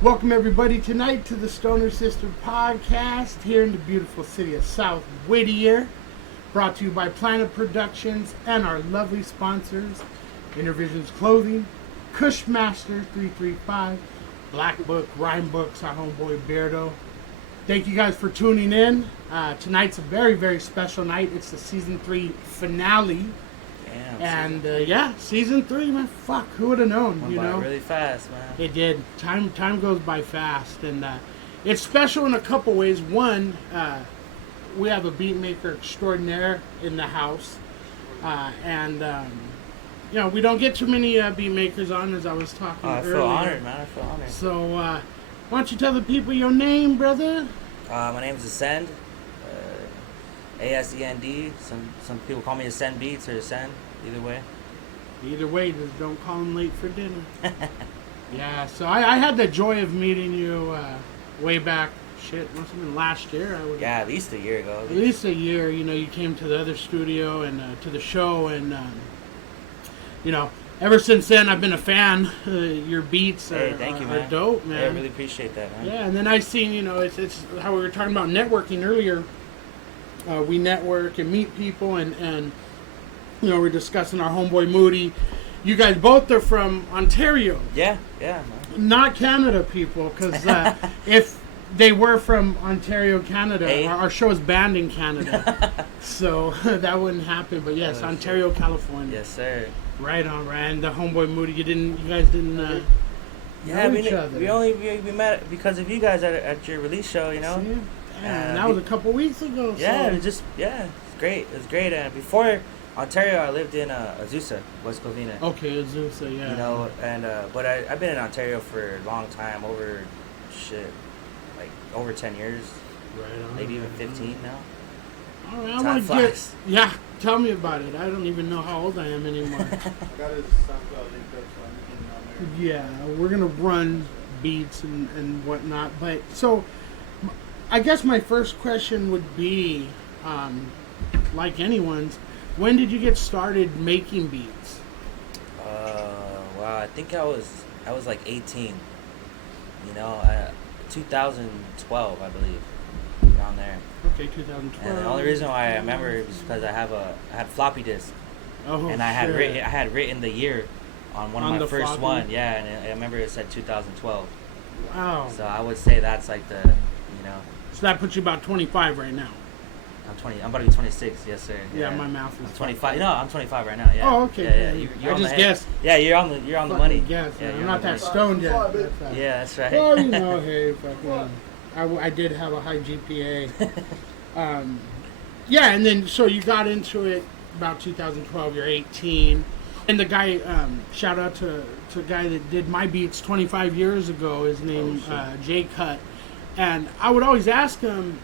Welcome everybody tonight to the Stoner Sister Podcast here in the beautiful city of South Whittier. Brought to you by Planet Productions and our lovely sponsors, Intervisions Clothing, Cushmaster 335, Black Book, Rhyme Books, our homeboy Beardo. Thank you guys for tuning in. Tonight's a very, very special night. It's the Season 3 finale. Damn, and Season 3, man, fuck, who would have known, went by really fast, man. It did. Time goes by fast, and it's special in a couple ways. One, we have a beat maker extraordinaire in the house, we don't get too many beat makers on, as I was talking earlier. I feel honored, man. I feel honored. So, why don't you tell the people your name, brother? My name is Asend, A-S-E-N-D. Some people call me Asend Beats or Asend, either way. Either way, just don't call him late for dinner. Yeah, so I had the joy of meeting you way back, must have been last year. Yeah, at least a year ago. At least a year, you came to the other studio and to the show, and, ever since then I've been a fan. Your beats are dope, man. Yeah, I really appreciate that, man. Yeah, and then I seen, it's how we were talking about networking earlier. We network and meet people, and we're discussing our homeboy Moody. You guys both are from Ontario. Yeah, man. Not Canada people, because if they were from Ontario, Canada, our show is banned in Canada. So that wouldn't happen. But yes, Ontario, California. Yes, sir. Right on, right. And the homeboy Moody, you guys didn't know each other. We met because of you guys at your release show, See? Yeah, and that was a couple weeks ago. Yeah, it's great. It was great. And before Ontario, I lived in Azusa, West Covina. Okay, Azusa, yeah. But I've been in Ontario for a long time, over 10 years. Right on. Maybe even 15 now. All right, I want to get... Yeah, tell me about it. I don't even know how old I am anymore. I got his SoundCloud link up, so I'm getting on there. Yeah, we're going to run beats and whatnot. But, so, I guess my first question would be, like anyone's, when did you get started making beats? I think I was like 18. 2012, I believe, around there. Okay, 2012. And the only reason why I remember is because I had floppy disk, and I had written the year on one of my first floppy? One. Yeah, and I remember it said 2012. Wow. So I would say that's like the. So that puts you about 25 right now. I'm about to be 26. Yes, sir. Yeah, my math is 25. No, I'm 25 right now. Yeah. Oh, okay. Yeah. You're I just guessed. Yeah, you're on the money. Yes, yeah, I'm not that stoned yet. Yeah, that's right. Well, hey, fucking, I did have a high GPA. And then so you got into it about 2012. You're 18, and the guy, shout out to a guy that did my beats 25 years ago. His name Jay Cut, and I would always ask him,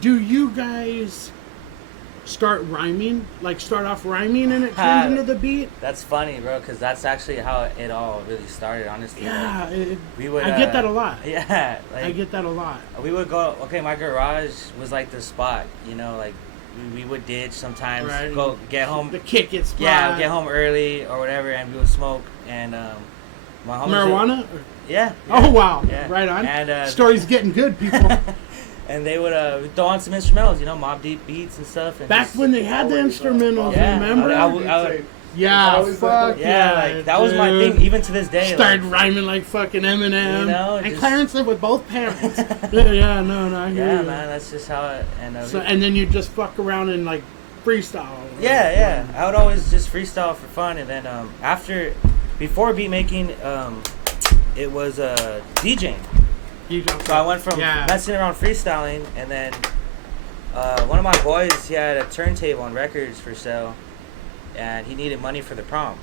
do you guys start rhyming? Like start off rhyming and it turns into the beat? That's funny, bro, because that's actually how it all really started, honestly. Yeah, like, I get that a lot. Yeah. I get that a lot. We would go, my garage was like the spot, like we would ditch sometimes, right. Go get home. The kick it spot. Yeah, get home early or whatever, and we would smoke. And my homies marijuana? Yeah. Oh, wow. Yeah. Right on. And story's getting good, people. And they would throw on some instrumentals, Mobb Deep beats and stuff. And back when they had the instrumentals, remember? I would, fuck yeah. Like that was my thing, even to this day. Started rhyming like fucking Eminem. And Clarence lived with both parents. I hear yeah, man, that's just how it. And then you just fuck around and like freestyle. Yeah. I would always just freestyle for fun, and then before beat making, it was DJing. So I went from messing around freestyling, and then one of my boys, he had a turntable and records for sale, and he needed money for the prom.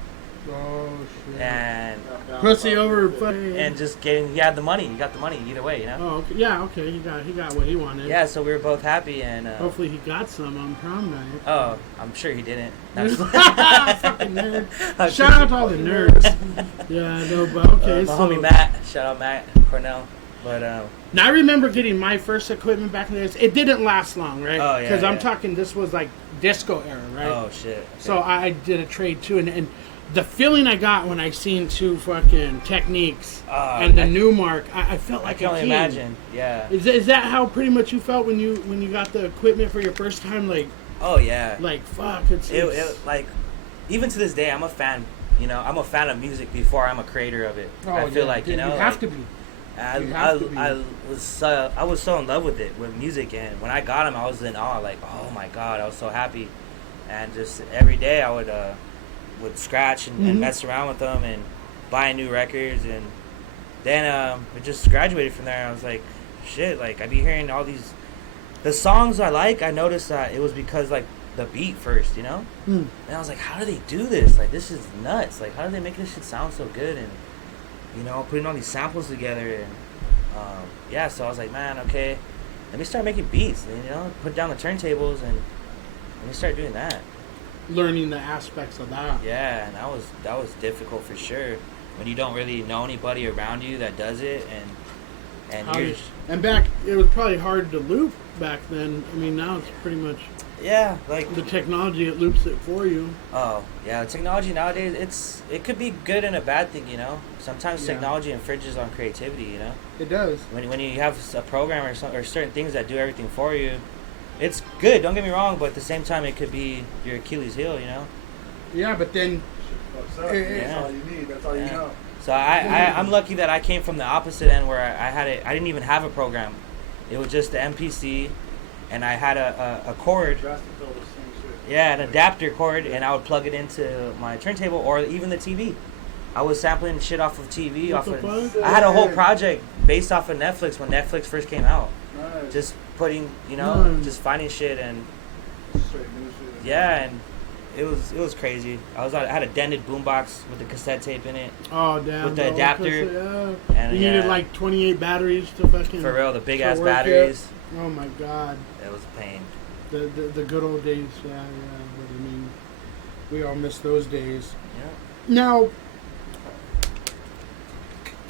Oh shit! And pussy over and just getting, he had the money. He got the money either way, Oh, okay. Yeah, okay. He got what he wanted. Yeah, so we were both happy, and hopefully he got some on prom night. Oh, I'm sure he didn't. Fucking nerd. Shout out to all the nerds. Yeah, no, but okay. My homie Matt. Shout out Matt Cornell. But now I remember getting my first equipment back in the days. It didn't last long, right? Oh yeah. Because I'm talking, this was like disco era, right? Oh shit. Okay. So I did a trade too, and the feeling I got when I seen two fucking techniques and the new mark, I felt like I can only imagine. Yeah. Is that how pretty much you felt when you got the equipment for your first time? Like, oh yeah. Like fuck, it's like, even to this day, I'm a fan. You know, I'm a fan of music before I'm a creator of it. I feel like, you know, you have to be. I was so in love with it, with music, and when I got them, I was in awe. Like, oh my god, I was so happy, and just every day I would scratch and mess around with them and buy new records, and then it just graduated from there. I was like, shit, like I'd be hearing all the songs I like. I noticed that it was because like the beat first, you know, and I was like, how do they do this? Like, this is nuts. Like, how do they make this shit sound so good? And you know, putting all these samples together, and yeah, so I was like, man, okay, let me start making beats, and, you know, put down the turntables, and let me start doing that. Learning the aspects of that. Yeah, and that was difficult for sure when you don't really know anybody around you that does it, and back it was probably hard to loop back then. I mean, now it's pretty much. Yeah, like the technology, it loops it for you. Oh, yeah, technology nowadays, it could be good and a bad thing, you know. Sometimes technology infringes on creativity, you know. It does. When you have a program or certain things that do everything for you, it's good, don't get me wrong, but at the same time it could be your Achilles heel, you know. Yeah, but then that's all you need. That's all you know. So I'm lucky that I came from the opposite end where I didn't even have a program. It was just the MPC. And I had a cord, an adapter cord, and I would plug it into my turntable or even the TV. I was sampling shit off of TV. I had a whole project based off of Netflix when Netflix first came out. Nice. Just putting, you know, just finding shit and and it was crazy. I had a dented boombox with the cassette tape in it. Oh damn! With the adapter. And you needed like 28 batteries to fucking. For real, the big ass batteries. Oh my god. It was a pain. The good old days, yeah. But I mean, we all miss those days. Yeah. Now,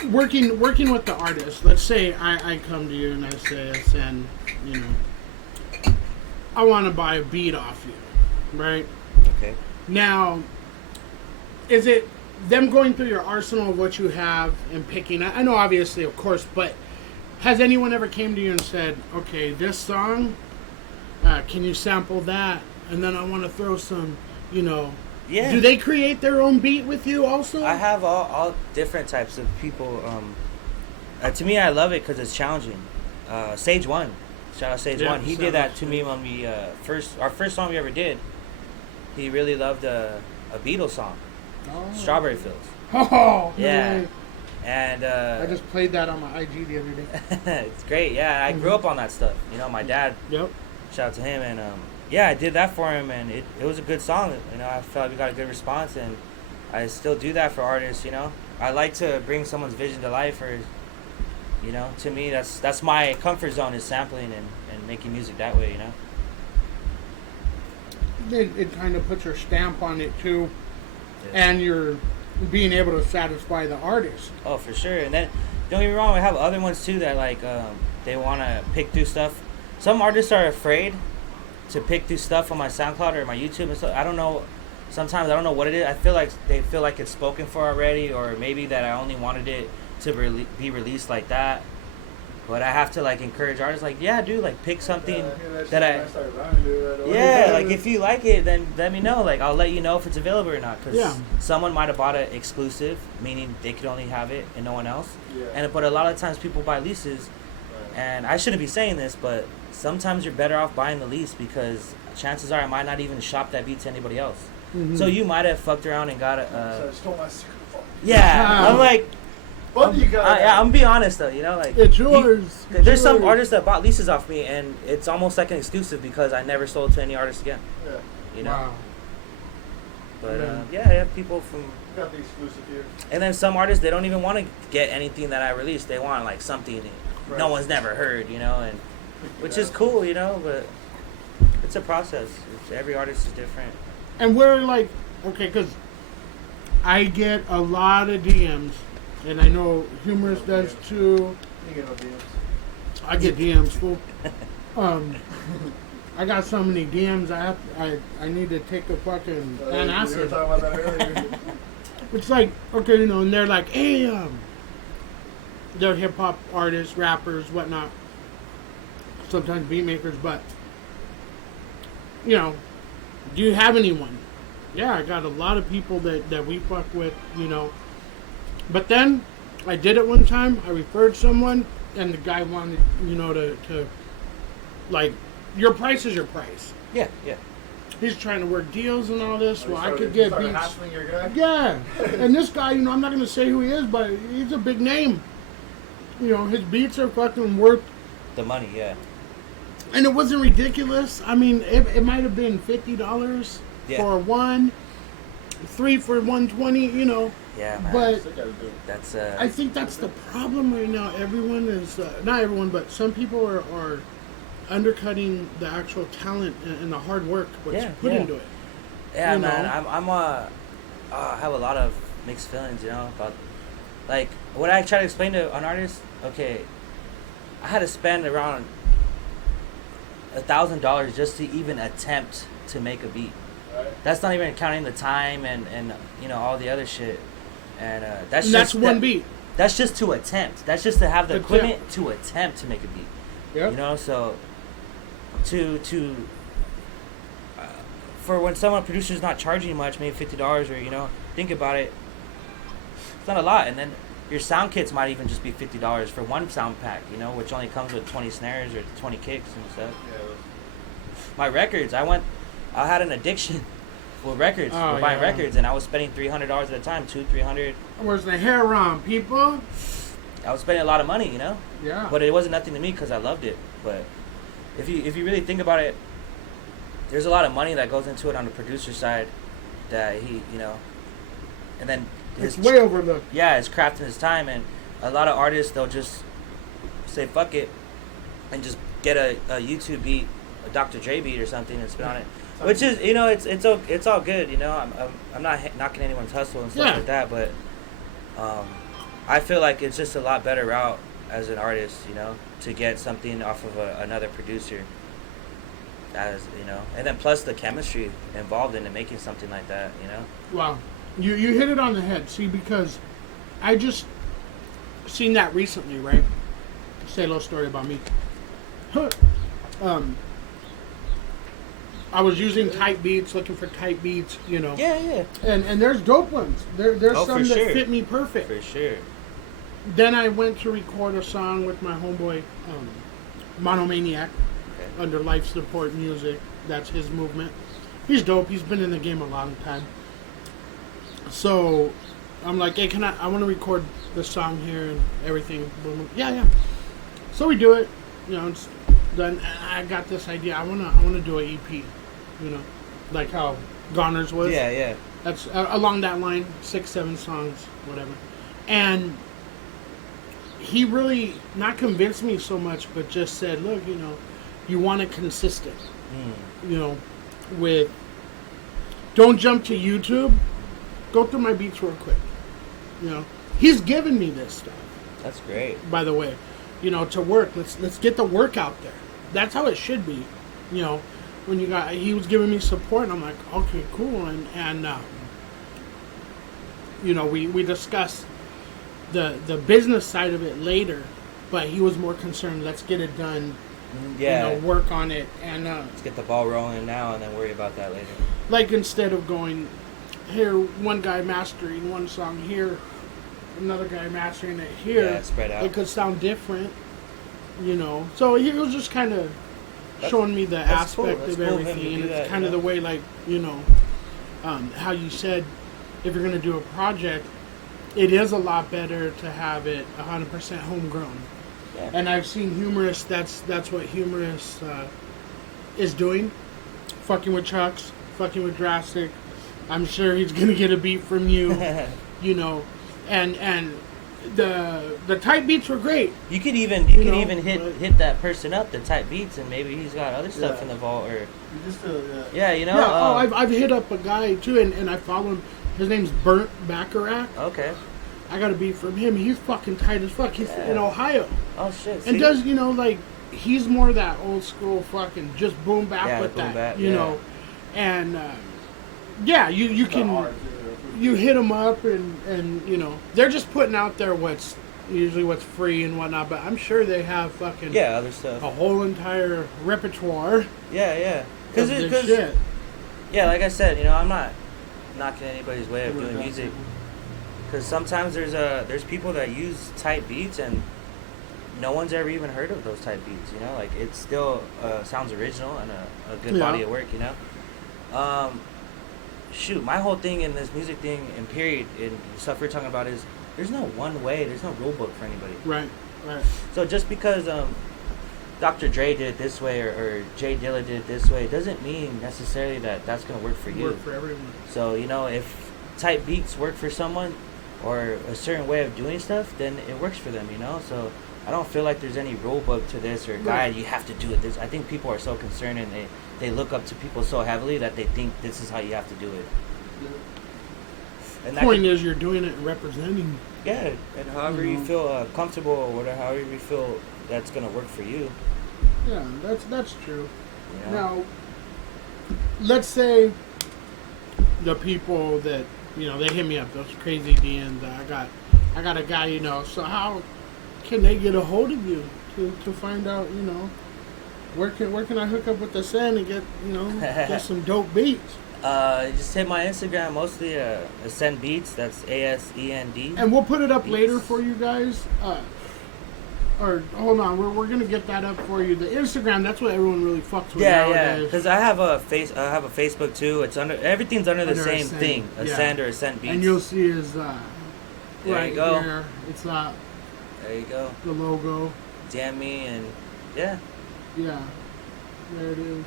working with the artist, let's say I come to you and I say, Asend, you know, I want to buy a beat off you, right? Okay. Now, is it them going through your arsenal of what you have and picking? I know, obviously, of course, but has anyone ever came to you and said, okay, this song, can you sample that? And then I want to throw some, you know. Yeah. Do they create their own beat with you also? I have all different types of people. To me, I love it because it's challenging. Sage One. Shout out Sage One. He did that to me when we our first song we ever did. He really loved a Beatles song, Strawberry Fields. Oh, yeah. No. And I just played that on my IG the other day. It's great. Yeah, I grew up on that stuff. You know, my dad. Yep. Shout out to him, and yeah, I did that for him, and it was a good song. You know, I felt like we got a good response, and I still do that for artists. You know, I like to bring someone's vision to life, or you know, to me, that's my comfort zone is sampling and making music that way. You know. It kind of puts your stamp on it too, and you're being able to satisfy the artist. Oh, for sure. And then, don't get me wrong, we have other ones too that like they want to pick through stuff. Some artists are afraid to pick through stuff on my SoundCloud or my YouTube and stuff. I don't know. Sometimes I don't know what it is. I feel like they feel like it's spoken for already, or maybe that I only wanted it to be released like that. But I have to like encourage artists, like, yeah, dude, like pick something like if you like it, then let me know. Like I'll let you know if it's available or not, because someone might have bought it exclusive, meaning they could only have it and no one else. But a lot of times people buy leases, and I shouldn't be saying this, but sometimes you're better off buying the lease because chances are I might not even shop that beat to anybody else. Mm-hmm. So you might have fucked around and got a. I'm like. I'm being honest though, you know, like it's yours. There's some artists that bought leases off me, and it's almost like an exclusive because I never sold to any artist again. Yeah. You know. Wow. But I have people from. Got the exclusive here. And then some artists, they don't even want to get anything that I released. They want like something no one's never heard, you know, and which is cool, you know, but it's a process. Every artist is different. And we're like, okay, because I get a lot of DMs. And I know Humorous does too. You get no DMs. I get DMs, fool. I got so many DMs. I need to take a fucking an acid. We were talking about that earlier. It's like, okay, you know, and they're like, hey, they're hip hop artists, rappers, whatnot. Sometimes beat makers, but you know, do you have anyone? Yeah, I got a lot of people that we fuck with, you know. But then I did it one time. I referred someone, and the guy wanted, you know, to like, your price is your price. Yeah, yeah. He's trying to work deals and all this. Well, I could get beats. Your guy? Yeah, and this guy, you know, I'm not gonna say who he is, but he's a big name. You know, his beats are fucking worth the money. Yeah. And it wasn't ridiculous. I mean, it might have been $50 for one, $3 for 120. You know. Yeah, man. But that's. I think that's the problem right now. Everyone is not everyone, but some people are undercutting the actual talent and the hard work what's put into it. Yeah, man. I have a lot of mixed feelings, you know, about like when I try to explain to an artist. Okay, I had to spend around $1,000 just to even attempt to make a beat. Right. That's not even counting the time and you know all the other shit. And that's one beat. That's just to attempt. That's just to have the equipment to attempt to make a beat. Yeah. You know, so for when someone producer's not charging much, maybe $50 or you know, think about it. It's not a lot, and then your sound kits might even just be $50 for one sound pack, you know, which only comes with 20 snares or 20 kicks and stuff. Yeah. My records, I had an addiction with records, with buying records, and I was spending $300 at a time, $200-300. Where's the hair on, people? I was spending a lot of money, you know. Yeah. But it wasn't nothing to me because I loved it. But if you really think about it, there's a lot of money that goes into it on the producer side, that he, you know, and then it's way overlooked. Yeah, it's crafting his time, and a lot of artists, they'll just say fuck it and just get a YouTube beat, a Dr. Dre beat or something, and spit on it. Which is, you know, it's all good, you know. I'm not knocking anyone's hustle and stuff like that, but I feel like it's just a lot better route as an artist, you know, to get something off of another producer, as you know, and then plus the chemistry involved in making something like that, you know. Wow, you hit it on the head. See, because I just seen that recently, right? Say a little story about me. I was using type beats, looking for type beats, you know. Yeah, yeah. And there's dope ones. There's some that fit me perfect. For sure. Then I went to record a song with my homeboy, Monomaniac, under Life Support Music. That's his movement. He's dope. He's been in the game a long time. So I'm like, hey, I want to record the song here and everything. Boom. Yeah. So we do it. You know, it's done. I got this idea. I wanna do an EP. You know, like how Goners was. Yeah. That's along that line, 6-7 songs, whatever. And he really not convinced me so much, but just said, look, you know, you want it consistent. You know, don't jump to YouTube. Go through my beats real quick. You know, he's given me this stuff. That's great. By the way, you know, to work. Let's get the work out there. That's how it should be. You know, when he was giving me support, and I'm like, okay, cool, and you know, we discussed the business side of it later, but he was more concerned. Let's get it done. Yeah. You know, work on it, and let's get the ball rolling now, and then worry about that later. Like instead of going here, one guy mastering one song here, another guy mastering it here. Yeah, spread out. It could sound different, you know. So he was just kind of showing me the aspect of everything, and it's kind of the way, like, you know, how you said, if you're going to do a project, it is a lot better to have it 100% homegrown. Yeah. And I've seen humorists, that's what humorists is doing, fucking with Chucks, fucking with Drastic. I'm sure he's going to get a beat from you, you know, and the type beats were great. You could even hit that person up, the type beats, and maybe he's got other stuff in the vault, or you know. Yeah, I've hit up a guy too, and I follow him. His name's Burnt Bacharach. Okay. I got a beat from him. He's fucking tight as fuck. He's in Ohio. Oh shit. And does, you know, like, he's more that old school fucking just boom bap with that, you know, and you can. you hit them up and you know they're just putting out there what's free and whatnot. But I'm sure they have fucking other stuff, a whole entire repertoire. Yeah. Cause shit. Yeah, like I said, you know, I'm not knocking anybody's way of doing music. Because sometimes there's people that use type beats and no one's ever even heard of those type beats, you know? Like, it still sounds original and a good body of work, you know? Shoot, my whole thing in this music thing and period and stuff we're talking about is there's no one way, there's no rule book for anybody. Right. So just because Dr. Dre did it this way or Jay Dilla did it this way doesn't mean necessarily that that's going to work for you. Work for everyone. So, you know, if type beats work for someone or a certain way of doing stuff, then it works for them, you know? So I don't feel like there's any rule book to this or guide, you have to do it this. I think people are so concerned and they look up to people so heavily that they think this is how you have to do it. Yeah. And the point is you're doing it and representing. Yeah, and however you feel comfortable or whatever, however you feel that's going to work for you. Yeah, that's true. Yeah. Now, let's say the people that, you know, they hit me up, those crazy DMs, I got a guy, you know, so how can they get a hold of you to find out, you know, where can I hook up with Asend and get, you know, get some dope beats? Just hit my Instagram, mostly Asend Beats, that's ASEND. And we'll put it up Beats. later for you guys. Or hold on, we're gonna get that up for you. The Instagram, that's what everyone really fucks with nowadays. Yeah, because I have a Facebook too. It's everything's under the same Asend. thing, Asend or Asend Beats. And you'll see his there right you go. here. It's there you go. The logo. DM me and yeah, there it is.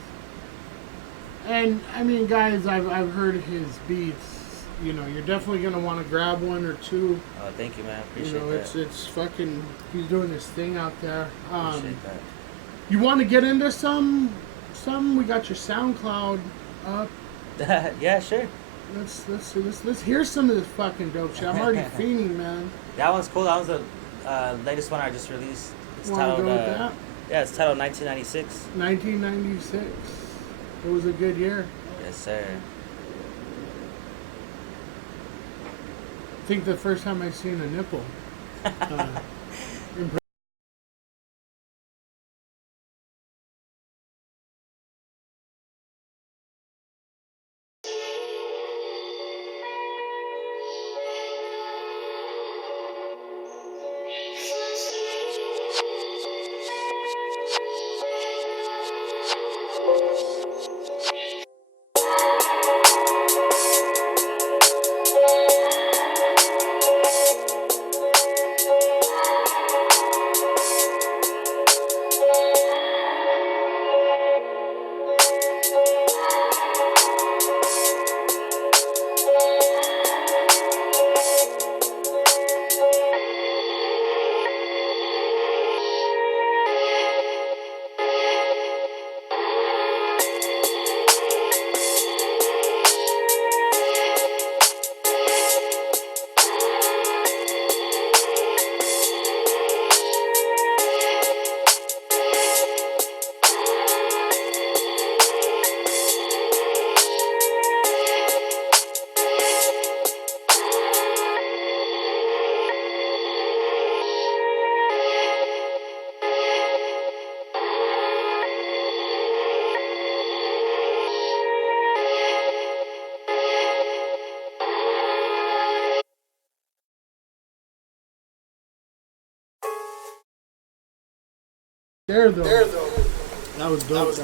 And I mean, guys, I've heard his beats. You know, you're definitely gonna want to grab one or two. Oh, thank you, man. Appreciate you know, that. it's fucking. He's doing his thing out there. Appreciate that. You want to get into some? We got your SoundCloud up. Yeah, sure. Let's hear some of this fucking dope shit. I'm already fiending, man. That one's cool. That was the latest one I just released. It's Want to titled. go with that? Yeah, it's titled 1996. 1996. It was a good year. Yes, sir. I think the first time I seen a nipple. There though. That was dope.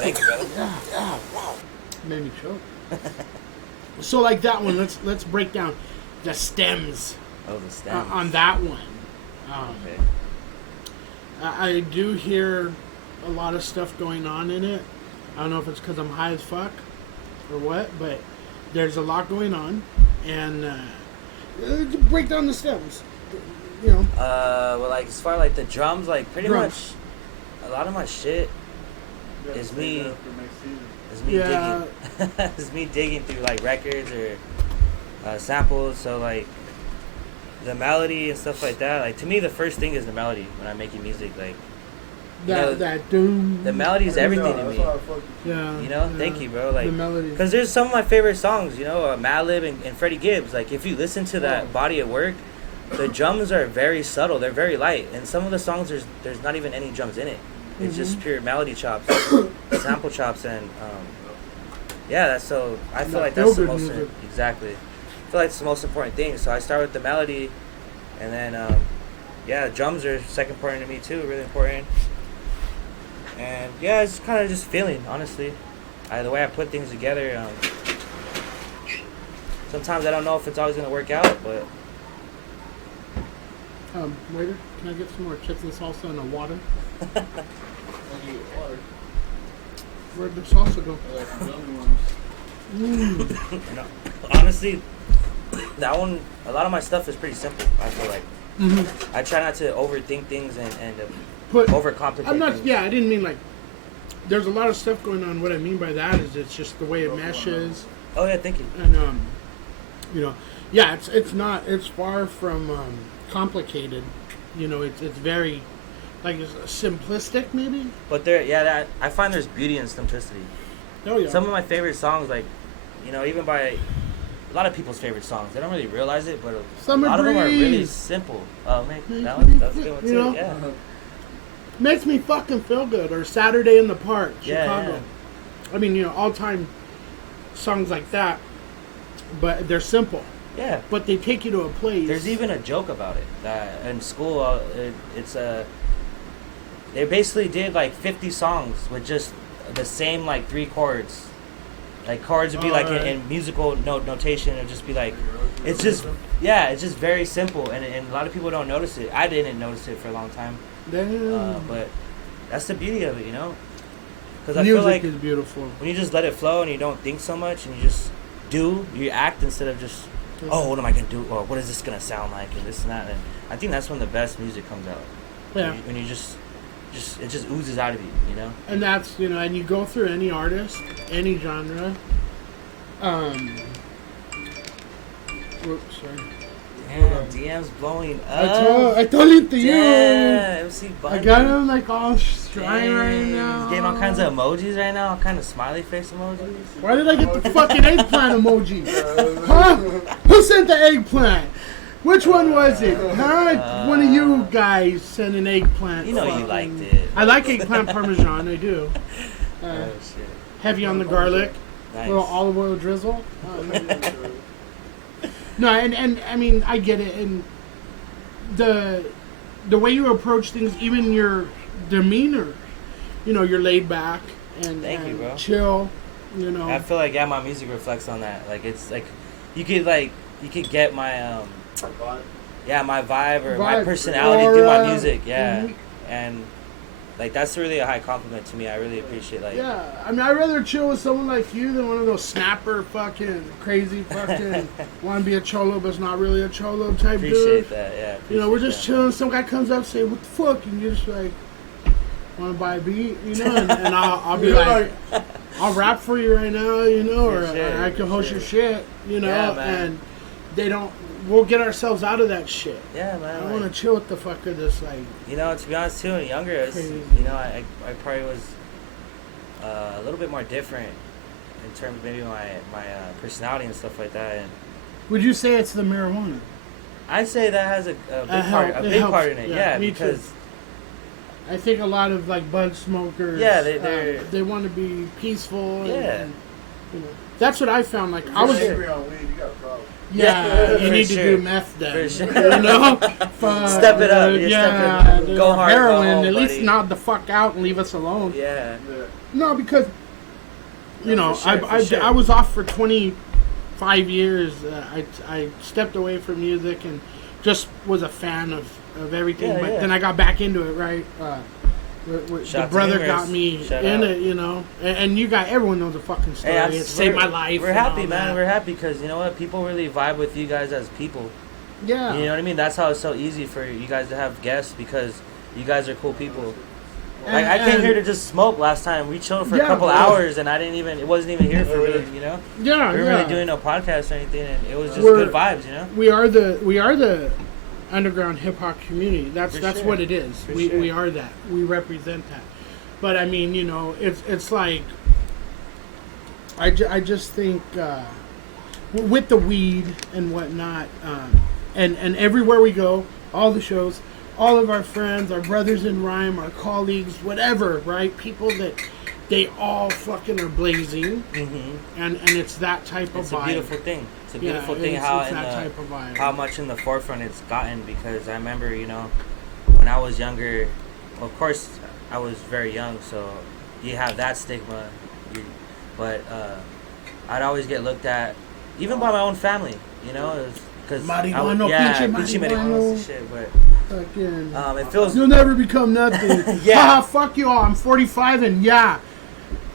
Thank you, brother. Yeah. Wow. Made me choke. So like that one, let's break down the stems. Oh, the stems. On that one. Okay. I do hear a lot of stuff going on in it. I don't know if it's because I'm high as fuck or what, but there's a lot going on. And break down the stems. You know. Well, like as far like the drums, like pretty Drums. much, a lot of my shit is me. Yeah. Digging. It's me digging through like records or samples. So like the melody and stuff like that. Like to me, the first thing is the melody when I'm making music. Like that doom. The melody is everything to me. Yeah. You know, thank you, bro. Like, the melody. because there's some of my favorite songs. You know, Madlib and Freddie Gibbs. Like, if you listen to that body of work, the drums are very subtle. They're very light. And some of the songs, there's not even any drums in it. It's just pure melody chops, sample chops, and yeah. That's so. I feel like that's the most exactly. I feel like it's the most important thing. So I start with the melody, and then yeah, drums are second important to me too. Really important. And yeah, it's kind of just feeling, honestly. The way I put things together. Sometimes I don't know if it's always gonna work out, but. Waiter, can I get some more chips and salsa and a water? Where'd the salsa go? Honestly, that one, a lot of my stuff is pretty simple, I feel like. I try not to overthink things and overcomplicate things. Yeah, I didn't mean like, there's a lot of stuff going on. What I mean by that is it's just the way it meshes. Oh yeah, thank you. And, you know, yeah, it's far from complicated. You know, it's very, like, it's simplistic maybe. But I find there's beauty in simplicity. Oh yeah. Some of my favorite songs, like, you know, even by a lot of people's favorite songs, they don't really realize it, but a lot of them are really simple. Oh man, that was a good one too. Know? Yeah. Makes me fucking feel good. Or Saturday in the Park, Chicago. Yeah. I mean, you know, all time songs like that, but they're simple. Yeah. But they take you to a place. There's even a joke about it. In school, they basically did like 50 songs with just the same like 3 chords. Like chords would be like in musical notation. It would just be like, it's just very simple, and a lot of people don't notice it. I didn't notice it for a long time. But that's the beauty of it, you know. Because I feel like music is beautiful when you just let it flow and you don't think so much and you just you act instead of just. Oh, what am I gonna do? Or what is this gonna sound like? And this and that. And I think that's when the best music comes out. Yeah. When you just it just oozes out of you, you know. And that's, you know, and you go through any artist, any genre. Whoops, sorry. Damn, DM's blowing up. I told it to you. Yeah, MC Bunny. I got him like all strong right now. He's getting all kinds of emojis right now, all kind of smiley face emojis. Why did I get the fucking eggplant emoji? Huh? Who sent the eggplant? Which one was it? Huh? One of you guys sent an eggplant. You know you liked it. I like eggplant parmesan, I do. Oh shit. Heavy on the garlic. Nice. Little olive oil drizzle. No, and I mean, I get it, and the way you approach things, even your demeanor, you know, you're laid back and Thank you, bro. Chill, you know. I feel like my music reflects on that. Like it's like you could get my my vibe or my personality through my music, and like that's really a high compliment to me. I really appreciate I mean, I'd rather chill with someone like you than one of those snapper fucking crazy fucking want to be a cholo but it's not really a cholo type dude. Appreciate that, yeah. You know, we're just chilling. Some guy comes up, say, "What the fuck?" and you're just like, "Want to buy a beat?" You know, and I'll be like, "I'll rap for you right now," you know, or I can host your shit, you know, and they don't. We'll get ourselves out of that shit. Yeah, man. I want to chill with the fuck of this, like. You know, to be honest, too, when younger, you know, I probably was a little bit more different in terms of maybe my personality and stuff like that. And would you say it's the marijuana? I'd say that has a big part in it. Yeah, because too. I think a lot of like bud smokers. Yeah, they want to be peaceful. Yeah. And, you know, that's what I found. Like if I was. Angry on weed, you got a problem. Yeah, you need to do meth then. For sure. You know? Step it up. Yeah, step it up. Go hard. Heroin, go home, at least buddy. nod the fuck out and leave us alone. Yeah. No, because, you know, sure. I was off for 25 years. I stepped away from music and just was a fan of everything. But then I got back into it, right? The brother got me in it, you know, and you got everyone knows the fucking story. It saved my life. We're happy, man. We're happy because you know what? People really vibe with you guys as people. Yeah. You know what I mean? That's how it's so easy for you guys to have guests because you guys are cool people. Like I came here to just smoke last time. We chilled for a couple hours, and it wasn't even here for really, you know. Yeah. We weren't really doing no podcast or anything, and it was just good vibes, you know. We are the underground hip hop community. That's what it is. We are that. We represent that. But I mean, you know, it's like I just think with the weed and whatnot, and everywhere we go, all the shows, all of our friends, our brothers in rhyme, our colleagues, whatever, right? People that they all fucking are blazing, and it's that type of vibe. It's a beautiful thing. It's a beautiful thing how much in the forefront it's gotten, because I remember, you know, when I was younger, of course, I was very young, so you have that stigma, but I'd always get looked at, even by my own family, you know, because pinche marihuana and shit, but fucking, it feels you'll never become nothing. Yeah, fuck you all. I'm 45 and yeah,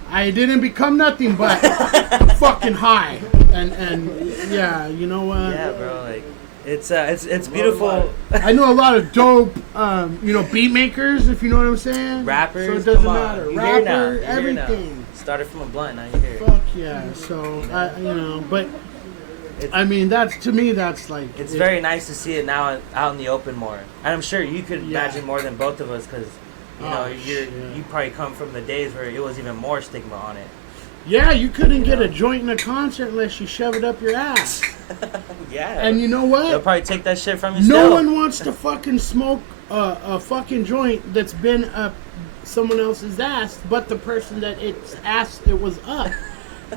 I didn't become nothing, but I'm fucking high, and yeah, you know what? Yeah, bro, like it's beautiful. I know a lot of dope, you know, beat makers, if you know what I'm saying. Rappers, so it doesn't matter. Rapper, everything. Started from a blunt, now you hear it. Fuck yeah. So you know, but I mean, that's, to me, that's like, it's very nice to see it now out in the open more, and I'm sure you could imagine more than both of us, because you know you probably come from the days where it was even more stigma on it. Yeah, you couldn't get a joint in a concert unless you shove it up your ass. Yeah. And you know what? They'll probably take that shit from you. No one wants to fucking smoke a fucking joint that's been up someone else's ass, but the person that its ass it was up.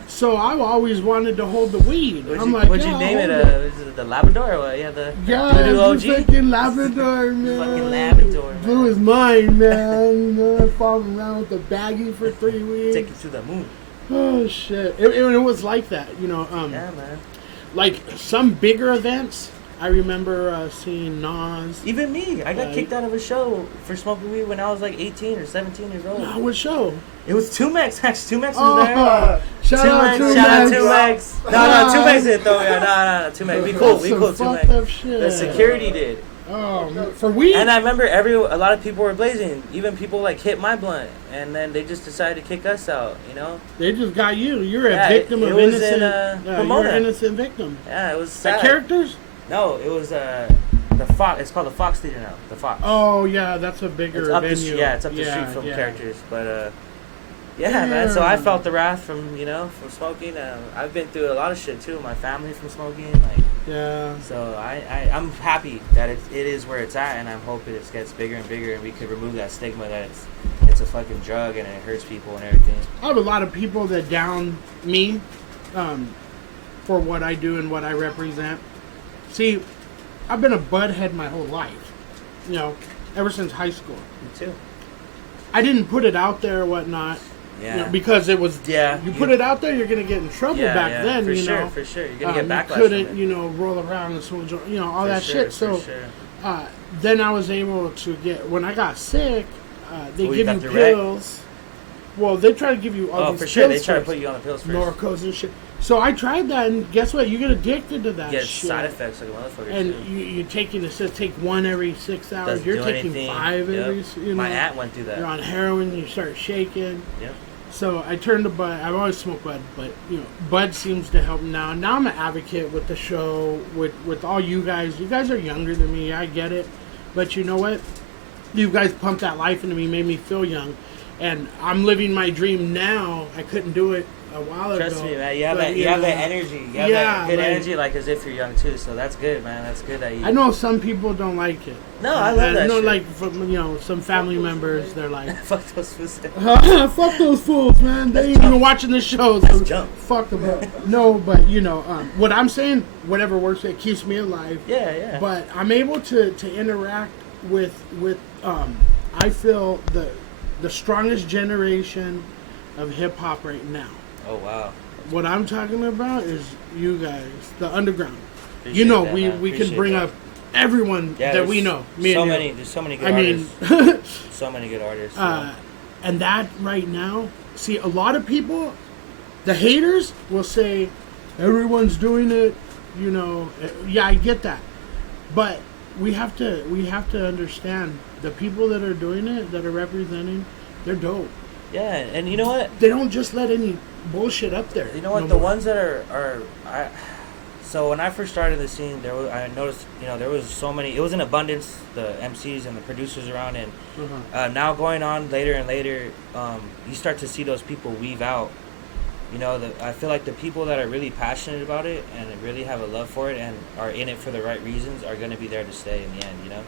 So I always wanted to hold the weed. What'd you name it? Is it the Labrador or what? Yeah, the fucking Labrador, man. Fucking Labrador, man. Blew his mind, man. You know, following around with the baggie for 3 weeks. Take you to the moon. Oh shit! It was like that, you know. Yeah, man. Like some bigger events, I remember seeing Nas. Even me, I got kicked out of a show for smoking weed when I was like 18 or 17 years old. No, what show? It was Tumex. Actually, Tumex was there. Shout out Tumex. No, Tumex didn't throw me out. No, Tumex. We cool, Tumex. The security did. Oh, for weed? And I remember a lot of people were blazing. Even people like hit my blunt, and then they just decided to kick us out. You know? They just got you. You're a victim of innocent. You're an innocent victim. Yeah, it was sad. The characters? No, it was the Fox. It's called the Fox Theater now. The Fox. Oh yeah, that's a bigger venue. It's up the street from characters, but man. So I felt the wrath from smoking. I've been through a lot of shit too. My family from smoking, like. Yeah. So I'm happy that it is where it's at, and I'm hoping it gets bigger and bigger, and we could remove that stigma that it's a fucking drug and it hurts people and everything. I have a lot of people that down me for what I do and what I represent. See, I've been a butthead my whole life, you know, ever since high school. Me too. I didn't put it out there or whatnot. Yeah. You know, because it was. Yeah. You put it out there, you're gonna get in trouble back then. For sure. You're gonna get backlash. You couldn't, roll around and smoke, all that shit. So, then I was able to get. When I got sick, they give you pills. Well, they try to give you all these pills. Oh, for sure. They try to put you on the pills first. Norcos and shit. So I tried that, and guess what? You get addicted to that shit. Side effects like a motherfucker. And you're taking take one every 6 hours. You're taking 5 every. My aunt went through that. You're on heroin. You start shaking. Yep. So I turned to bud. I've always smoked bud, but bud seems to help now. Now I'm an advocate with the show, with all you guys. You guys are younger than me. I get it, but you know what? You guys pumped that life into me, made me feel young, and I'm living my dream now. I couldn't do it a while ago. Trust me, man. You have that energy. You have that good energy, like as if you're young too. So that's good, man. That's good that you. I know some people don't like it. No, I love that. I know, shit. like from some family members, they're like, "Fuck those fools." Fuck those fools, man. They ain't even watching the shows. Let's jump. Fuck them. No, but what I'm saying, whatever works, it keeps me alive. Yeah. But I'm able to interact with I feel the strongest generation of hip hop right now. Oh wow! What I'm talking about is you guys, the underground. Appreciate that, we can bring up everyone that we know. There's so many good artists. So many good artists. And that right now, see, a lot of people, the haters will say, everyone's doing it. Yeah, I get that, but we have to understand the people that are doing it, that are representing, they're dope. Yeah, and you know what? They don't just let any bullshit up there. You know what? The ones that are So when I first started the scene, I noticed, there was so many. It was in abundance, the MCs and the producers around, and now going on later and later, you start to see those people weave out. I feel like the people that are really passionate about it and really have a love for it and are in it for the right reasons are going to be there to stay in the end.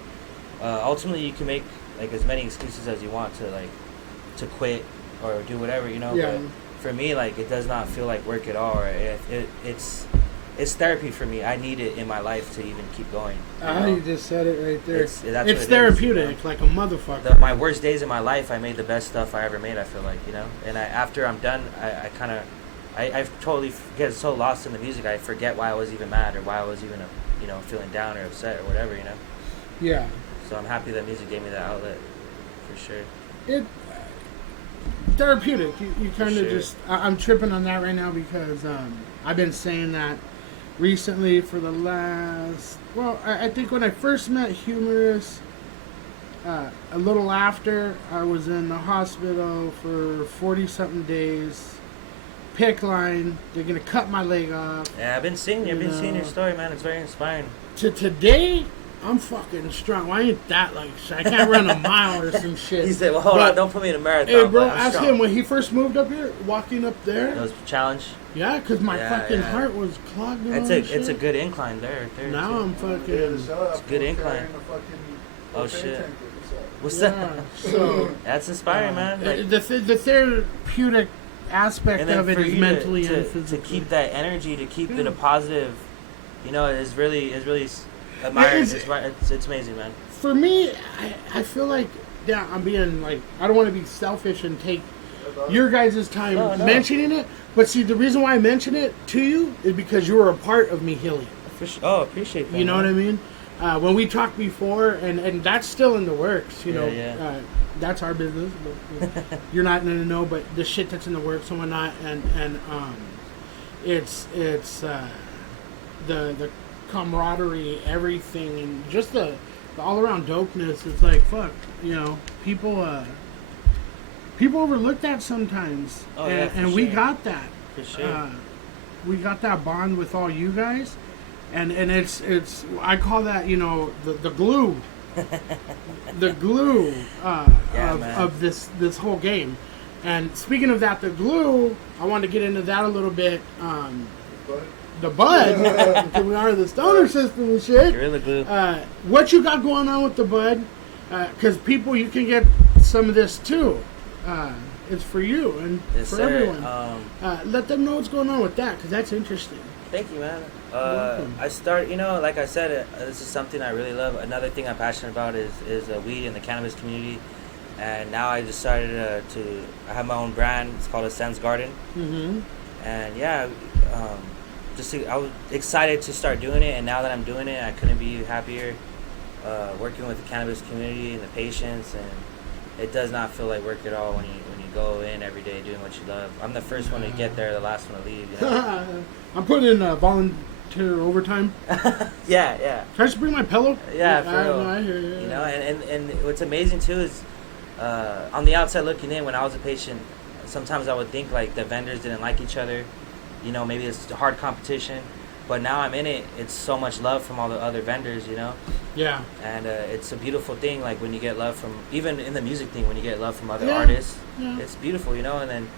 Ultimately, you can make like as many excuses as you want to quit or do whatever. Yeah. But for me, like, it does not feel like work at all. Or it's therapy for me. I need it in my life to even keep going. You just said it right there. It's therapeutic, like a motherfucker. My worst days in my life, I made the best stuff I ever made, I feel like, And after I'm done, I totally get so lost in the music, I forget why I was even mad or why I was even, feeling down or upset or whatever, Yeah. So I'm happy that music gave me that outlet, for sure. Therapeutic. You kind of just... I'm tripping on that right now because I've been saying that recently for the last... Well, I think when I first met Humorous, a little after, I was in the hospital for 40-something days. PIC line. They're going to cut my leg off. Yeah, I've been seeing your story, man. It's very inspiring. To today... I'm fucking strong. Why ain't that like shit? I can't run a mile or some shit. He said, well, hold on, don't put me in a marathon. Hey, bro, ask him when he first moved up here, walking up there. It was a challenge? Yeah, because my fucking heart was clogged. It's a good incline there. Now too. I'm fucking... It's a good incline. Oh, shit. What's that? So, that's inspiring, man. Like, the therapeutic aspect of it is mentally and physically. To keep that energy, to keep it a positive, is really admiring. It's amazing, man. For me, I feel like, I'm being like, I don't want to be selfish and take your guys' time mentioning it. But see, the reason why I mention it to you is because you were a part of me healing. Oh, appreciate that. You know what I mean? When we talked before, and that's still in the works, that's our business. But, you're not going to know, but the shit that's in the works and whatnot, and it's the camaraderie, everything, and just the all around dopeness. It's like, fuck, people overlook that sometimes. Oh, and we got that. For sure. We got that bond with all you guys, and it's I call that the glue, the glue of this whole game. And speaking of that, the glue, I want to get into that a little bit. The bud, because we are the stoner system and shit. Gorilla glue. What you got going on with the bud? Because people, you can get some of this too. It's for you and for everyone. Let them know what's going on with that, because that's interesting. Thank you, man. I start, like I said, this is something I really love. Another thing I'm passionate about is weed in the cannabis community. And now I decided I have my own brand. It's called Asend's Garden. Mm-hmm. And I was excited to start doing it, and now that I'm doing it, I couldn't be happier. Working with the cannabis community and the patients, and it does not feel like work at all when you go in every day doing what you love. I'm the first one to get there, the last one to leave. I'm putting in volunteer overtime. Yeah. Can I just bring my pillow? Yeah, for real. I hear you. And what's amazing too is on the outside looking in, when I was a patient, sometimes I would think like the vendors didn't like each other. Maybe it's hard competition, but now I'm in it. It's so much love from all the other vendors, Yeah. And it's a beautiful thing, like when you get love from, even in the music thing, when you get love from other artists, it's beautiful, and then,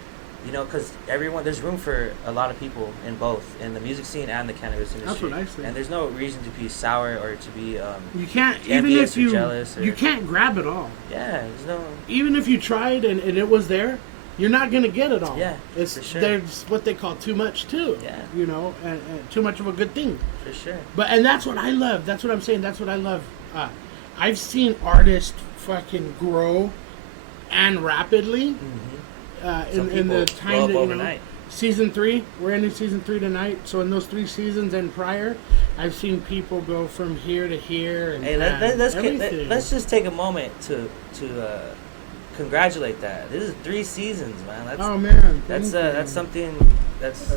because there's room for a lot of people in both, in the music scene and the cannabis industry. That's what I say. And there's no reason to be sour or to be you can't, even if you jealous. You can't grab it all. Yeah, there's no. Even if you tried and it was there, you're not going to get it all. Yeah, it's for sure. There's what they call too much too. Yeah. And too much of a good thing. For sure. And that's what I love. That's what I'm saying. That's what I love. I've seen artists fucking grow and rapidly in the time that season 3. We're ending season 3 tonight. So in those 3 seasons and prior, I've seen people go from here to here. And hey, let's just take a moment to congratulate that. This is 3 seasons, man. That's something that's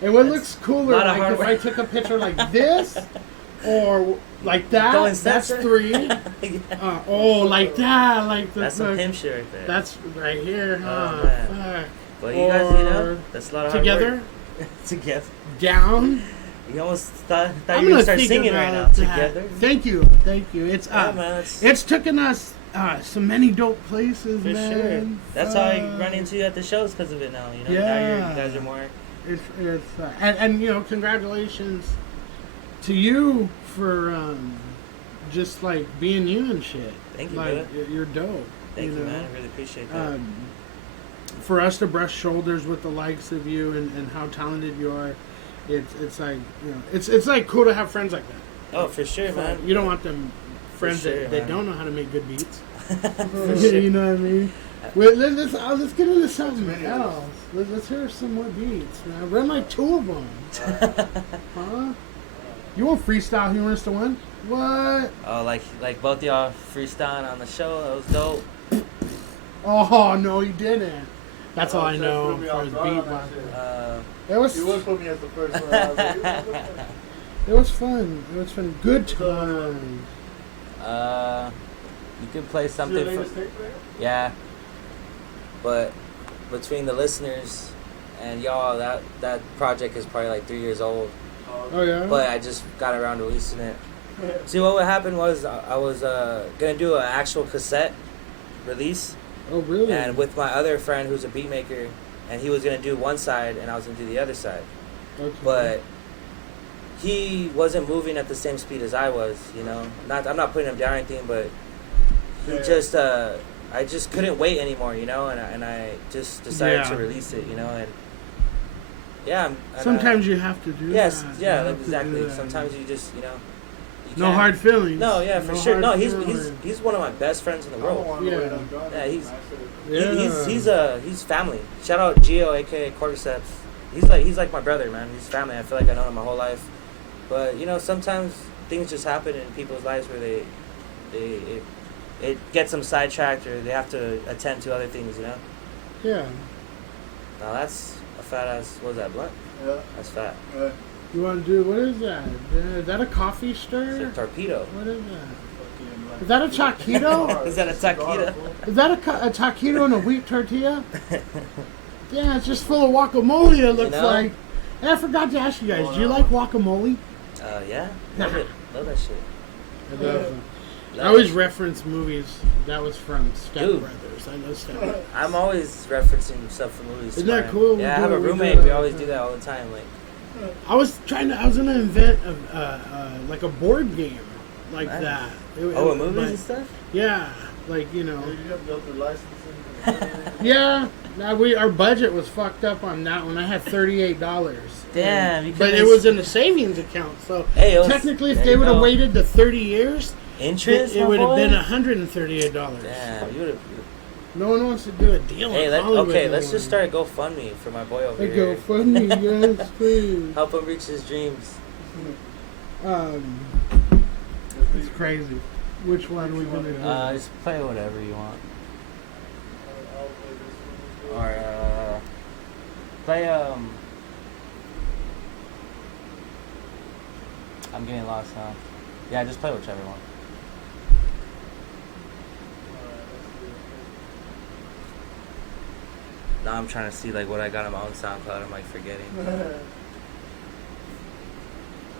And what looks cooler, like if I took a picture like this, or like that, that's 3. Like that, like that's some pimp shit right there. That's right here. Oh, man. Fuck. But you guys, that's a lot of hard together. work. Together. Down. You almost thought you were going to start singing right now. Together. Thank you. It's man, it's taken us so many dope places, for man. sure. That's how I run into you at the shows because of it now. You know, now you guys are more. It's and you know, congratulations to you for just like being you and shit. Thank you, like, brother. You're dope. Thank you, know? man. I really appreciate that. For us to brush shoulders with the likes of you and how talented you are, it's like, you know, it's like cool to have friends like that. Oh, for sure, man. You don't want them friends sure, that man. don't know how to make good beats. For sure. You know what I mean? Well, let's get into something else. Let's hear some more beats, man. Run like 2 of them. Huh? You want freestyle humorist to win? What? Oh, like both y'all freestyling on the show. That was dope. Oh no, he didn't. That's all I know for his beat. He was put me as the first one. I was like, it was fun. It was fun. Good time. You can play something. Yeah. But between the listeners and y'all, that project is probably like 3 years old. Oh yeah. But I just got around to releasing it. See, what happened was I was gonna do an actual cassette release. Oh really? And with my other friend who's a beat maker, and he was gonna do one side and I was gonna do the other side. Okay. But he wasn't moving at the same speed as I was, you know. I'm not putting him down or anything, but he just I just couldn't wait anymore, you know, and I just decided to release it, you know, and sometimes you have to do that. Yeah, exactly. Sometimes you just, you know, no hard feelings. No, yeah, for sure. No, he's one of my best friends in the world. He's family. Shout out Gio, aka Cordyceps. He's like my brother, man. He's family. I feel like I know him my whole life. But you know, sometimes things just happen in people's lives where it gets them sidetracked or they have to attend to other things, you know. Yeah. Now that's a fat ass. What was that, blunt? Yeah. That's fat. You want to do, what is that? Is that a coffee stir? It's a torpedo. What is that? Is that a taquito? Is that a taquito? Is that a taquito and a wheat tortilla? Yeah, it's just full of guacamole, it looks like. And I forgot to ask you guys, do you like guacamole? Yeah. Love it. Love that shit. I always reference movies. That was from Step Brothers. I know Step Brothers. I'm always referencing stuff from movies. Isn't that cool? Yeah, I have a roommate. We always do that all the time. Like, I was gonna invent like a board game like that. With movies and stuff? Yeah, like, you know. You have to go through licensing. Yeah, our budget was fucked up on that one. I had $38. Damn, but it was in the savings account. So technically, if they would have waited the 30 years, interest, it would have been $138. Damn, you would have. No one wants to do a deal. Hey, let's just start a GoFundMe for my boy over here. GoFundMe, yes, please. Help him reach his dreams. It's crazy. Which one are we gonna do? Just play whatever you want. Or play I'm getting lost now. Yeah, just play whichever one. Now I'm trying to see like what I got on my own SoundCloud. I'm like forgetting.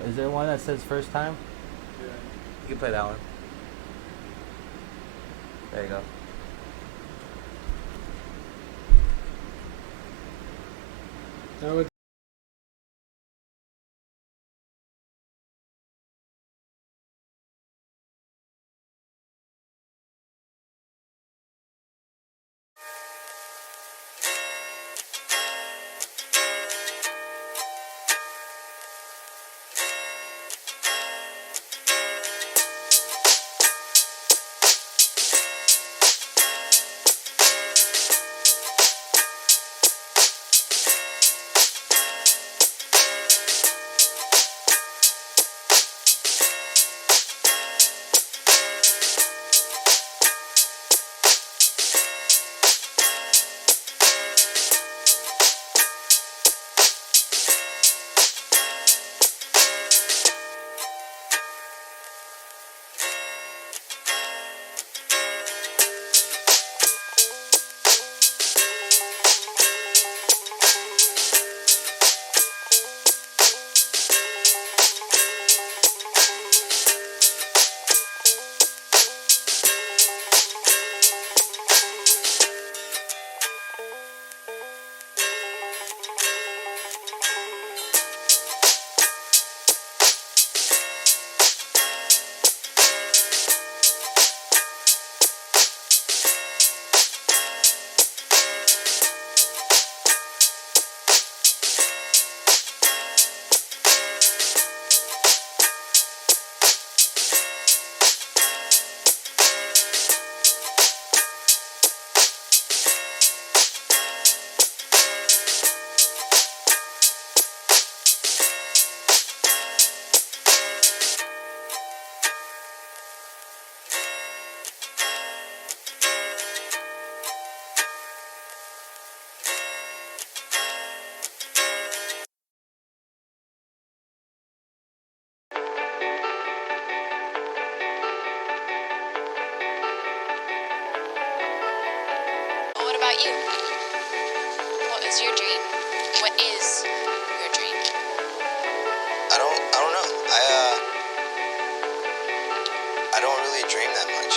Is there one that says first time? Yeah. You can play that one. There you go. That would is your dream? What is your dream? I don't know. I don't really dream that much.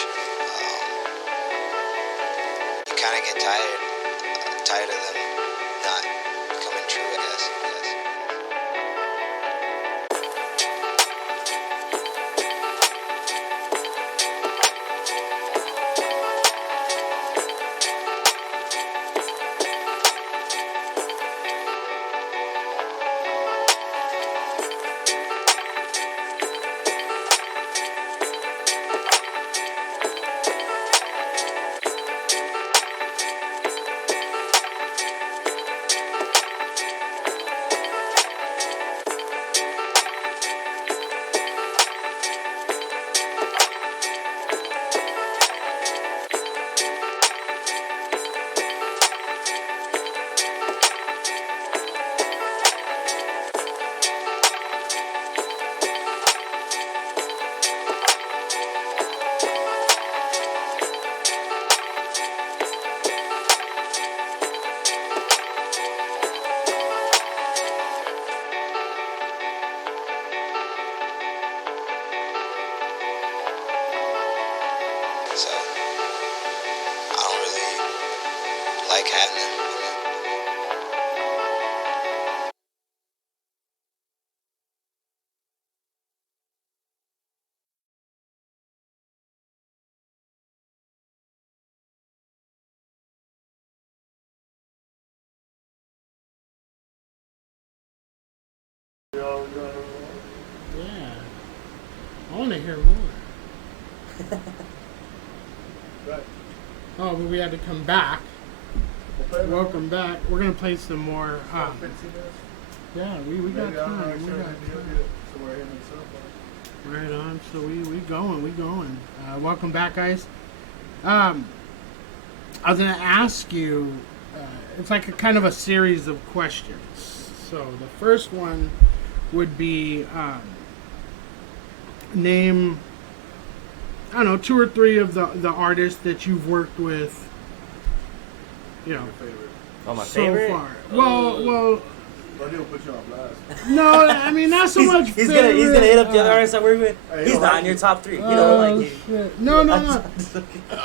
You kind of get tired of them not coming true, I guess. So, I don't really like having them. Yeah. I want to hear more. Right. Oh, but we had to come back. Welcome back. We're going to play some more. 15 minutes? Yeah, we got time. We got time. So we're hitting the Right on. So we going. Welcome back, guys. I was gonna ask you. It's like a kind of a series of questions. So the first one would be name. I don't know, 2 or 3 of the artists that you've worked with. You know, favorite. Oh, my so favorite? far. Well. But he'll put you on blast. No, I mean not so much. He's gonna hit up the other favorite, artists I work with. Hey, He's he'll not like in your you. top 3. You don't like you. Shit. No.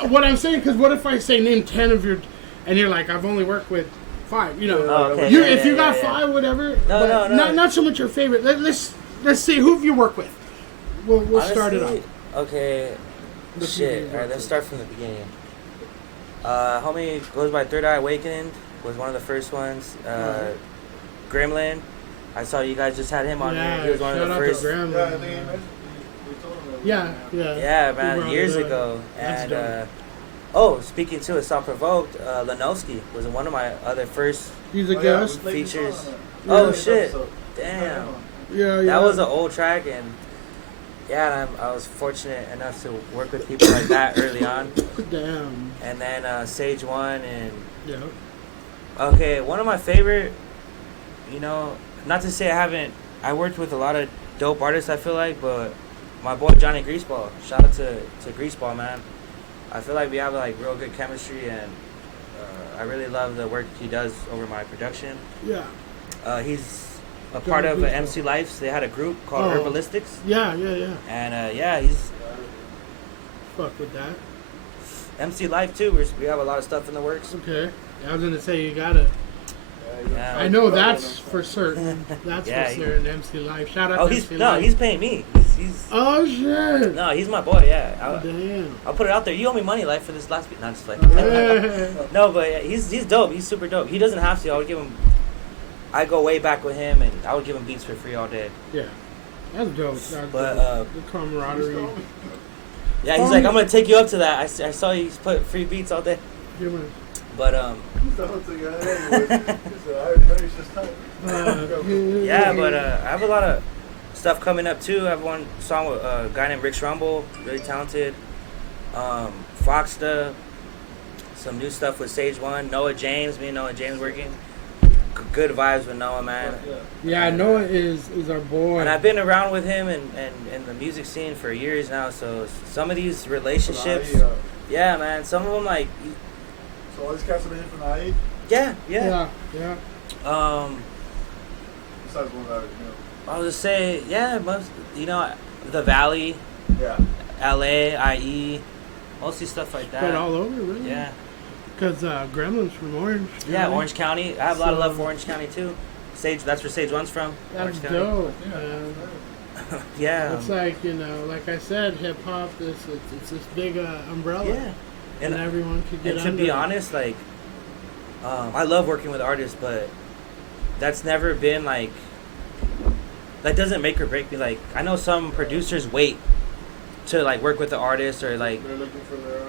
What I'm saying, because what if I say name 10 of your, and you're like, I've only worked with 5. You know, Oh, okay. if you got yeah. 5, whatever. No, but no. Not so much your favorite. Let's see who have you worked with. We'll start it off. Honestly, okay. Shit. Alright, let's start from the beginning. Homie goes by Third Eye Awakened. Was one of the first ones. Gremlin. I saw you guys just had him on here. He was one of the first. Yeah, I think he mentioned we told him that. Yeah. Yeah, He man, brought years it up. ago. That's And dope. speaking to it, Selfprovoked, Lanowski was one of my other first. He's a Oh, yeah, guest. we played the Features. song on Oh that. shit! Episode. Damn. Yeah. That was an old track, and yeah, I was fortunate enough to work with people like that early on. Damn. And then Sage One, and Yeah. okay, one of my favorite, not to say I worked with a lot of dope artists, I feel like, but my boy Johnny Greaseball, shout out to Greaseball, man. I feel like we have like real good chemistry, and I really love the work he does over my production. Yeah. He's a part of MC Life's. They had a group called Herbalistics. Yeah. And he's Fuck with that. MC Life too. We have a lot of stuff in the works. Okay. I was gonna say you gotta. Yeah. I know that's for certain. That's Yeah, for certain. MC Life. Shout out Oh, to he's MC no, Life. he's paying me. He's Oh shit. no, he's my boy. Yeah, Damn. I'll put it out there. You owe me money, Life, for this last beat. Not just like. Yeah. No, but yeah, he's dope. He's super dope. He doesn't have to. I would give him. I go way back with him, and I would give him beats for free all day. Yeah. That's dope. That's But dope. The camaraderie. yeah, he's like, I'm gonna take you up to that. I saw you put free beats all day. Give me- But yeah, but I have a lot of stuff coming up too. I have one song with a guy named Rick Rumble, really talented. Foxta, some new stuff with Sage One, Noah James. Me and Noah James working. Good vibes with Noah, man. Yeah, Noah is our boy. And I've been around with him and the music scene for years now. So some of these relationships, yeah, man. Some of them like. So all these cats have been from the Yeah. Yeah. Besides one that, I was just say, the Valley, LA, IE, mostly stuff like that. Spread all over, really. Yeah. Because Gremlin's from Orange County. Yeah, Orange County. I have a lot of love for Orange County too. Sage, that's where Sage 1's from. That's Orange County. dope. Yeah. It's like, like I said, hip hop. It's this big umbrella. Yeah. And everyone could get under. And to be honest, like, I love working with artists, but that's never been like. That doesn't make or break me. Like, I know some producers wait to like work with the artist, or like they're looking for their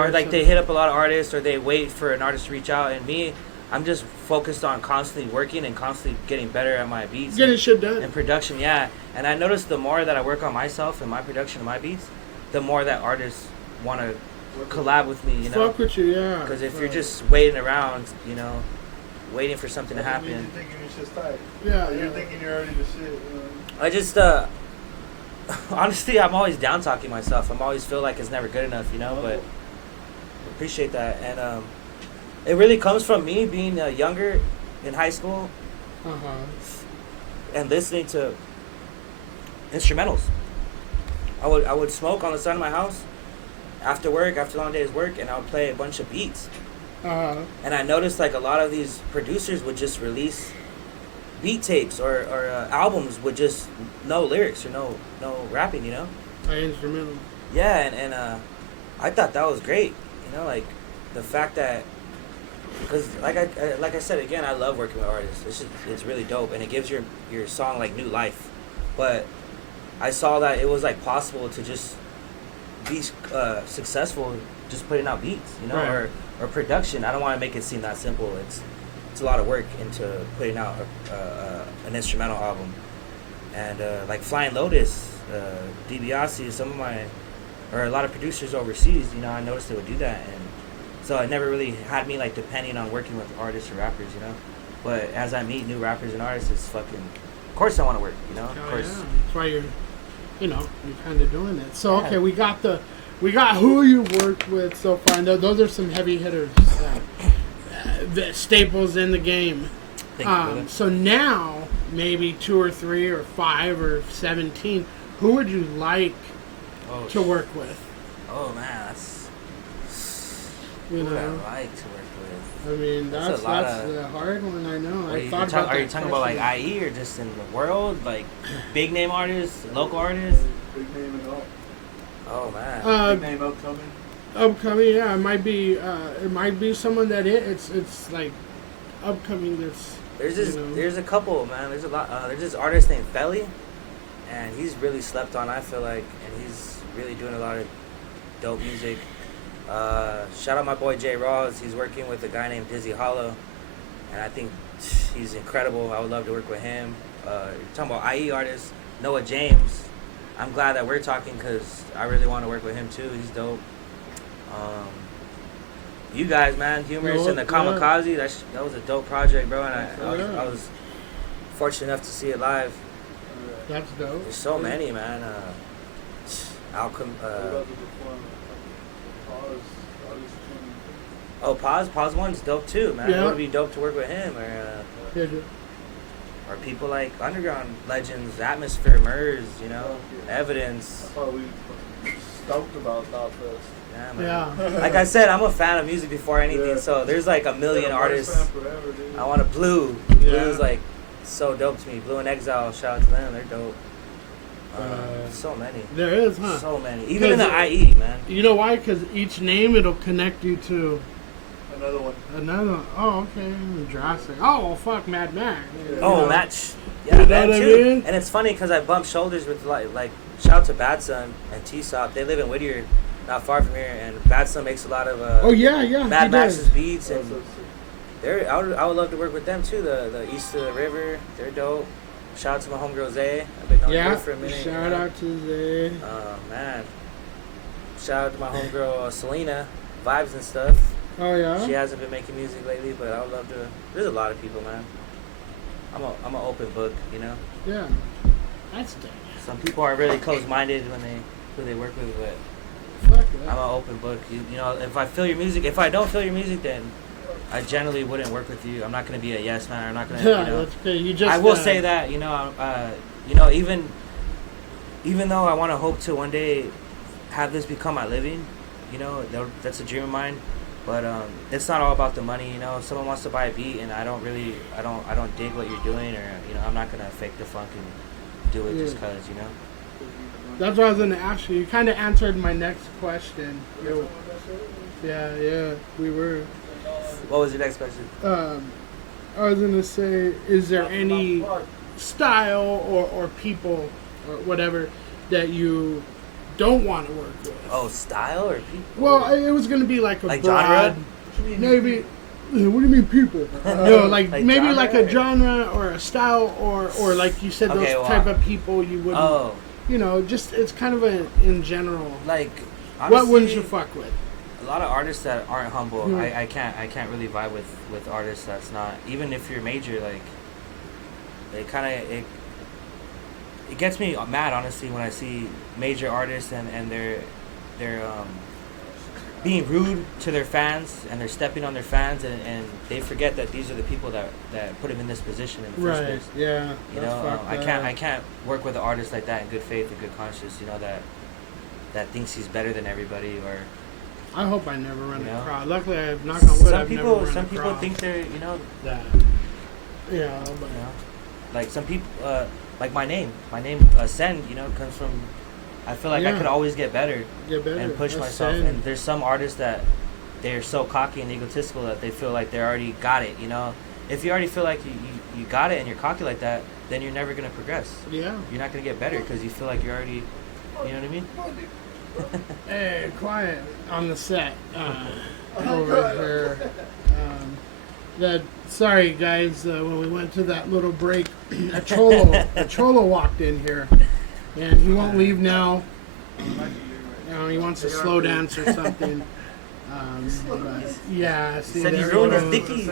or like they hit up a lot of artists, or they wait for an artist to reach out. And me, I'm just focused on constantly working and constantly getting better at my beats, getting shit done, and production. Yeah, and I noticed the more that I work on myself and my production and my beats, the more that artists want to collab with me. Fuck with you, yeah. Because if you're just waiting around, waiting for something to happen. You're thinking your shit's tight. Yeah. You're thinking you're already the shit. I just honestly, I'm always down talking myself. I'm always feel like it's never good enough, but appreciate that. And it really comes from me being younger in high school and listening to instrumentals. I would smoke on the side of my house after work, after a long day's work, and I would play a bunch of beats. And I noticed like a lot of these producers would just release beat tapes or albums with just no lyrics or no rapping, Instrumental. Yeah, and I thought that was great, like the fact that, because like I said again, I love working with artists. It's really dope, and it gives your song like new life. But I saw that it was like possible to just be successful just putting out beats, right. or production. I don't want to make it seem that simple. It's a lot of work into putting out an instrumental album. And like Flying Lotus, DiBiase, a lot of producers overseas, I noticed they would do that. And so it never really had me like depending on working with artists or rappers, But as I meet new rappers and artists, it's fucking, of course I want to work, of course. Yeah. That's why you're kind of doing it. So, okay, we got who you worked with so far. And those are some heavy hitters, the staples in the game. So now, maybe 2 or 3 or 5 or 17, who would you like to work with? Oh man, that's who would I like to work with? I mean, that's a hard one. I know. Are you talking about like IE or just in the world, like big name artists, local artists? Big name and all. Oh man. Big name upcoming. Upcoming, yeah. It might be someone that it's like upcoming. That's there's a couple, man. There's a lot. There's this artist named Felly, and he's really slept on, I feel like, and he's really doing a lot of dope music. Shout out my boy Jay Rawls. He's working with a guy named Dizzy Hollow, and I think he's incredible. I would love to work with him. You're talking about IE artists, Noah James. I'm glad that we're talking because I really want to work with him too. He's dope. You guys, man, Humorous and the Kamikaze, that was a dope project, bro, and I was fortunate enough to see it live. That's dope. There's so many, man. Pause one's dope too, man. Yeah. It would be dope to work with him, or people like underground legends, Atmosphere, Murs, Evidence. That's what we stoked about this. Yeah, man. Like I said, I'm a fan of music before anything, so there's like a million artists. Forever, I want to Blue. Blue's like so dope to me. Blue and Exile, shout out to them, they're dope. So many. There is, huh? So many. Even in the IE, man. You know why? Because each name, it'll connect you to another one. Oh, okay. Jurassic. Oh, well, fuck, Mad Max. Match. Yeah, you know that what too. I mean? And it's funny because I bumped shoulders with like shout out to Bad Son and T-Sop. They live in Whittier, not far from here, and Bad Son makes a lot of Mad Max's beats, and I would love to work with them too. The East of the River, they're dope. Shout out to my homegirl Zay. I've been knowing her for a minute. Shout out to Zay. Oh man. Shout out to my homegirl Selena, Vibes and stuff. Oh yeah. She hasn't been making music lately, but I would love to. There's a lot of people, man. I'm an open book, Yeah. That's dope. Some people are really close-minded who they work with, but Fuck that. I'm an open book. If I feel your music, if I don't feel your music, then I generally wouldn't work with you. I'm not gonna be a yes man. I'm not gonna. Yeah, You know, that's good. You just. I will say that even though I want to hope to one day have this become my living, that's a dream of mine. But it's not all about the money. If someone wants to buy a beat and I don't dig what you're doing, or I'm not gonna fake the funk and do it just cause. That's what I was gonna ask you. You kind of answered my next question. Yeah, we were. What was your next question? I was gonna say, is there any style or people or whatever that you don't want to work with? Oh, style or people? Well, it was gonna be like a like broad, genre. Maybe. What do you mean people? No, like maybe genre? like a genre or a style or like you said, those type of people you wouldn't. Oh. Just it's kind of in general. Like, honestly, what wouldn't you fuck with? A lot of artists that aren't humble. I can't really vibe with artists that's not, even if you're major. Like, it gets me mad, honestly, when I see major artists and they're being rude to their fans and they're stepping on their fans and they forget that these are the people that put them in this position in the first place. Yeah. I can't work with an artist like that in good faith and good conscience. That thinks he's better than everybody, or. I hope I never run a crowd. Luckily, I'm not gonna. Some people think they're that. Yeah, but like some people like my name Asend, comes from. I feel like I could always get better and push myself. And there's some artists that they're so cocky and egotistical that they feel like they already got it. If you already feel like you got it and you're cocky like that, then you're never gonna progress. Yeah, you're not gonna get better because you feel like you're already. You know what I mean? Hey, quiet on the set over here. Sorry guys, when we went to that little break, a cholo walked in here, and he won't leave now. He wants to slow dance or something. Yeah, see, said he ruined his Dickies.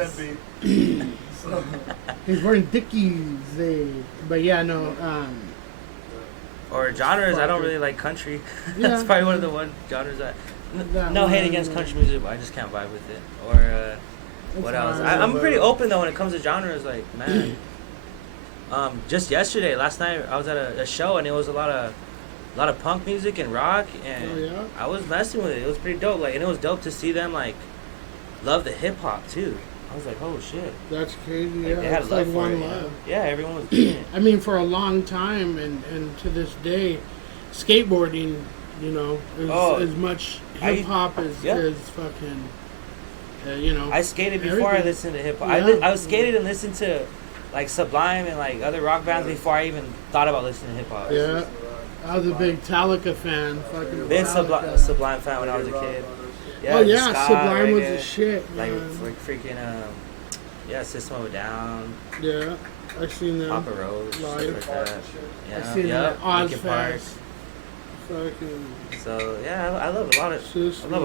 He's wearing Dickies, but yeah, no. Or genres, I don't really like country. That's probably one of the genres no hate against country music, but I just can't vibe with it. Or what else? I'm pretty open though when it comes to genres. Like, man, just last night I was at a show and it was a lot of punk music and rock, and I was messing with it. It was pretty dope. Like, and it was dope to see them like love the hip hop too. I was like, oh shit. That's crazy. Yeah, they had it's love like for one it, love. Yeah, everyone was doing it. I mean, for a long time and to this day, skateboarding, is as much hip hop as fucking, I skated before I listened to hip hop. I was skated and listened to like Sublime and like other rock bands before I even thought about listening to hip hop. Yeah, I was a big Metallica fan. Fucking been Sublime fan when I was a kid. Yeah, Sublime was the shit, man. Like freaking System of a Down. Yeah, I've seen them. Papa Rose, stuff like that. Yeah, I've seen them. Ozfest. Fucking. So yeah, I love a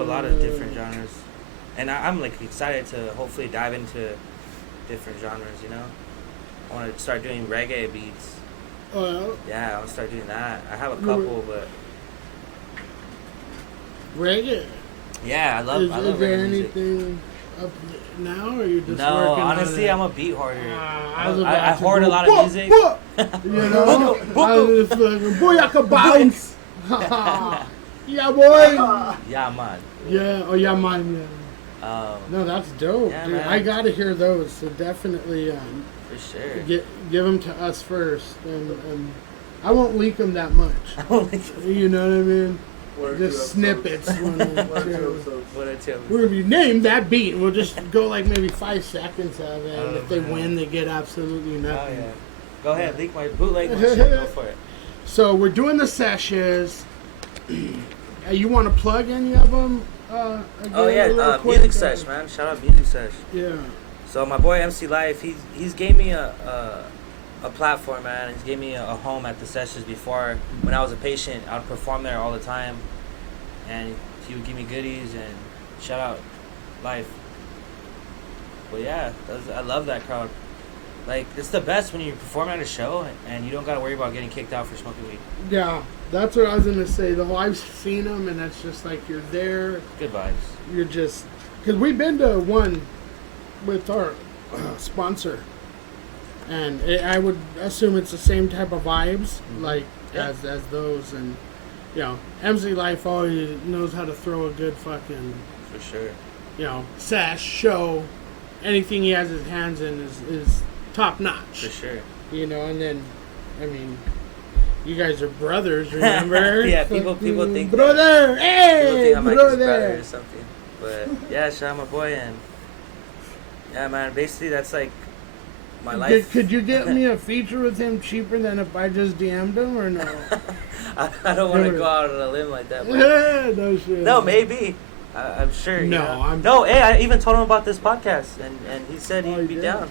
lot of different genres, and I'm like excited to hopefully dive into different genres. I want to start doing reggae beats. Oh yeah. I want to start doing that. I have a couple, but reggae. Yeah, I love Is there music. Anything up now, or are you just no? working Honestly, on I'm a beat hoarder. I hoard a lot of music. I was like, booyaka bounce. Yeah, boy. Yeah, man. Yeah. Oh, yeah, man. Yeah. No, that's dope, yeah, dude. Man. I gotta hear those. So definitely. For sure. Give them to us first, and I won't leak them that much. You know what I mean? Just snippets. One or two. We're gonna be named that beat, and we'll just go like maybe 5 seconds of it. And if they win, they get absolutely nothing. Oh yeah. Go ahead, leak my bootleg my shit. Go for it. So we're doing the sessions. You want to plug any of them? Music Sesh, man. Shout out Music Sesh. Yeah. So my boy MC Life, he's gave me a platform, man. He's gave me a home at the sessions before. When I was a patient, I would perform there all the time, and he would give me goodies. And shout out Life. But yeah, I love that crowd. Like, it's the best when you perform at a show and you don't gotta worry about getting kicked out for smoking weed. Yeah, that's what I was gonna say. I've seen them, and it's just like you're there. Good vibes. You're just, because we've been to one with our sponsor, and I would assume it's the same type of vibes, like as those, and MZ Life always knows how to throw a good fucking For sure. sash show. Anything he has his hands in is top notch. For sure. And then, I mean, you guys are brothers, remember? Yeah, people think brother. Hey, people think I'm like his brother brother or something. But yeah, shout out my boy, and yeah, man. Basically, that's like my life. Could you get me a feature with him cheaper than if I just DM'd him or no? I don't want to go out on a limb like that. But No shit. no, maybe. I'm sure. No, No, hey, I even told him about this podcast, and he said he'd be down.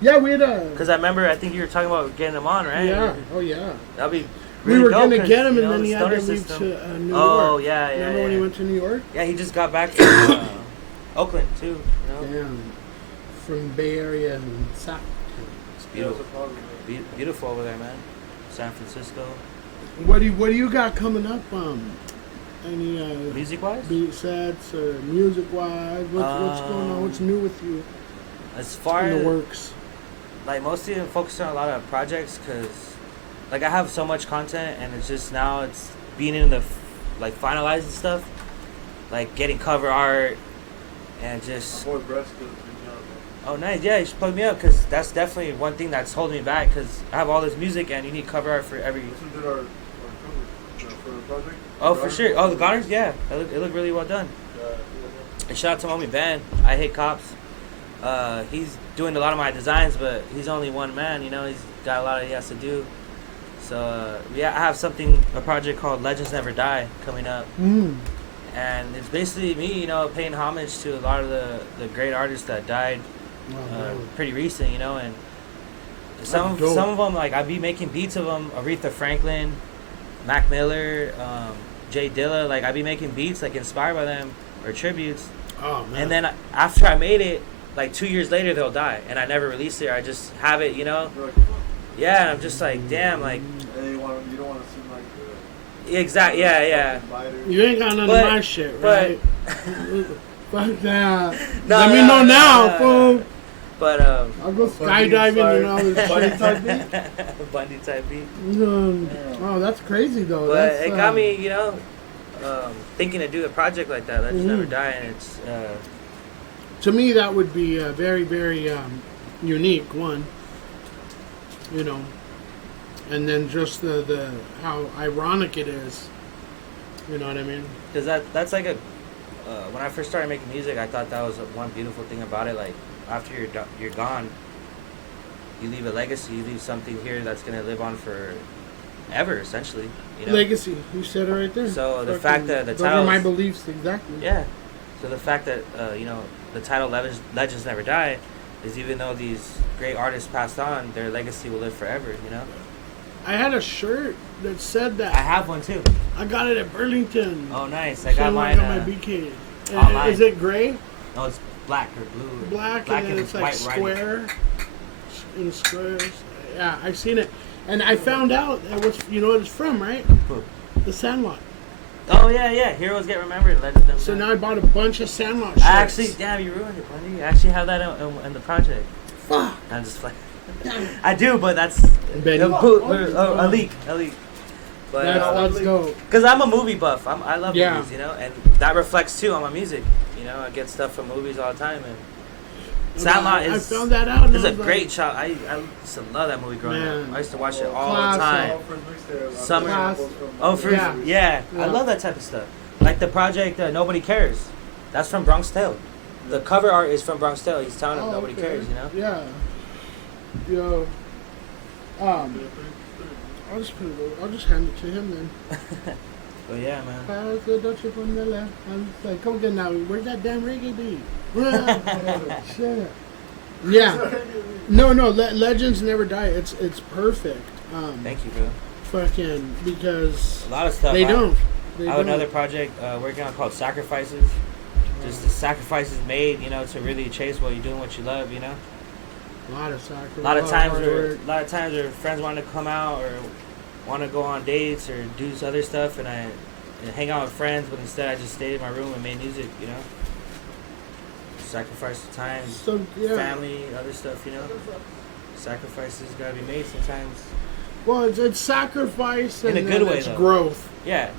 Yeah, we had Because I remember, I think you were talking about getting him on, right? Yeah. Oh yeah. That'd be. We Really were dope, gonna get him, you and know, then he had to stoner leave system. to New Oh York. yeah. Remember when he went to New York? Yeah, he just got back from Oakland too. Damn. From Bay Area and South. It's beautiful. Beautiful over there, man. San Francisco. What do you got coming up? Any Music wise? beat sets or music wise? What's going on? What's new with you As far in as the works? like mostly I'm focusing on a lot of projects because like I have so much content and it's just now it's being in the like finalizing stuff, like getting cover art and just. My boy Brett's doing a good job, man. Oh nice, yeah, you should plug me up because that's definitely one thing that's holding me back because I have all this music and you need cover art for every. This one did our cover for the project. Oh for sure. Oh the Goners, yeah, it looked really well done. And shout out to my homie Van. I Hate Cops. He's doing a lot of my designs, but he's only one man. He's got a lot he has to do. So yeah, I have a project called Legends Never Die coming up, and it's basically me, paying homage to a lot of the great artists that died pretty recent, and some of them like I be making beats of them. Aretha Franklin, Mac Miller, Jay Dilla, like I be making beats like inspired by them or tributes. Oh man! And then after I made it, like 2 years later they'll die, and I never release it. I just have it, Like, Yeah, and I'm just like, damn, like. and you don't want to seem like the. Exactly. Yeah. You ain't got none of my shit, right? Fuck that. No, Let me know now, fool. But I'll go skydiving and all this Bundy shit. type beat. Bundy type beat. Oh, that's crazy though. But That's, it got me, thinking to do a project like that. Let's never die, and it's. To me, that would be a very, very unique one. And then just the how ironic it is. You know what I mean? Because that's like when I first started making music, I thought that was one beautiful thing about it. Like after you're gone, you leave a legacy. You leave something here that's gonna live on forever, essentially. Legacy. You said it right there. So the fact that the those are title. my beliefs exactly. Yeah. So the fact that the title Legends Never Die is even though these great artists passed on, their legacy will live forever. I had a shirt that said that. I have one too. I got it at Burlington. Oh, nice! I got mine. I got my BK. Online. Is it gray? No, it's black or blue. Black and then it's like white square. In squares. Yeah, I seen it, and I found out that what it's from, right? Cool. The Sandlot. Oh yeah. Heroes Get Remembered. Legends Never So Die. now I bought a bunch of Sandlot shirts. I actually, damn, you ruined it, Bundy. I actually have that in the project. Fuck. I'm just like, I do, but that's Benny. a leak. But Let's go. because I'm a movie buff. I love Yeah. movies, and that reflects too on my music. I get stuff from movies all the time, and Sandlot I is. found that out. and It's I a was like, great shot. I used to love that movie growing Man. up. I used to watch it all Classic. the time. Summer. Class. Oh, for Yeah. yeah. I Yeah. love that type of stuff. Like the project Nobody Cares. That's from Bronx Tale. The cover art is from Bronx Tale. He's telling him nobody okay. cares, Yeah. Yo. I'll just hand it to him then. But yeah, man. Pass the Dutchie from the left. I'm just like, come get now. Where's that damn reggae beat? Shit. Yeah. No. Legends Never Die. It's perfect. Thank you, bro. Fucking because A lot of stuff. they I don't. I have another project working on called Sacrifices. Just the sacrifices made, to really chase what you're doing, what you love, A lot of sacrifice. A lot of times hard where work. friends want to come out or want to go on dates or do other stuff, and I hang out with friends, but instead I just stayed in my room and made music, sacrifice of time, family, other stuff, you know. Sacrifices gotta be made sometimes. Well, it's sacrifice and in a good way, it's though. Growth. Yeah.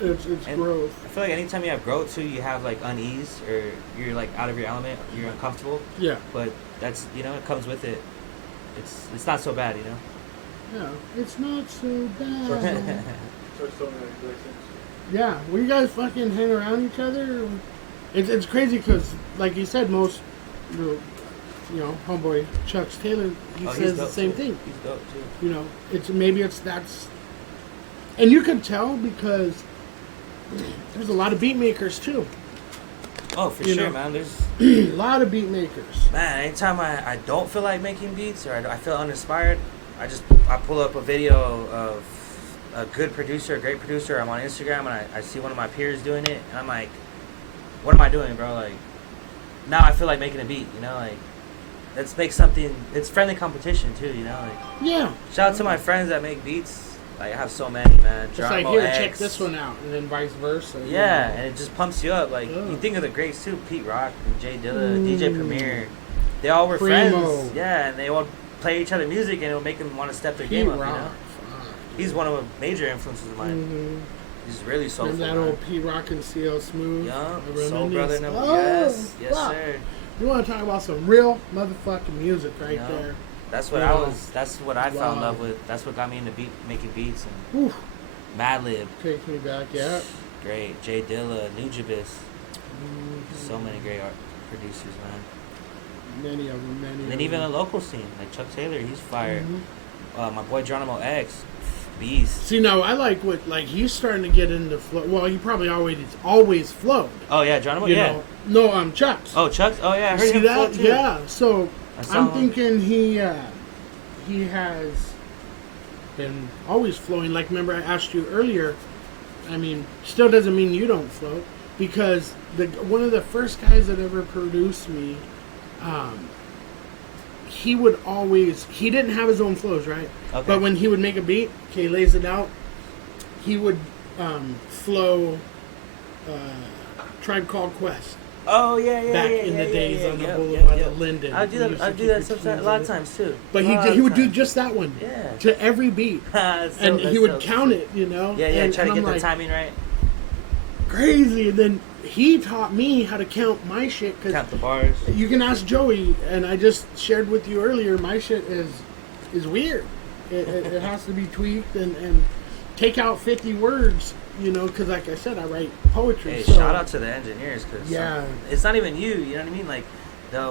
It's growth. I feel like anytime you have growth too, you have like unease or you're like out of your element, you're uncomfortable. Yeah. But that's, you know, it comes with it. It's not so bad, you know. Yeah, it's not so bad. So many blessings. Yeah, will you guys fucking hang around each other? It's crazy because, like you said, most, you know, homeboy Chuck's Taylor, he says the same thing. He's dope too. You know, that's, and you can tell because there's a lot of beat makers too. Oh, for sure, man. There's a lot of beat makers. Man, anytime I don't feel like making beats or I feel uninspired, I pull up a video of a good producer, a great producer. I'm on Instagram and I see one of my peers doing it, and I'm like, what am I doing, bro? Like, now I feel like making a beat, you know? Like, let's make something. It's friendly competition too, you know? Like, yeah. Shout out to my friends that make beats. Like, I have so many, man. It's like, here, check this one out, and then vice versa. Yeah, and it just pumps you up. Like, you think of the greats too, Pete Rock, and Jay Dilla, DJ Premier. They all were friends. Yeah, and they all play each other music, and it would make them want to step their game up, you know? He's one of the major influences of mine. Mm-hmm. He's really soulful. Remember that old Pete Rock and CL Smooth? Yeah, Soul Brother number. Yes, sir. You want to talk about some real motherfucking music right there. That's what that's what I fell in love with. That's what got me into making beats and Madlib. Takes me back, yeah. Great. Jay Dilla, Nujabes. So many great art producers, man. Many of them, And then even the local scene, like Chuck Taylor, he's fire. My boy Geronimo X, beast. See, now I like what, like, he's starting to get into flow. Well, he probably always flowed. Oh yeah, Geronimo. You know? No, Chuck's. Oh, Chuck's. Oh yeah, I heard him that? flow too. Yeah. So I'm thinking he has been always flowing. Like, remember I asked you earlier. I mean, still doesn't mean you don't float, because one of the first guys that ever produced me, he didn't have his own flows, right? Okay. But when he would make a beat, he lays it out, he would flow Tribe Called Quest. Oh yeah. Back in the days on the Boulevard of Linden. I do that sometimes, a lot of times too. But he would do just that one. Yeah. To every beat. And he would count it, you know? Yeah, try to get the timing right. Crazy. And then he taught me how to count my shit. Count the bars. You can ask Joey, and I just shared with you earlier, my shit is weird. It has to be tweaked and take out 50 words, you know, because like I said, I write poetry. Hey, so. shout out to the engineers, because it's not even you know what I mean? Like,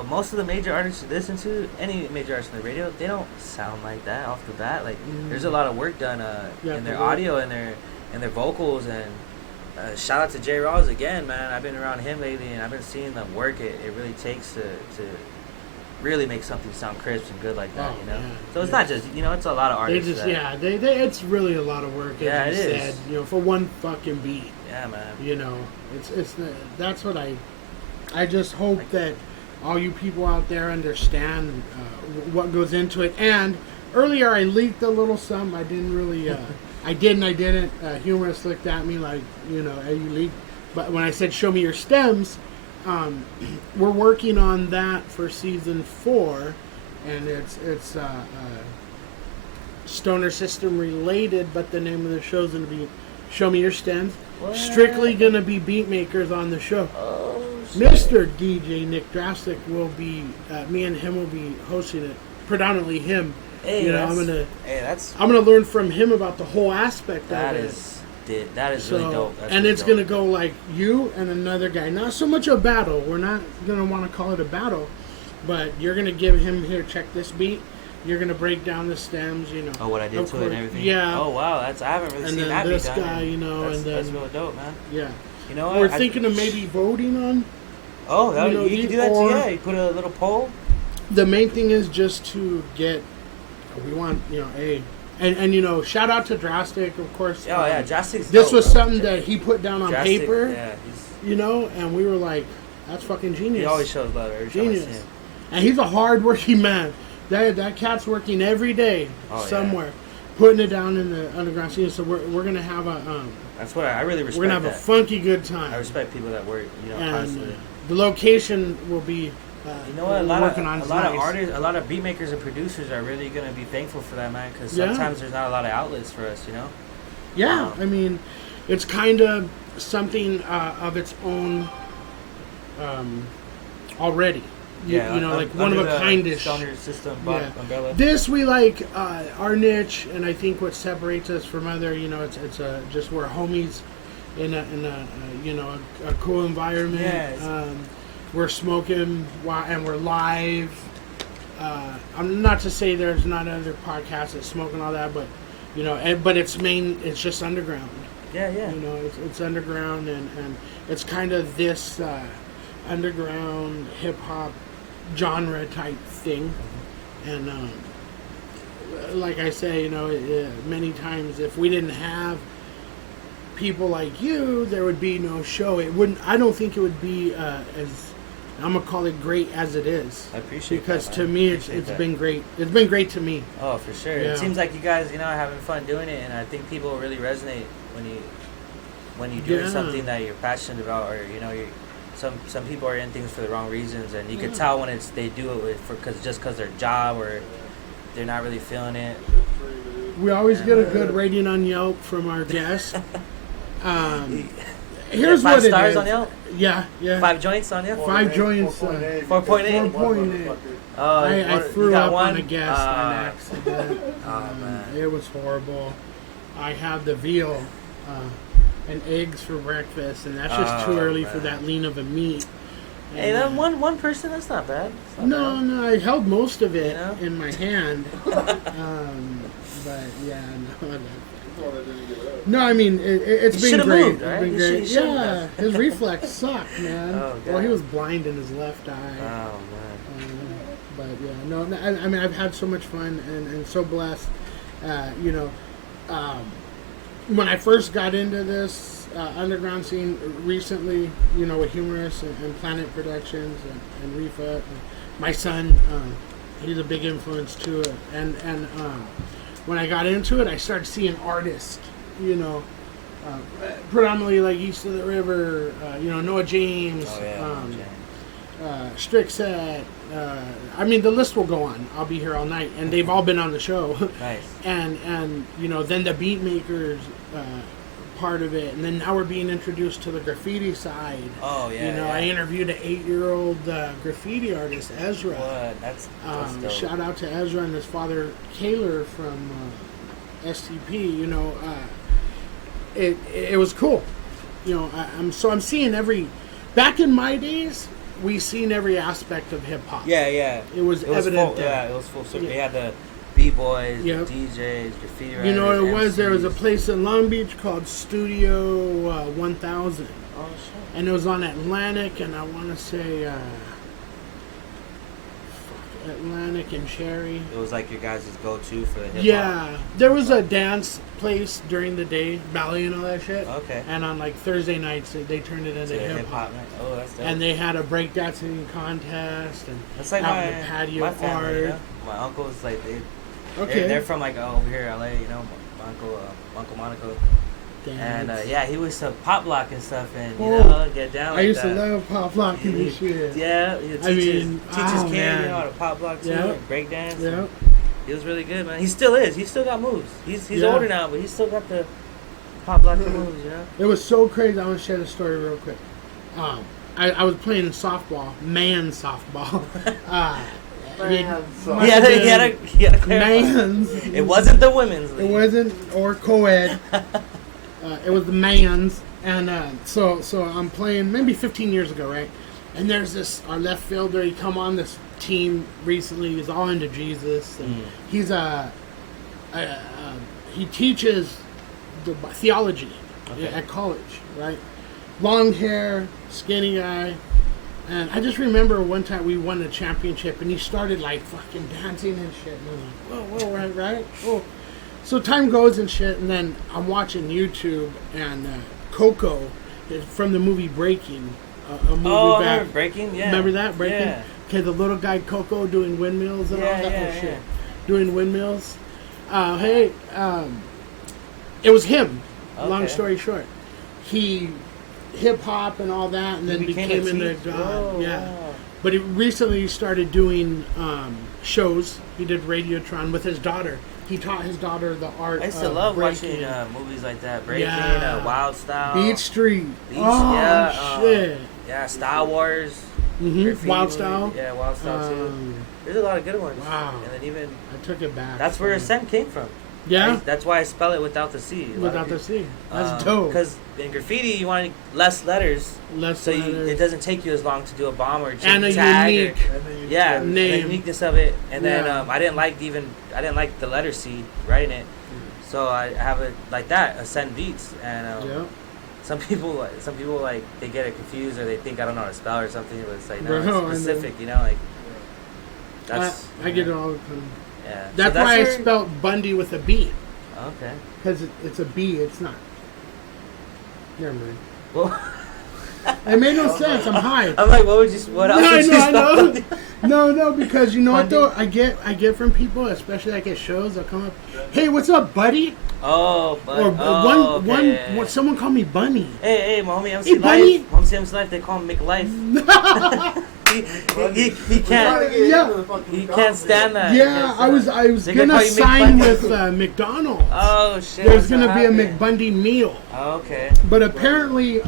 most of the major artists you listen to, any major artists on the radio, they don't sound like that off the bat. Like, there's a lot of work done in their audio and their vocals, and shout out to J. Rawls again, man. I've been around him lately, and I've been seeing the work it really takes to really make something sound crisp and good like that, you know? Man. So it's not just, you know, it's a lot of artists. It's really a lot of work, as you said, you know, for one fucking beat. Yeah, man. You know, that's what I just hope that all you people out there understand what goes into it. And earlier I leaked a little something. I didn't really, I didn't. Humorous looked at me like, you know, hey, you leaked. But when I said, show me your stems, we're working on that for season 4, and it's Stoner System related, but the name of the show is going to be Show Me Your Stems. What? Strictly going to be beat makers on the show. Oh, Mr. DJ Nick Drastic will be, me and him will be hosting it, predominantly him. Hey, you know, I'm gonna learn from him about the whole aspect of it. That is really dope. That's and really it's gonna go like you and another guy. Not so much a battle. We're not gonna want to call it a battle, but you're gonna give him, here, check this beat. You're gonna break down the stems, you know. Oh, what I did to it and everything. Yeah. Oh wow, I haven't really seen that. And then this guy, you know, that's real dope, man. Yeah. You know what? We're thinking of maybe voting on. Oh, you can do that too. Yeah, you put a little poll. The main thing is just to get. We want, you know, and you know, shout out to Drastic, of course. Oh yeah, Drastic's this dope, was something that he put down on Drastic, paper. Yeah, you know, and we were like, that's fucking genius. He always shows love every time I see him. And he's a hard-working man. That cat's working every day somewhere, putting it down in the underground scene. So we're gonna have a. That's what I really respect. We're gonna have a funky good time. I respect people that work, you know, constantly. the location will be. You know what? A lot of nice. artists, a lot of beat makers and producers are really gonna be thankful for that, man. Because sometimes there's not a lot of outlets for us, you know. Yeah, I mean, it's kind of something of its own already. You know, like one of a kindish. Stoner system umbrella. This we like our niche, and I think what separates us from other, you know, it's just we're homies in a you know a cool environment. Yes. We're smoking and we're live. I'm not to say there's not other podcasts that smoke and all that, but you know, but it's just underground. Yeah. You know, it's underground, and it's kind of this underground hip hop genre type thing, and like I say, you know, many times if we didn't have people like you, there would be no show. It wouldn't. I don't think it would be as I'm gonna call it great as it is. I appreciate because that, to me it's been great. It's been great to me. Oh, for sure. Yeah. It seems like you guys, you know, are having fun doing it, and I think people really resonate when you do something that you're passionate about, or you know, some people are in things for the wrong reasons, and you can tell when they do it because their job or they're not really feeling it. We always get a good rating on Yelp from our guests. Here's what it is. 5 stars on Yelp? Yeah. 5 joints on Yelp? 5 joints. 4.8? 4.8. Oh, I threw up on a guest on Ah. accident. Oh, man. It was horrible. I had the veal and eggs for breakfast, and that's just too early for that lean of a meat. Hey, And, that one person, that's not bad. No, I held most of it You know? in my hand. But yeah, no. No, I mean it's been great. Moved, right? It's been great. He Yeah, his reflex sucked, man. Oh, God. Well, he was blind in his left eye. Oh, man. But yeah, no. I mean, I've had so much fun and so blessed. You know, when I first got into this underground scene recently, you know, with Humorous and Planet Productions and Refa, my son, he's a big influence to it. And when I got into it, I started seeing artists, you know, predominantly like East of the River, you know, Noah James, Strixet. I mean, the list will go on. I'll be here all night, and they've all been on the show. Nice. And you know, then the beat makers part of it, and then now we're being introduced to the graffiti side. Oh yeah. You know, yeah. I interviewed an 8-year-old graffiti artist, Ezra. What? That's dope. Shout out to Ezra and his father, Kaler from STP. You know, it was cool. You know, I'm seeing every. Back in my days, we seen every aspect of hip hop. Yeah. It was evident. Full, it was full circle. They had the B-boys, Yep. DJs, graffiti writers. You know what it was? MCs. There was a place in Long Beach called Studio 1000. Oh shit. And it was on Atlantic, and I want to say Atlantic and Cherry. It was like your guys' go-to for the hip hop. Yeah, there was a dance place during the day, ballet and all that shit. Okay. And on like Thursday nights, they turned it into hip hop. Oh, that's dope. And they had a breakdancing contest, and that's like out my in the patio my family. art. You know? My uncles like Okay. they're from like over here in LA. You know, my uncle Monaco. Dance. And yeah, he was to pop lock and stuff, and you Oh, know, get down. I Like used that. to love pop locking and shit. Yeah, he I teaches mean, kids, man. you know, how to pop lock too, Yep. and break dance. Yeah. He was really good, man. He still is. He still got moves. He's Yeah. older now, but he's still got the pop locking moves, you know. It was so crazy. I want to share the story real quick. I was playing softball, man softball. He had a man's. It wasn't the women's league. It wasn't or co-ed. It was the man's, and so I'm playing maybe 15 years ago, right? And there's our left fielder. He come on this team recently. He's all into Jesus, and he's he teaches the theology at college, right? Long hair, skinny guy. And I just remember one time we won a championship, and he started like fucking dancing and shit. And I'm like, whoa, right? Oh. So time goes and shit, and then I'm watching YouTube, and Coco from the movie Breaking, a movie back. Remember Breaking? Yeah. Remember that? Breaking? Yeah. Okay, the little guy Coco doing windmills and all that whole shit. Yeah. Doing windmills. It was him. Okay. Long story short. He hip hop and all that, and then He became a into teacher. God. Oh, Yeah. wow. But he recently started doing shows. He did Radiotron with his daughter. He taught his daughter the art. I used to love breaking. watching movies like that. Breaking, Yeah. Wild Style. Beach Street. Beach, Oh, yeah, shit. Yeah, Star Wars. Mm-hmm. Wild movie. Style. Yeah, Wild Style too. There's a lot of good ones. Wow. And then even I took it back. that's where Asend came from. Yeah. That's why I spell it without the C. Without the C. That's dope. Because in graffiti, you want less letters. Less So letters. it doesn't take you as long to do a bomb or a And a tag unique yeah, name. the uniqueness of it. And then Yeah. I didn't like the letter C writing it, so I have it like that, Asend Beats. And Yeah. some people like they get it confused or they think I don't know how to spell or something, but it's like no, Bro, I it's know. specific, you know, like that's I get it all the time. yeah. That's So why I where- spelled Bundy with a B. Okay. Because it's a B, it's not. Never mind. Well, It made no sense. I'm high. I'm like, what else would you I spell? know. No, because you know what Bundy? though? I get from people, especially like at shows, they'll come up, hey, what's up, buddy? Oh, but Or okay. someone called me Bunny. Hey, my homie Hey, MC Bunny. Life. Homie MC Life, they call him McLife. he can't. Yeah. He can't stand that. Yeah, I was They're gonna gonna call you sign McBundy. with McDonald's. Oh shit. There's what's gonna be a happening? McBundy meal, Oh, okay. but apparently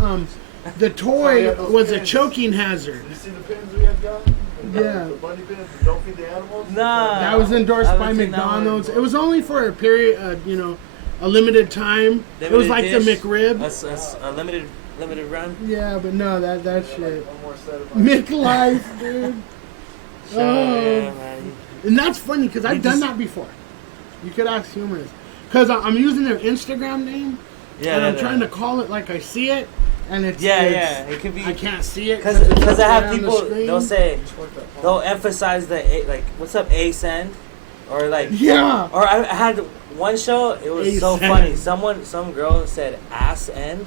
the toy was a choking hazard. You see the pins we had gotten? Yeah. The bunny pins, the don't feed the animals? Nah. That was endorsed I by haven't seen that one. McDonald's. It was only for a period, a limited time. It was Limited like dish, the McRib. A limited run. Yeah, but no, that shit. One more set of McLife, dude. Yeah, man. And that's funny because I've done that before. You could ask humorous. Because I'm using their Instagram name, Yeah. and I'm trying to call it like I see it, and it's It could be I can't see it because I have on the people. screen. They'll emphasize the A, like what's up Asend, or like Yeah. Or I had one show. It was so Asend. funny. Some girl said ass end,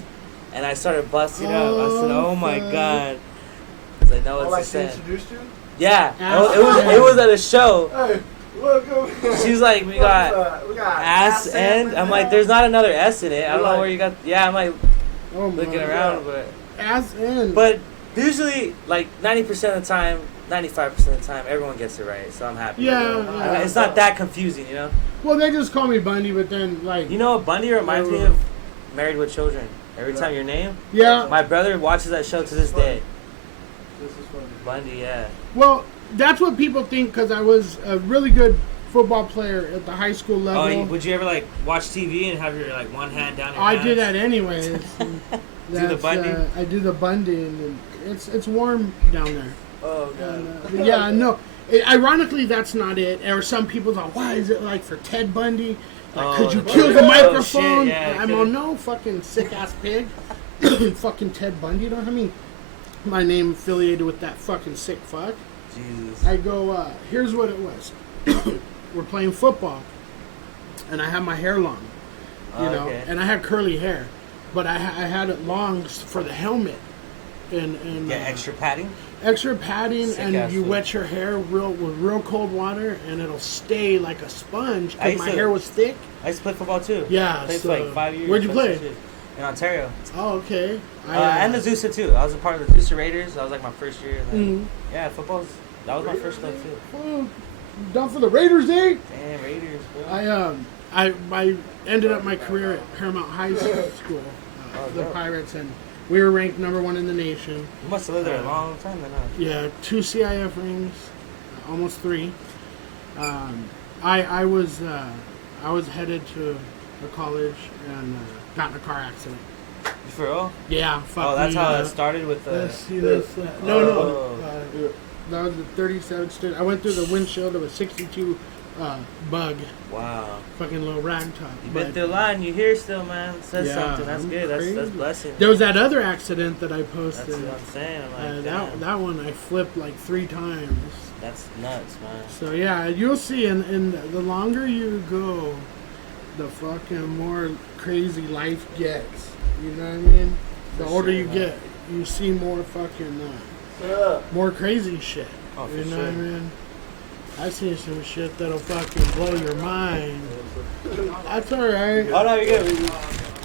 and I started busting up. I said, "Oh my fuck. god!" Because I know Oh, like it's she a send. introduced you? Yeah, Ass it was at a show. Hey, welcome. She's like, we got ass end. I'm like, there's not another S in it. I don't know where you got. Yeah, I'm like Oh my looking God. around, but Ass in. but usually like 90% of the time, 95% of the time, everyone gets it right. So I'm happy. Yeah. It's not that confusing, you know. Well, they just call me Bundy, but then like You know what Bundy reminds me of? Married with Children. Every time your name. yeah. My brother watches that show to this day. This is funny. Bundy, yeah. Well, that's what people think because I was a really good football player at the high school level. Oh, would you ever like watch TV and have your like one hand down your I pants? do that anyways. Do the Bundy? I do the Bundy, and it's warm down there. Oh god. Yeah, no. Ironically, that's not it. Or some people go, "Why is it like for Ted Bundy? Like, could you the kill the Bundy. Oh, microphone?" shit, yeah, I'm could- on no fucking sick ass pig. Fucking Ted Bundy. Don't have me my name affiliated with that fucking sick fuck. Jesus. I go, here's what it was. We're playing football, and I have my hair long, you know, okay. and I had curly hair, but I had it long for the helmet, and Yeah, extra padding. extra padding, Sick and ass you food. wet your hair with real cold water, and it'll stay like a sponge I because used my to- hair was thick. I used to play football too. Yeah, I played so for like 5 years. where'd you That's play? shit. In Ontario. Oh, okay. And the Zusa too. I was a part of the Zusa Raiders. That was like my first year. And then, yeah, that was my first love too. Oh, down for the Raiders, eh? Damn, Raiders, bro. I ended up my career at Paramount High School, the dope. Pirates, and we were ranked #1 in the nation. You must have lived there a long time then, huh? Yeah, 2 CIF rings, almost 3. I was headed to a college and got in a car accident. You for real? Yeah, fuck Oh, that's me, how it started with the. Let's see this. No. Oh. That was the 37 student. I went through the windshield of a 62 bug, Wow. fucking little rag top. You've been But through a lot and you hear still, man. It says Yeah, something. That's I'm good. That's crazy. blessing. there was that other accident that I That's posted. what I'm saying. I'm like, damn. That one I flipped like 3 times. That's nuts, man. So yeah, you'll see. And the longer you go, the fucking more crazy life gets. You know what I mean? The For older sure, you man. get, you see more fucking Yeah. more crazy shit. Oh, for You know sure. what I mean? I seen some shit that'll fucking blow your mind. That's alright. Oh, no, you're good.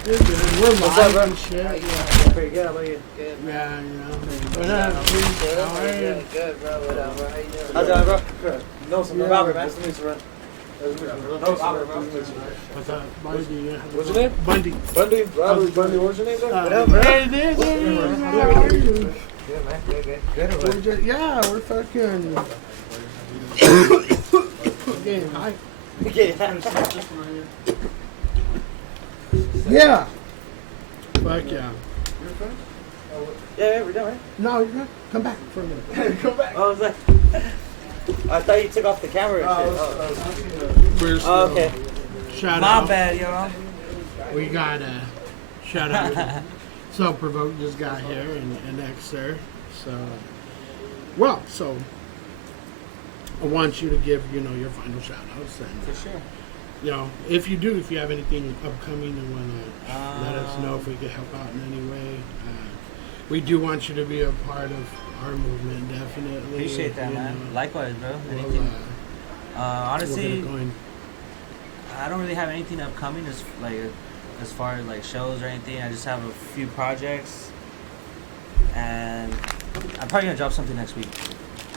You're good. We're What's up, live bro? and shit. Yeah, pretty good. How about you? Good, Yeah, you know. What up, dude? How are you? Good, bro. What up, bro? How you doing? How's it going, bro? No, some Robert, man. Nice to meet you, bro. No, Robert, bro. What's up, Bundy? What's your name? Bundy. Bundy? Robert Bundy. What's your name, bro? What up, bro? Hey, dude. How are you? Good, man. Good. Good. Yeah, we're fucking. Getting high. Yeah. Fuck yeah. Yeah, we're done, right? No, you're good. Come back for a minute. Come back. I was like, I thought you took off the camera and shit. Okay. Shout My out. bad, y'all. We got a shout out to Selfprovoked just got here and Xer. So I want you to give, your final shout outs and For sure. if you have anything upcoming and whatnot, let us know if we can help out in any way. We do want you to be a part of our movement, definitely. Appreciate that, man. Likewise, bro. Anything. Honestly, I don't really have anything upcoming as far as like shows or anything. I just have a few projects, and I'm probably gonna drop something next week.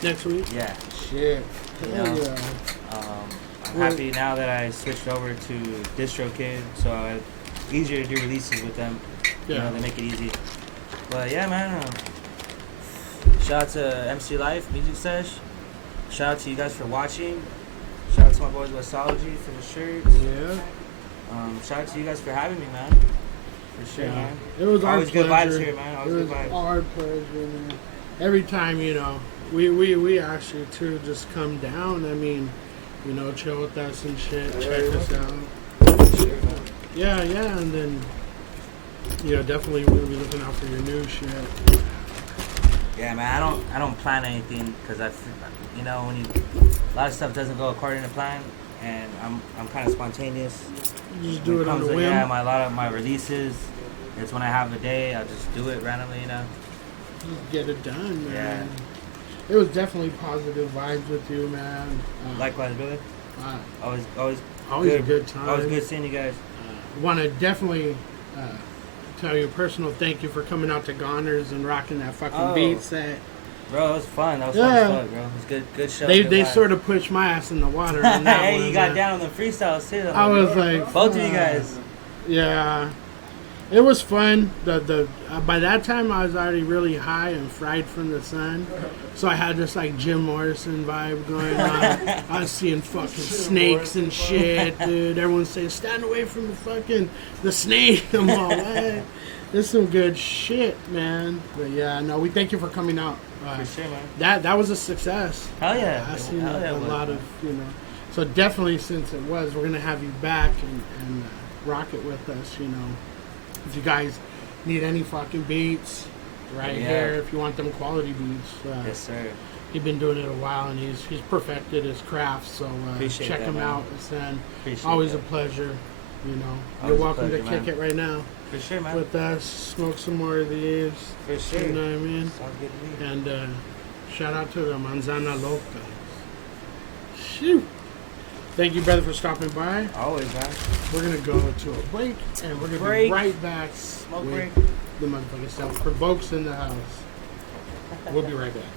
Next week? Yeah. Shit. Hell yeah. I'm happy now that I switched over to DistroKid, so it's easier to do releases with them. Yeah. They make it easy. But yeah, man. Shout out to MC Life Music Sesh. Shout out to you guys for watching. Shout out to my boys Westology for the shirts. Yeah. Shout out to you guys for having me, man. For sure, man. It was always our pleasure. Good vibes here, man. Always it was good vibes. our pleasure, man. Every time, we actually too just come down. I mean, chill with us and shit. Check us out. Yeah, and then, definitely we'll be looking out for your new shit. Yeah, man. I don't plan anything because when a lot of stuff doesn't go according to plan, and I'm kind of spontaneous. You just do it on the whim. Yeah, a lot of my releases. It's when I have a day, I'll just do it randomly, Just get it done, man. Yeah. It was definitely positive vibes with you, man. Likewise, brother. Always a good time. Always good seeing you guys. Want to definitely tell you a personal thank you for coming out to Goners and rocking that fucking beat set. Bro, it was fun. That was fun as fuck, bro. It was good show. They sort of pushed my ass in the water on that hey, one, you got man. down on the freestyles too. I was like, both of you guys. Yeah. It was fun. By that time I was already really high and fried from the sun, so I had this like Jim Morrison vibe going on. I was seeing fucking snakes and shit, dude. Everyone's saying, "Stand away from the snake." I'm all, what? This is some good shit, man. But yeah, no, we thank you for coming out. For sure, man. That was a success. Hell yeah. I seen a lot of So definitely, since it was, we're gonna have you back and rock it with us. If you guys need any fucking beats, here. If you want them quality beats, yes, sir. He's been doing it a while and he's perfected his craft. So check him out. It's always a pleasure. You're welcome to kick it right now. For sure, man. With us, smoke some more of these. For sure. You know what I mean? Sounds good to me. And shout out to the Manzana Loca. Shoot. Thank you, brother, for stopping by. Always, man. We're going to go to a break, and we're going to be right back. Smoke break. The motherfucking Self-Provoked in the house. We'll be right back.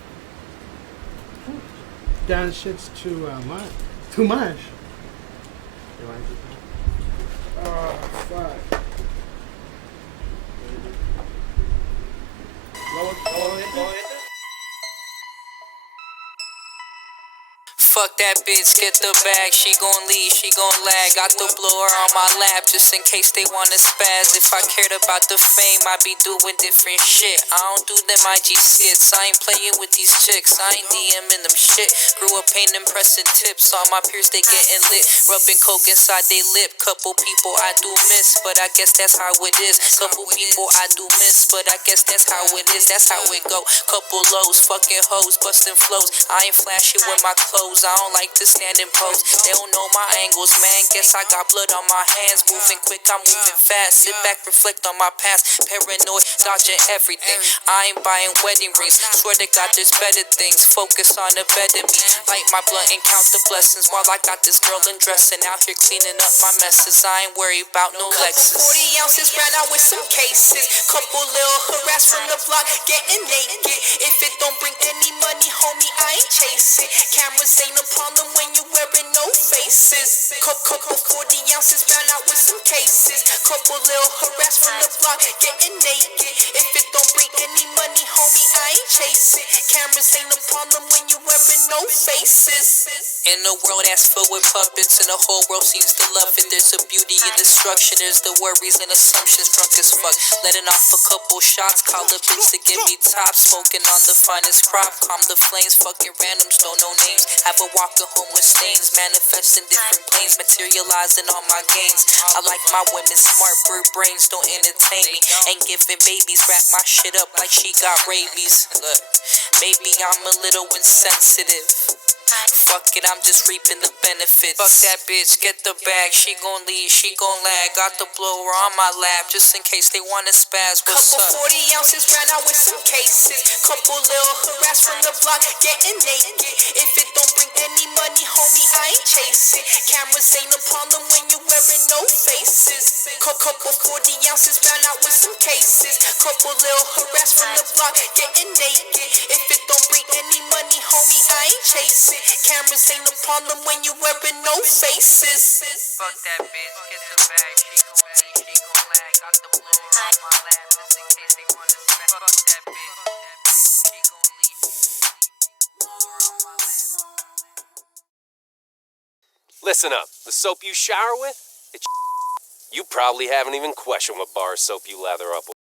That shit's too much. Too much. Oh, fuck. Fuck that bitch, get the bag, she gon' leave, she gon' lag. Got the blower on my lap just in case they wanna spaz. If I cared about the fame, I'd be doing different shit. I don't do them IG skits, I ain't playing with these chicks, I ain't DMing them shit. Grew up painting pressing tips, all my peers they getting lit. Rubbing coke inside they lip, couple people I do miss, but I guess that's how it is. Couple people I do miss, but I guess that's how it is, that's how it go. Couple lows, fucking hoes, busting flows. I ain't flashy with my clothes, I don't like to stand and pose. They don't know my angles, man. Guess I got blood on my hands. Moving quick, I'm moving fast. Sit back, reflect on my past. Paranoid, dodging everything. I ain't buying wedding rings. Swear to God, there's better things. Focus on the better me. Light my blunt and count the blessings while I got this girl undressing. Out here cleaning up my messes. I ain't worried about no Lexus. 40 ounces ran out with some cases. Couple little harass from the block, getting naked. If it don't bring any money, homie, I ain't chasing. Cameras ain't a problem when you wearing no faces. Couple 40 ounces ran out with some cases. Couple little harass from the block, getting naked. If it don't bring any money, homie, I ain't chasing. Cameras ain't a problem when you wearing no faces. In a world that's filled with puppets and the whole world seems to love it, there's a beauty in destruction. There's the worries and assumptions, drunk as fuck. Letting off a couple shots, call a bitch to give me top. Smoking on the finest crop, calm the flames. Fucking randoms, don't know names. Have a walking home with stains, manifesting different planes, materializing all my gains. I like my women smart, bird brains don't entertain me. Ain't giving babies, wrap my shit up like she got rabies. Look, maybe I'm a little insensitive. Fuck it, I'm just reaping the benefits. Fuck that bitch, get the bag. She gon' leave, she gon' lag. Got the blower on my lap just in case they wanna spaz. What's up? Couple 40 ounces ran out with some cases. Couple little harass from the block, getting naked. If it don't bring any money, homie, I ain't chasing. Cameras ain't a problem when you wearing no faces. Couple 40 ounces ran out with some cases. Couple little harass from the block, getting naked. If it don't bring any money, homie, I ain't chasing. Cameras ain't a problem when you wearing no faces. Fuck that bitch, get the bag. She gon' leave, she gon' lag. Got the blower on my lap just in case they wanna smack. Fuck that bitch, she gon' leave. Blower on my lap. Listen up, the soap you shower with, it's you probably haven't even questioned what bar soap you lather up with.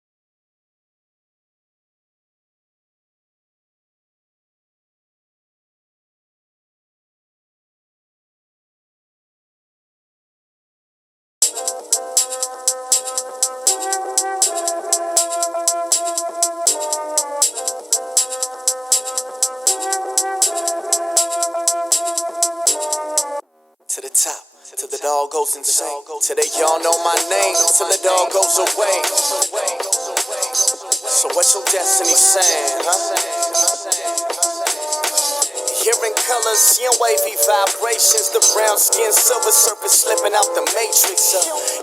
To the top, till the dog goes insane. Till they y'all know my name, till the dog goes away. So what's your destiny saying, huh? Hearing colors, seeing wavy vibrations. The brown skin, silver surface slipping out the matrix.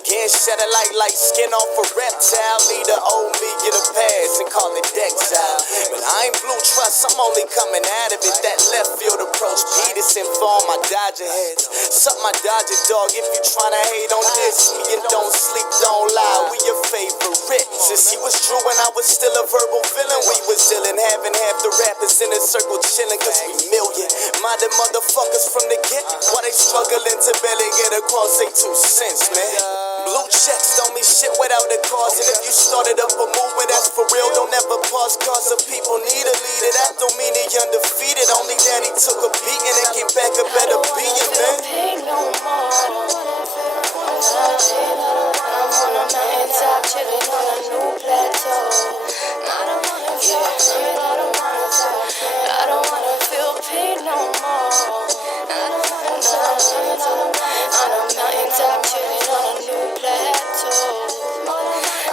Getting shattered like skin off a reptile. Need the old me, get a pass and call it exile. But I ain't blue trust, I'm only coming out of it. That left field approach, Peterson for all my Dodger heads. Suck my Dodger dog if you tryna hate on this. Me and don't sleep, don't lie, we your favorite. Since he was true and I was still a verbal villain, we was dealing, having half the rappers in a circle chilling, cause we million. Minded motherfuckers from the get, why they struggling to barely get across, say 2 cents, man. Blue checks don't mean shit without a cause. And if you started up a movement that's for real, don't ever pause. Cause the people need a leader, that don't mean he undefeated. Only that he took a beating and came back a better being, man. No more. I'm on a mountaintop, chilling on a new plateau. I don't wanna feel pain, I don't wanna feel pain no more. I don't wanna on a mountaintop, chilling on a new plateau.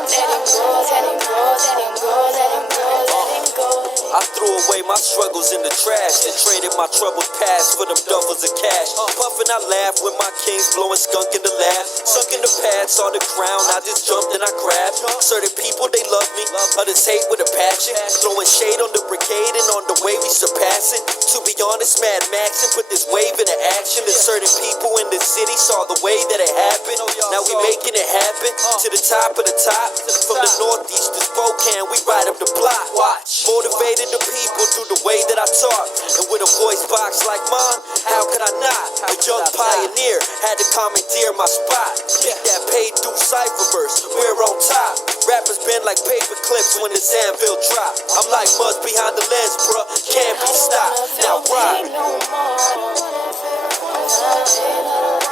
Let him go, let him go, let him go, let him go, let him go. I threw away my struggles in the trash and traded my troubled past for them duffels of cash. Puffin', I laugh with my kings blowing skunk in the lab. Sunk in the pad, saw the crown, I just jumped and I grabbed. Certain people, they love me, others hate with a passion. Throwing shade on the brigade and on the way we surpassing. To be honest, Mad Max and put this wave into action. And certain people in the city saw the way that it happened. Now we making it happen to the top of the top. From the northeast to Spokane, we ride up the block. Watch, motivated the people through the way that I talk. And with a voice box like mine, how could I not? A young pioneer had to commandeer my spot. Get that paid through cipher verse, we're on top. Rappers bend like paper clips when this anvil drop. I'm like mud behind the lens, bruh, can't be stopped. Now rock. No more.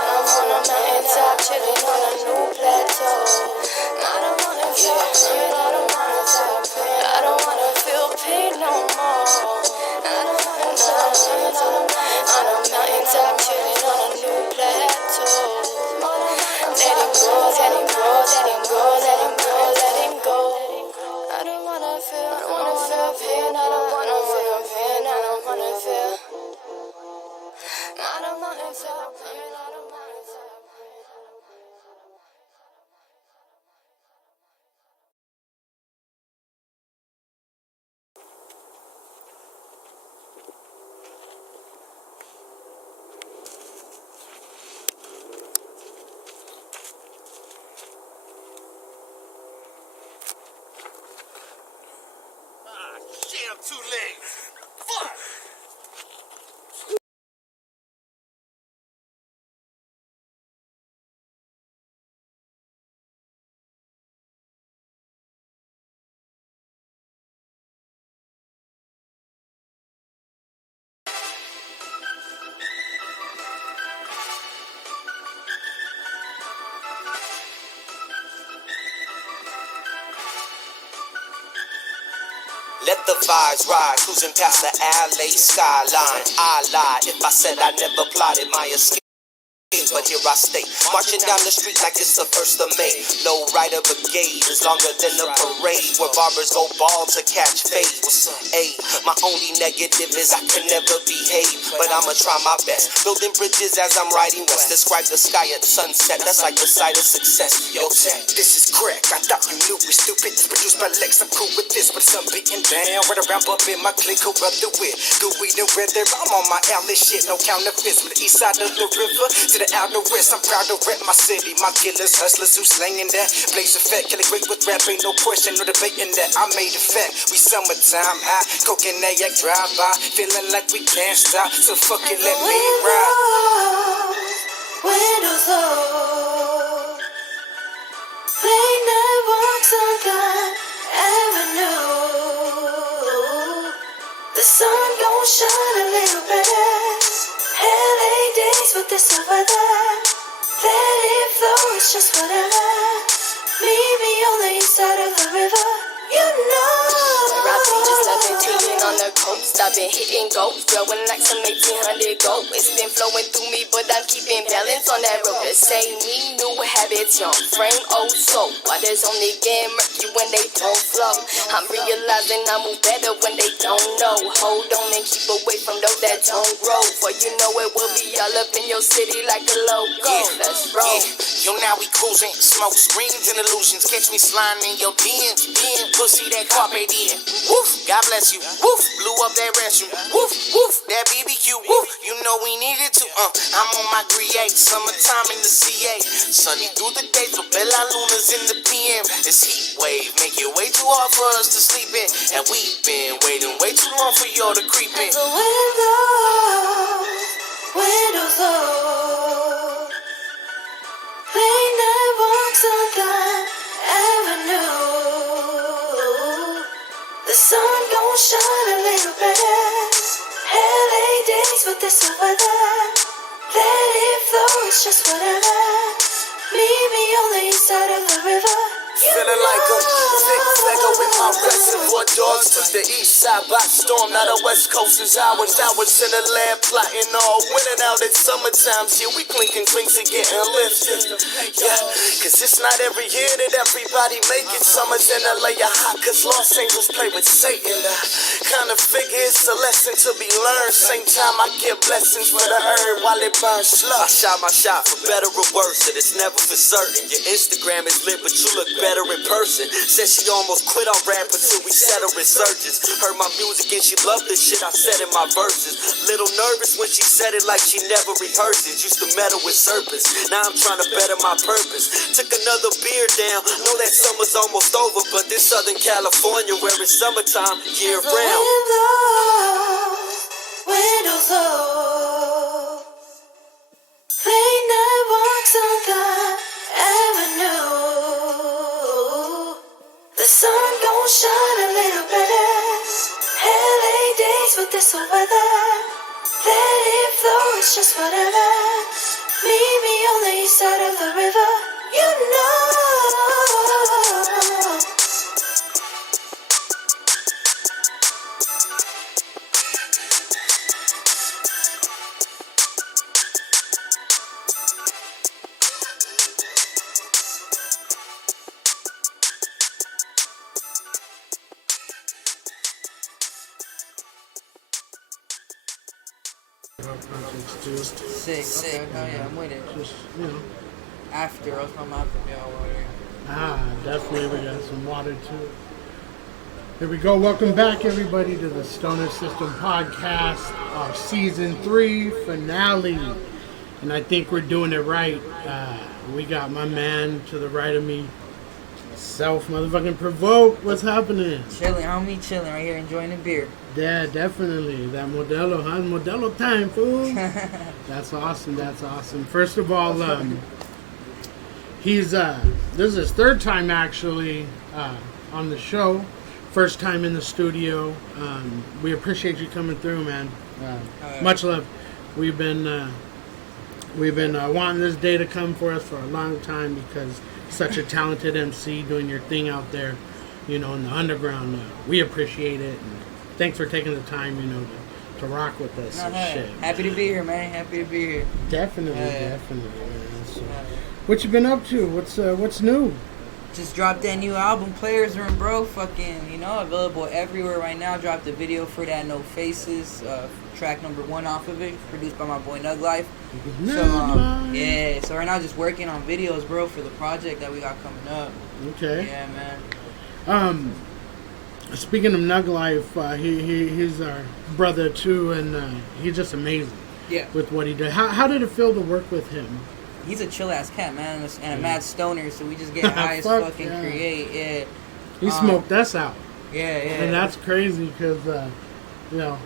I'm on a mountaintop, chilling on a new plateau. I don't wanna feel pain, I don't wanna feel pain no more. I don't wanna on a mountaintop. let the vibes ride. Cruising past the LA skyline. I lied if I said I never plotted my escape. But here I stay, marching down the street like it's the 1st of May. Low rider brigade is longer than the parade, where barbers go bald to catch fade. Ayy, my only negative is I could never behave, but I'ma try my best. Building bridges as I'm riding west. Describe the sky at sunset, that's like the sight of success. Yo, tech, this is correct. I thought you knew we stupid. It's produced by Lex, I'm cool with this, but some beating down. Right around bumping my clique, who up the wit. Good weed and weather, I'm on my alley shit, no counterfeits. From the east side of the river to the outer west, I'm proud to rep my city. My killers, hustlers who slanging that. Blaze effect, killing great with rap, ain't no question, no debating that. I made a fact, we summertime high, coke and yak drive by, feeling like we can't stop, so fuck it, let me ride. Windows low, late night walks on that avenue. The sun gon' shine a little bit. LA days with this over there. Let it flow, it's just whatever. Meet me on the east side of the river. You know, Robbie just 17 on the coast. I've been hitting goals, growing like some 1800 gold. It's been flowing through me, but I'm keeping balance on that road. The same me, new habits, young frame, old soul. Waters only get murky when they don't flow. I'm realizing I move better when they don't know. Hold on and keep away from those that don't grow. For you know it will be all up in your city like a logo. Let's roll. Yo, now we cruising, smoke screens and illusions. Catch me sliding in your DMs, pussy that carpet diem. Woof, God bless you. Woof, blew up that restroom. Woof, woof, that BBQ. Woof, you know we needed to. I'm on my create, summertime in the CA. Sunny through the day, but Bella Luna's in the PM. This heat wave make it way too hard for us to sleep in, and we've been waiting way too long for y'all to creep in. the windows low, late night walks on that avenue. The sun gon' shine a little bit. LA days with this over there. Let it flow, it's just whatever. Meet me on the east side of the river. Feeling like a thick figure with my reservoir dogs. Took the east side by storm, now the west coast is ours. I was in the lab plotting all winning out at summertime. Yeah, we clinking drinks and getting lifted. Yeah, cause it's not every year that everybody make it. Summers in LA are hot cause Los Angeles play with Satan. Kinda figure it's a lesson to be learned. Same time I get blessings for the herb while it burns slow. I shot my shot for better or worse, and it's never for certain. Your Instagram is lit, but you look better in person. Said she almost quit on rap until we set a resurgence. Heard my music and she loved the shit I said in my verses. Little nervous when she said it like she never rehearsed it. Used to meddle with serpents, now I'm trying to better my purpose. Took another beer down, know that summer's almost over, but this Southern California where it's summertime year round. Windows low, late night walks on that avenue. The sun gon' shine a little bit. LA days with this over there. Let it flow, it's just whatever. Meet me on the east side of the river. You know. Sick. Okay. Oh yeah, I'm with it. Just, you know. After, what's my mouth with y'all water? Definitely we got some water too. Here we go. Welcome back, everybody, to the Stoner System Podcast, our Season 3 finale. And I think we're doing it right. We got my man to the right of me, Self-Provoked. What's happening? Chilling, homie, chilling right here, enjoying the beer. Yeah, definitely. That Modelo, huh? Modelo time, fool. That's awesome. That's awesome. First of all, he's this is his third time actually on the show. First time in the studio. We appreciate you coming through, man. Much love. We've been wanting this day to come for us for a long time because such a talented MC doing your thing out there. you know, in the underground. We appreciate it, and thanks for taking the time, you know, to rock with us and shit. Happy to be here, man. Happy to be here. Definitely, definitely, man. So, what you been up to? What's new? Just dropped that new album, Players Room, bro. Fucking, you know, available everywhere right now. Dropped a video for that, No Faces. Track number 1 off of it, produced by my boy Nug Life. So, yeah. So right now, just working on videos, bro, for the project that we got coming up. Okay. Yeah, man. Speaking of Nug Life, he's our brother too, and he's just amazing. Yeah. With what he did. How did it feel to work with him? He's a chill ass cat, man, and a mad stoner. So we just get high as fucking create. Yeah. He smoked us out. Yeah, yeah. And that's crazy because, you know,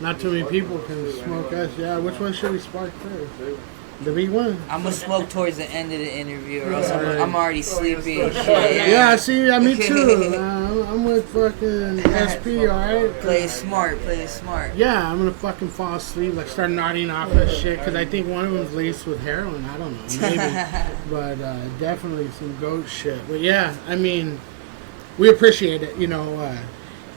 not too many people can smoke us. Yeah, which one should we spark first? The B1. I'm gonna smoke towards the end of the interview, or else I'm already sleepy and shit. Yeah, see, me too. I'm with fucking SP, alright? Play it smart. Yeah, I'm gonna fucking fall asleep, like start nodding off that shit, because I think one of them's laced with heroin. I don't know, maybe. But definitely some goat shit. But yeah, I mean, we appreciate it, you know.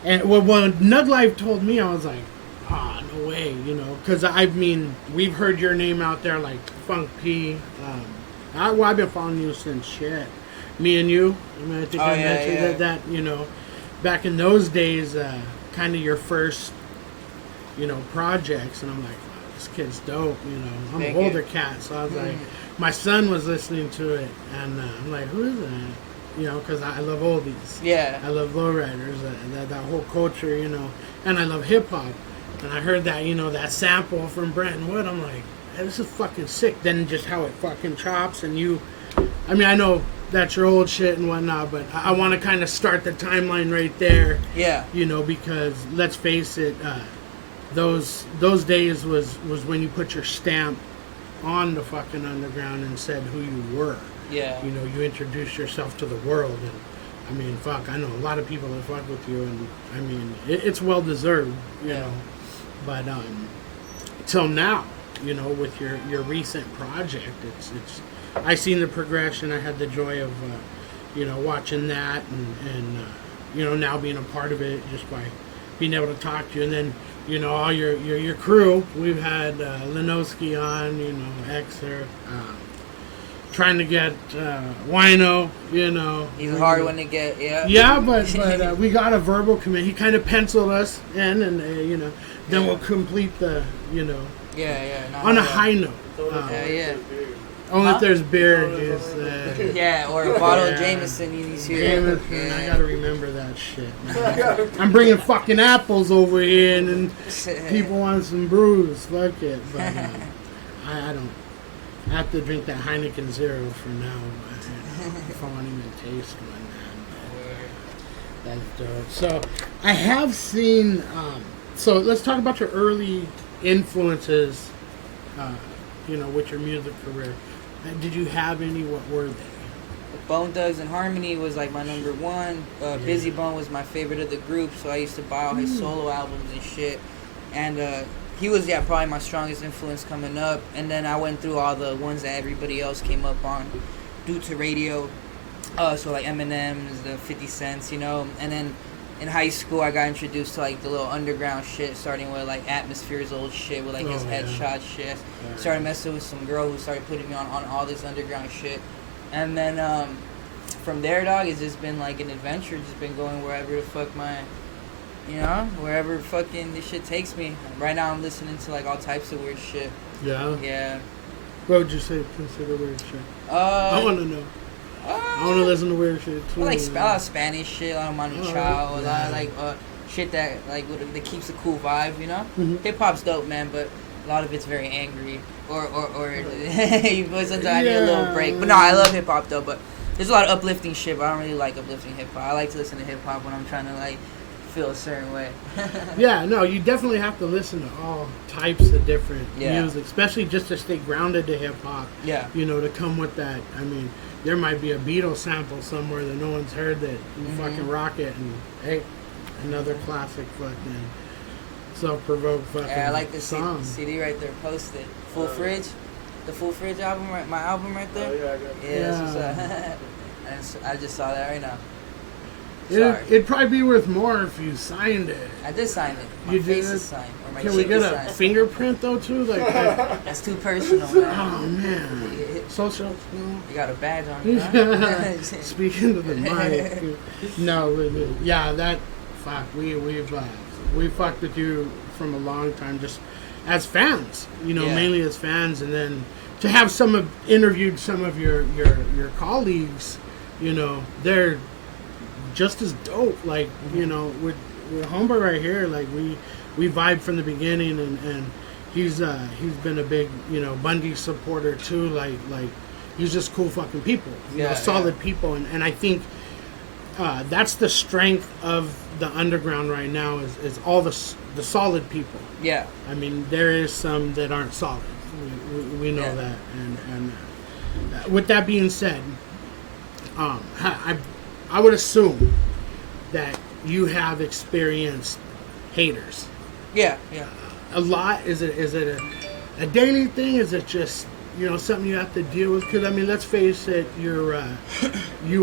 And when Nug Life told me, I was like, no way, you know, because I mean, we've heard your name out there like Funk P. I've been following you since shit. Me and you. I mean, I think I mentioned that, you know, back in those days, kind of your first, you know, projects, and I'm like, wow, this kid's dope, you know. I'm an older cat, so I was like, my son was listening to it, and I'm like, who is that? You know, because I love oldies. Yeah. I love lowriders, that whole culture, you know, and I love hip hop. And I heard that, you know, that sample from Bretton Wood. I'm like, hey, this is fucking sick. Then just how it fucking chops, and you, I mean, I know that's your old shit and whatnot, but I want to kind of start the timeline right there. Yeah. You know, because let's face it, those days was when you put your stamp on the fucking underground and said who you were. Yeah. You know, you introduced yourself to the world, and I mean, fuck, I know a lot of people that fuck with you, and I mean, it's well deserved, you know. But till now, you know, with your recent project, it's I seen the progression. I had the joy of you know, watching that, and you know, now being a part of it just by being able to talk to you, and then, you know, all your crew. We've had Linowski on, you know, Xer, trying to get Wino, you know. He's a hard one to get, yeah. Yeah, but we got a verbal commit. He kind of penciled us in, and you know, then we'll complete the, you know. Yeah. On a high note. Yeah. Only if there's beer. Yeah, or a bottle of Jameson. He's here. Jameson, I gotta remember that shit, man. I'm bringing fucking apples over here, and people want some brews. Fuck it, but I don't. I have to drink that Heineken Zero for now, but if I want to even taste one, that's dope. So, I have seen, so let's talk about your early influences, you know, with your music career. Did you have any? What were they? Bone Thugs and Harmony was like my number one. Busy Bone was my favorite of the group, so I used to buy all his solo albums and shit. And he was, probably my strongest influence coming up. And then I went through all the ones that everybody else came up on due to radio. So like Eminem's, the 50 Cents, you know. And then in high school, I got introduced to like the little underground shit, starting with like Atmosphere's old shit, with like his headshot shit. Started messing with some girl who started putting me on all this underground shit. And then from there, dog, it's just been like an adventure. Just been going wherever the fuck wherever fucking this shit takes me. Right now, I'm listening to like all types of weird shit. Yeah. Yeah. What would you say consider weird shit? I want to know. I want to listen to weird shit too. Well, like a lot of Spanish shit, a lot of Manu Chao, a lot of like shit that like that keeps a cool vibe, you know. Hip hop's dope, man, but a lot of it's very angry, or sometimes I need a little break. But no, I love hip hop though. But there's a lot of uplifting shit, but I don't really like uplifting hip hop. I like to listen to hip hop when I'm trying to like feel a certain way. Yeah, no, you definitely have to listen to all types of different music, especially just to stay grounded to hip hop. Yeah. You know, to come with that. I mean, there might be a Beatles sample somewhere that no one's heard that you fucking rock it, and hey, another classic fucking Selfprovoked fucking I like the song. CD right there posted. Full Fridge, the Full Fridge album, my album right there. Oh, yeah, I got it. Yeah. I just saw that right now. It'd probably be worth more if you signed it. I did sign it. My You face did? is signed. Or my Can we cheek get is a signed. fingerprint though too? Like That's too personal, man. Oh man. Social. No. You got a badge on you, huh? Speaking to the mic. No, yeah, that fuck. We fucked with you from a long time, just as fans. You know, mainly as fans, and then to have interviewed some of your colleagues. You know, they're just as dope. Like you know, with Homeboy right here, like we vibe from the beginning, and he's been a big Bundy supporter too. Like he's just cool fucking people, solid people, and I think that's the strength of the underground right now is all the solid people. Yeah, I mean there is some that aren't solid. We know that, and with that being said, I would assume that you have experienced haters. Yeah. A lot. Is it a daily thing? Is it just something you have to deal with? Because I mean, let's face it, you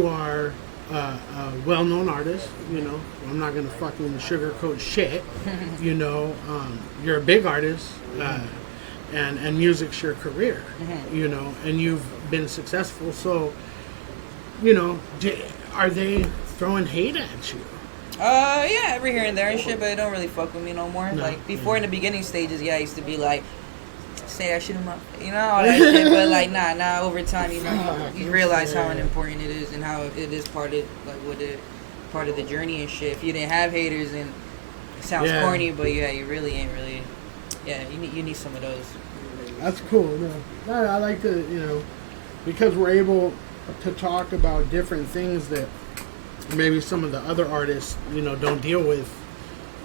are a well-known artist. I'm not gonna fucking sugarcoat shit. You're a big artist, and music's your career. And you've been successful. So, are they throwing hate at you? Yeah, every here and there and shit, but it don't really fuck with me no more. No. Like, before in the beginning stages, I used to be like, say that shit in my, all that shit, but like, nah, over time, you realize how important it is and how it is part of the journey and shit. If you didn't have haters, and it sounds corny, but you really ain't really, you need some of those. That's cool. No, I like to, because we're able to talk about different things that maybe some of the other artists, don't deal with,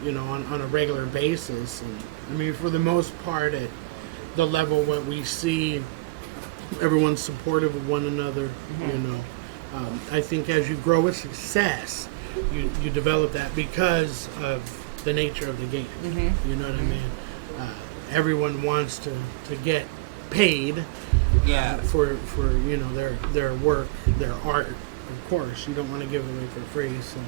on a regular basis. And I mean, for the most part, at the level what we see, everyone's supportive of one another. I think as you grow with success, you develop that because of the nature of the game. You know what I mean? Everyone wants to get paid for their work, their art. Of course, you don't want to give it away for free. So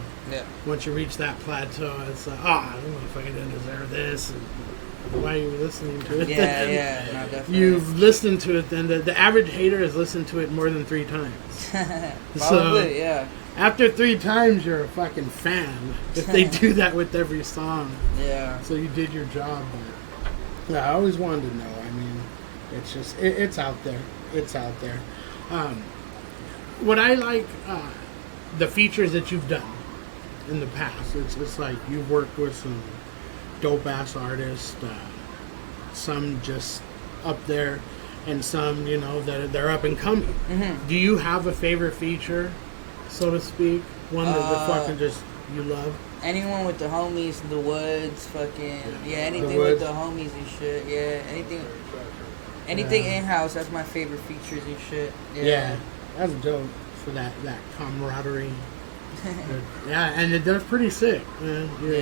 once you reach that plateau, it's like, I motherfucker didn't deserve this. And why are you listening to it? No, definitely. You've listened to it. Then the average hater has listened to it more than 3 times. Probably, after 3 times, you're a fucking fan. If they do that with every song, So you did your job. But I always wanted to know. I mean, it's just it's out there. It's out there. What I like, the features that you've done in the past, it's like you've worked with some dope-ass artists, some just up there, and some, that they're up and coming. Do you have a favorite feature, so to speak? One that fucking just you love? Anyone with the homies, the Woods, fucking, anything with the homies and shit, anything in-house, that's my favorite features and shit. That's dope for that camaraderie. And they're pretty sick, man. Your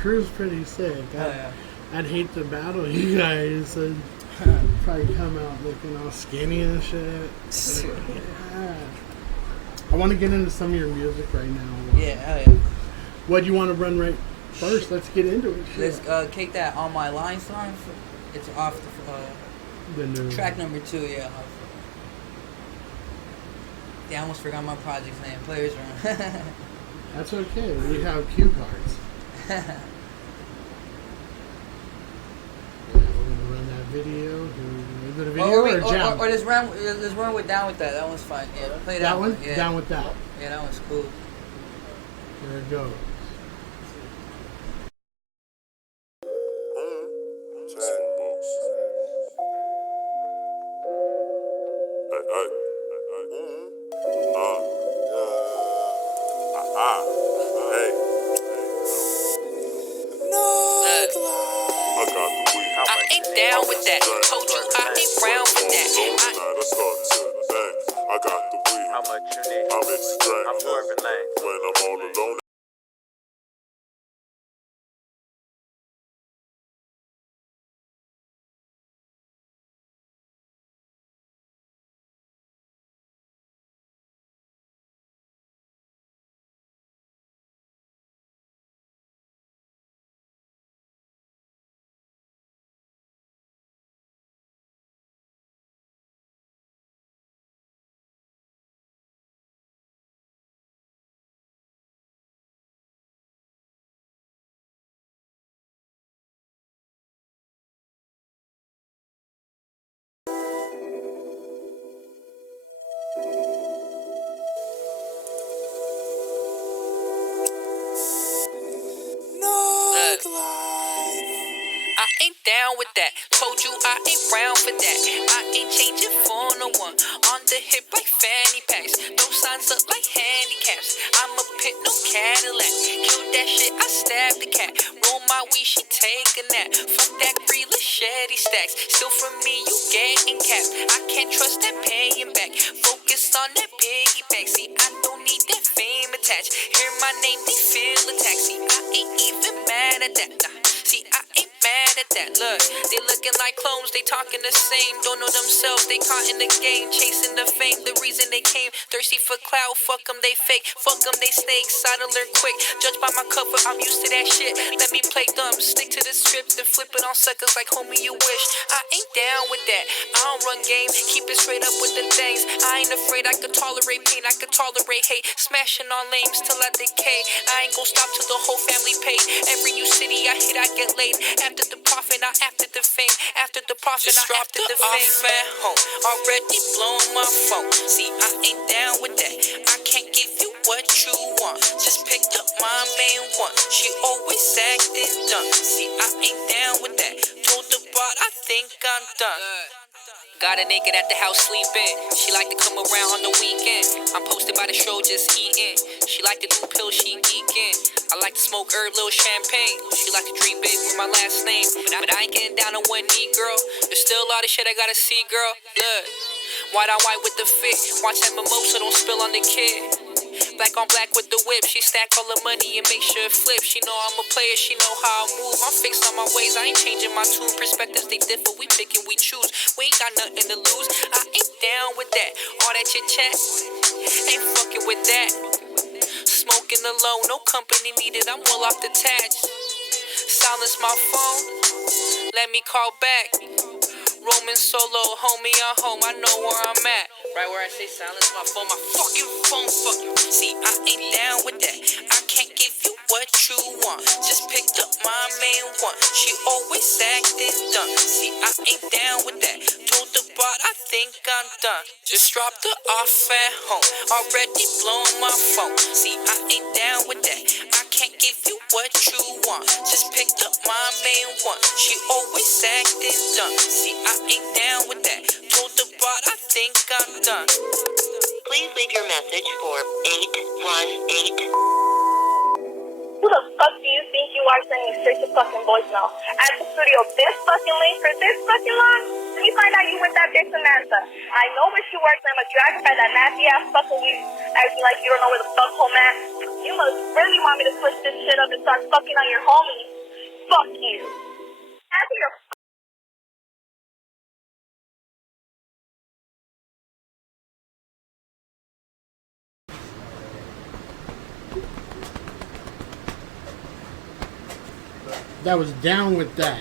crew's pretty sick. I'd hate to battle you guys and probably come out looking all skinny and shit. I want to get into some of your music right now. What do you want to run right first? Let's get into it. Let's kick that On My Line song. It's off the new track number 2, I almost forgot my project's name. Players Room. That's okay. We have cue cards. We're gonna run that video. Is it a video or a jam? Or let's run with Down With That. That one's fun. Play that one. Down With That. Yeah, that one's cool. There it goes. I ain't down with that. Told you I ain't round with that. I got the weed. How much you need? I'm extracting. I'm When I'm all alone. down with that. Told you I ain't round for that. I ain't changing for no one. On the hip like fanny packs. Those signs up like handicaps. I'm a pit, no Cadillac. Killed that shit, I stabbed the cat. Roll my weed, she take a nap. Fuck that free Lachety stacks. Still from me, you getting capped. I can't trust that paying back. Focus on that piggy bank. See, I don't need that fame attached. Hear my name, they feel attacked. See, I ain't even mad at that. Nah. See, I ain't mad at that. Look, they looking like clones, they talking the same. Don't know themselves, they caught in the game, chasing the fame. The reason they came, thirsty for clout. Fuck them, they fake. Fuck them, they snakes. I don't learn quick. Judge by my cover, I'm used to that shit. Let me play dumb, stick to the script and flip it on suckers like homie you wish. I ain't down with that. I don't run game, keep it straight up with the things. I ain't afraid, I could tolerate pain, I could tolerate hate. Smashing on lames till I decay. I ain't gon' stop till the whole family paid. Every new city I hit, I get laid. After the profit, I after the fame. After the profit, I after the fame. At home, already blowing my phone. See, I ain't down with that. I can't give you what you want. Just picked up my main one. She always acting dumb. See, I ain't down with that. Told the bot I think I'm done. Got a naked at the house sleeping. She like to come around on the weekend. I'm posted by the show just eating. She like to do pills, she geeking. I like to smoke herb, little champagne. She like to dream big with my last name. But I ain't getting down on one knee, girl. There's still a lot of shit I gotta see, girl. Look, white on white with the fit. Watch that mimosa don't spill on the kid. Black on black with the whip. She stack all the money and make sure it flips. She know I'm a player, she know how I move. I'm fixed on my ways, I ain't changing my tune. Perspectives, they differ, we pick and we choose. We ain't got nothing to lose, I ain't down with that. All that chit chat, ain't fucking with that. Smoking alone, no company needed, I'm well off detached. Silence my phone, let me call back. Roman solo, homie, I'm home, I know where I'm at. Right where I say silence my phone, my fucking phone, fuck you. See, I ain't down with that. I can't give you what you want. Just picked up my main one. She always acting dumb. See, I ain't down with that. Told the bot I think I'm done. Just dropped her off at home. Already blowing my phone. See, I ain't down with that. I can't give you what you want. Just picked up my main one. She always acting dumb. See, I ain't down with that. Told the bot I think I'm done. Please leave your message for 818. Who the fuck do you think you are sending straight to fucking voicemail? At the studio this fucking late for this fucking long? Let me find out you with that bitch Samantha. I know where she works and I'm gonna drag her by that nasty ass fucking weed acting like you don't know where the fuck home at. You must really want me to switch this shit up and start fucking on your homies. Fuck you. Answer your That was down with that.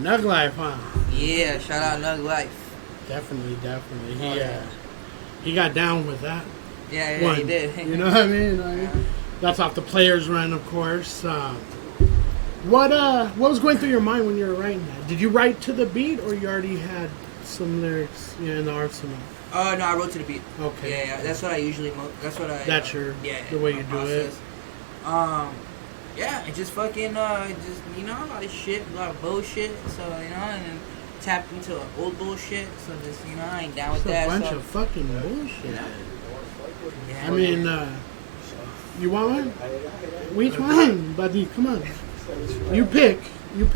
Nug Life, huh? Yeah, shout out Nug Life. Definitely. He got down with that. Yeah, he did. You know what I mean? That's off the Players Run, of course. What was going through your mind when you were writing that? Did you write to the beat, or you already had some lyrics in the arsenal? No, I wrote to the beat. Okay. Yeah, that's what I usually. That's the way you do it. Yeah, it just fucking, a lot of shit, a lot of bullshit, so, and then tapped into old bullshit, so just, I ain't down with that. A bunch of fucking bullshit. Yeah. I mean, you want one? Which one, buddy? Come on. You pick. He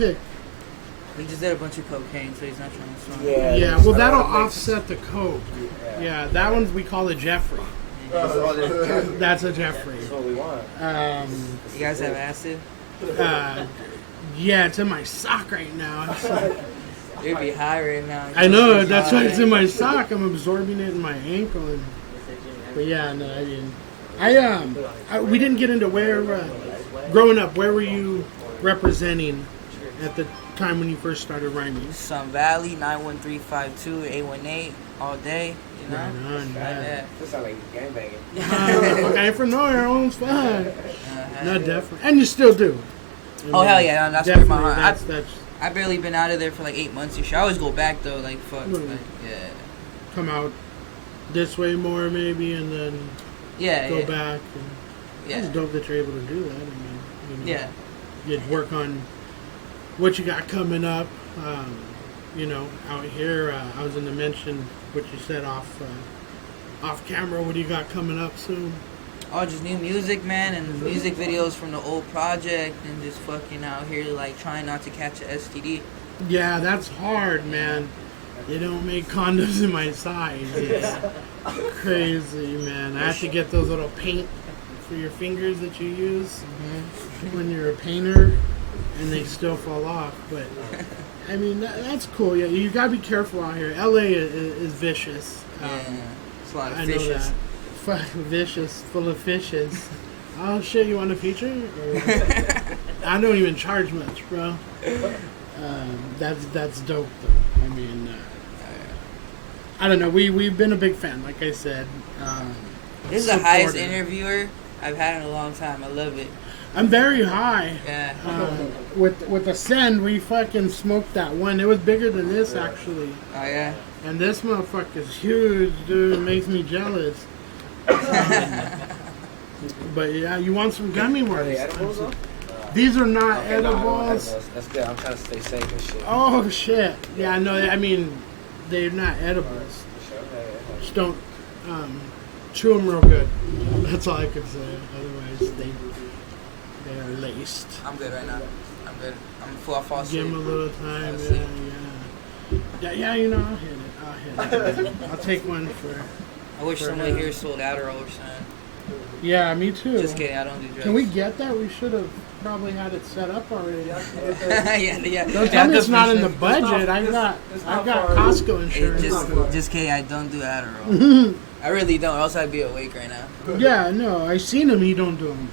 just did a bunch of cocaine, so he's not trying to smoke. Yeah, well, that'll offset the coke. Yeah, that one we call a Jeffrey. That's a Jeffrey. That's what we want. You guys have acid? Yeah, it's in my sock right now. You'd be high right now. I know, that's why it's in my sock. I'm absorbing it in my ankle. But yeah, no, I didn't. We didn't get into where, growing up, where were you representing at the time when you first started rhyming? Sun Valley, 91352, 818, all day. Right on, That sounds like gangbanging. Okay, from nowhere, owns fun. No, definitely. And you still do. Hell yeah, that's where my heart. I've barely been out of there for like 8 months. I always go back though, like fuck. Like, yeah. Come out this way more maybe, and then go back. And It's dope that you're able to do that. I mean, you'd work on what you got coming up. You know, out here, I was going to mention what you said off camera. What do you got coming up soon? Oh, just new music, man, and music videos from the old project, and just fucking out here, like, trying not to catch a STD. Yeah, that's hard, man. They don't make condoms in my size. It's crazy, man. I have to get those little paint for your fingers that you use when you're a painter, and they still fall off. But, I mean, that's cool. Yeah, you gotta be careful out here. LA is vicious. It's a lot of I fishes. know that. Vicious, full of fishes. Oh shit, you want a feature? I don't even charge much, bro. That's dope though. I mean, I don't know. We've been a big fan, like I said. This is the highest interviewer I've had in a long time. I love it. I'm very high. Yeah. With Asend, we fucking smoked that one. It was bigger than this actually. Oh yeah. And this motherfucker's huge, dude. It makes me jealous. But yeah, you want some gummy worms? Are they edibles though? These are not Okay, edibles. That's good. I'm trying to stay safe and shit. Oh shit! Yeah, no. I mean, they're not edibles. Just don't chew them real good. That's all I could say. Otherwise, they are laced. I'm good right now. I'm good. I'm full off all Give them a little time. Yeah. You know, I'll hit it. I'll take one for. I wish someone here sold Adderall or something. Yeah, me too. Just kidding, I don't do drugs. Can we get that? We should have probably had it set up already. yeah. Don't tell me it's not in the budget. I got Costco insurance. Hey, just kidding, I don't do Adderall. I really don't, or else I'd be awake right now. Yeah, no, I seen him. He don't do them.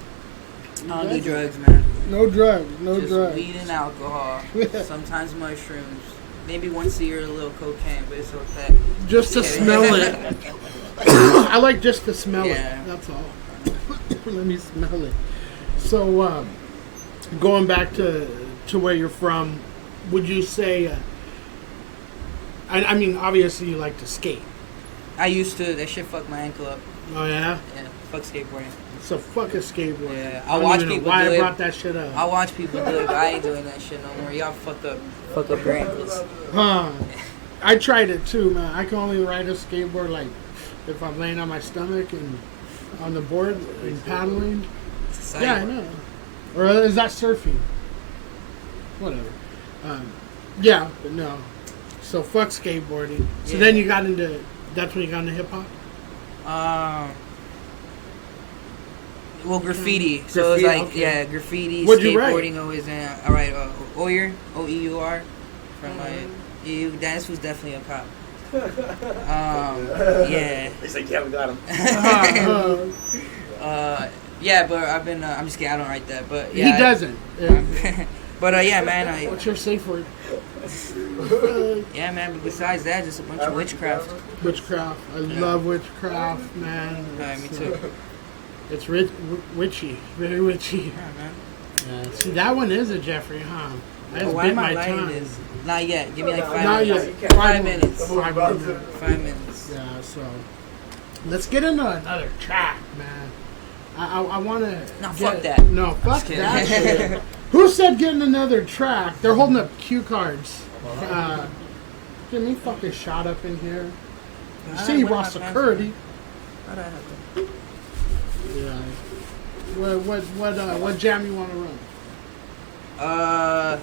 I don't do drugs, man. No drugs. Just weed and alcohol. Sometimes mushrooms. Maybe once a year a little cocaine, but it's okay. Just to smell it. I like just to smell it. That's all. Let me smell it. So, going back to where you're from, would you say? I mean, obviously you like to skate. I used to. That shit fucked my ankle up. Oh yeah. Yeah. Fuck skateboarding. So fuck a skateboard. Yeah. I watch people do it. Why I brought that shit up? I watch people do it, but I ain't doing that shit no more. Y'all fuck up your ankles. Huh. I tried it too, man. I can only ride a skateboard like if I'm laying on my stomach and on the board and paddling. Yeah, I know. Or is that surfing? Whatever. Yeah, but no. So fuck skateboarding. So then you got into. That's when you got into hip hop. Well, graffiti. So it's like graffiti. What'd you skateboarding write? always in. All right, Oyer, O-E-U-R, from EU. This was definitely a cop. Yeah. He's like, yeah, we got him. Yeah, but I've been. I'm just kidding. I don't write that, but yeah. He doesn't. Yeah. But yeah, man. What's your safe word? Yeah, man. But besides that, just a bunch of witchcraft. Witchcraft. I love witchcraft, man. Me too. It's witchy, very witchy. Yeah, man. See, that one is a Jeffrey, huh? I just bit my tongue. Not yet. Give me like 5 Not minutes. yet. 5 minutes. 5 minutes. 5 minutes. Yeah. So, let's get into another track, man. I want to. No, fuck that. No, fuck that shit. Who said getting another track? They're holding up cue cards. Get me fucking shot up in here. You see, Ross security. How'd that happen? Yeah. What jam you want to run?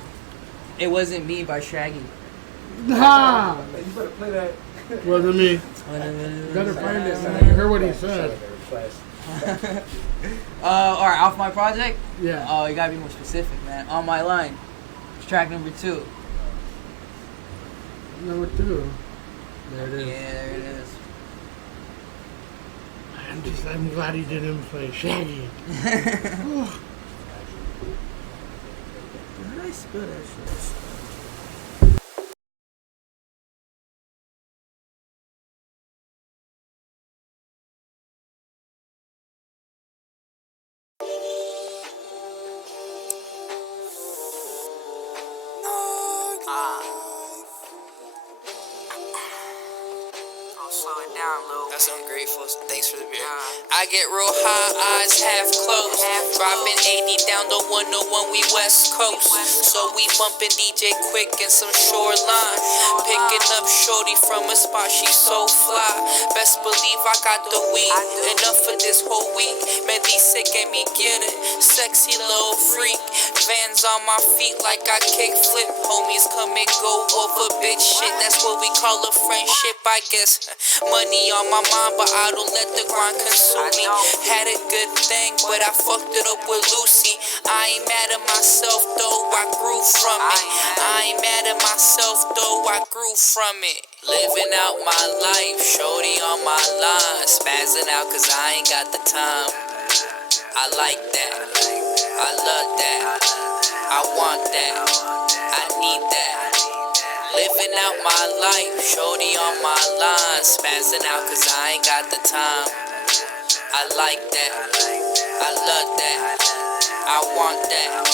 It Wasn't Me by Shaggy. Ha! You better play that. Wasn't me. Better find it, man. You heard what he said. Alright, off my project? Yeah. Oh, you gotta be more specific, man. On My Line. It's track number 2. Number 2. There it is. Yeah, there it is. I'm glad he didn't play Shaggy. How did I spell that shit? That's ungrateful. Thanks for the beer. I get real high, eyes half closed. Dropping 80 down to 101, we West Coast. So we bumping DJ Quick and some shoreline. Picking up shorty from a spot, she so fly. Best believe I got the weed. Enough for this whole week. Man, these sick and me get it. Sexy little freak. Vans on my feet like I kick flip. Homies come and go over big shit. That's what we call a friendship, I guess. Money on my mind, but I don't let the grind consume me. Had a good thing, but I fucked it up with Lucy. I ain't mad at myself though, I grew from it. I ain't mad at myself though, I grew from it. Living out my life, shorty on my line. Spazzing out cause I ain't got the time. I like that, I love that, I want that, I need that. Living out my life, shorty on my line. Spazzing out cause I ain't got the time. I like that, I love that, I want that,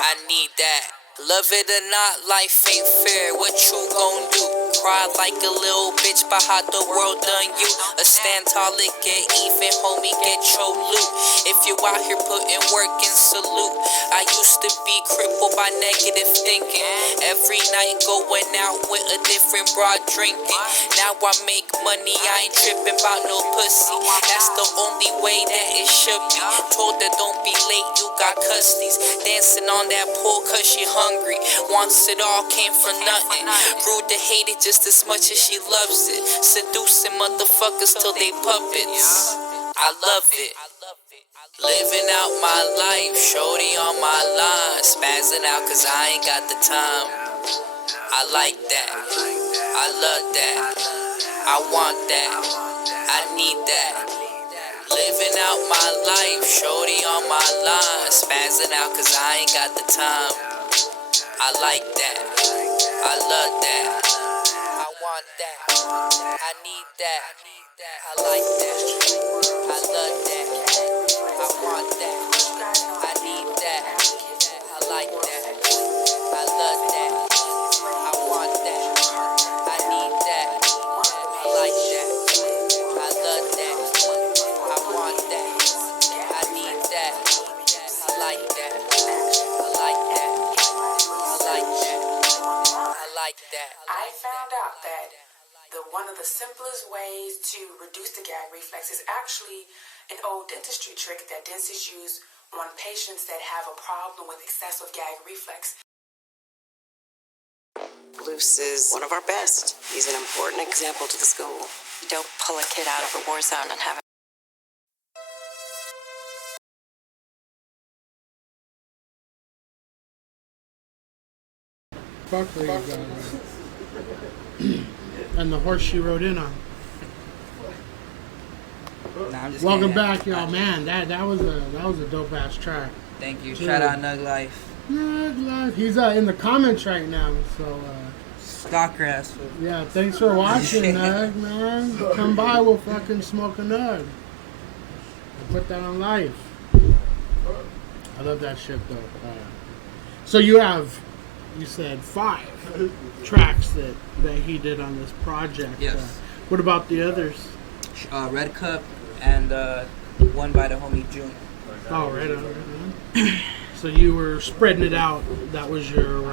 I need that. Love it or not, life ain't fair, what you gon' do? Cry like a little bitch by how the world done you. A stand tall, it get even, homie, get your loot. If you out here putting work in, salute. I used to be crippled by negative thinking. Every night going out with a different broad drinking. Now I make money, I ain't tripping about no pussy. That's the only way that it should be. Told her don't be late, you got custodies. Dancing on that pole cause she hungry. Wants it all, came from nothing. Grew to hate it just as much as she loves it. Seducing motherfuckers till they puppets. I love it. Living out my life, shorty on my line. Spazzing out cause I ain't got the time. I like that, I love that, I want that, I need that. Living out my life, shorty on my line. Spazzing out cause I ain't got the time. I like that, I love that, I want that, I need that, I like that, I love that, I want that, I need that, I like that, I love that, I want that, I need that, I like that, I love that, I want that, I need that, I like that, I like that. I found out that one of the simplest ways to reduce the gag reflex is actually an old dentistry trick that dentists use on patients that have a problem with excessive gag reflex. Luce is one of our best. He's an important example to the school. You don't pull a kid out of a war zone and have Fuck where you got and the horse she rode in on. Nah, I'm just Welcome kidding. back, y'all. Man, that was a dope ass track. Thank you. Dude. Shout out Nug Life. Nug Life. He's in the comments right now, so Stockgrass. Yeah, thanks for watching, Nug, man. Come by, we'll fucking smoke a Nug. I'll put that on live. I love that shit though. So you said 5 tracks that he did on this project. Yes. What about the others? Red Cup and one by the homie June. Oh, right on. So you were spreading it out. That was your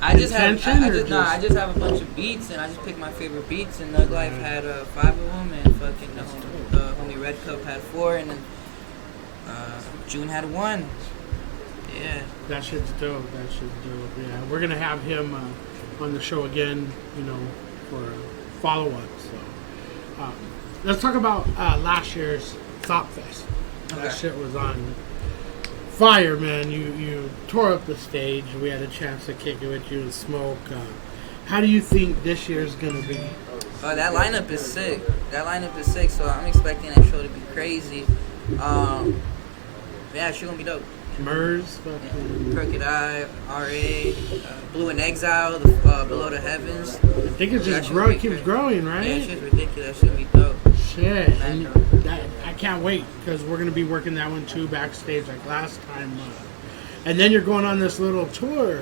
I just have a bunch of beats, and I just picked my favorite beats. And Nug Life had 5 of them, and fucking the homie Red Cup had 4, and then June had 1. Yeah. That shit's dope. Yeah, we're gonna have him on the show again, for a follow-up. So let's talk about last year's Thought Fest. That shit was on fire, man. You tore up the stage. We had a chance to kick it with you and Smoke. How do you think this year's gonna be? That lineup is sick. So I'm expecting that show to be crazy. Yeah, it's gonna be dope. Murs, Crooked Eye, R.A., Blue in Exile, Below the Heavens. I think it just keeps growing, right? Yeah, it's just ridiculous. It's gonna be dope. Shit. And I can't wait because we're going to be working that one too backstage like last time. And then you're going on this little tour,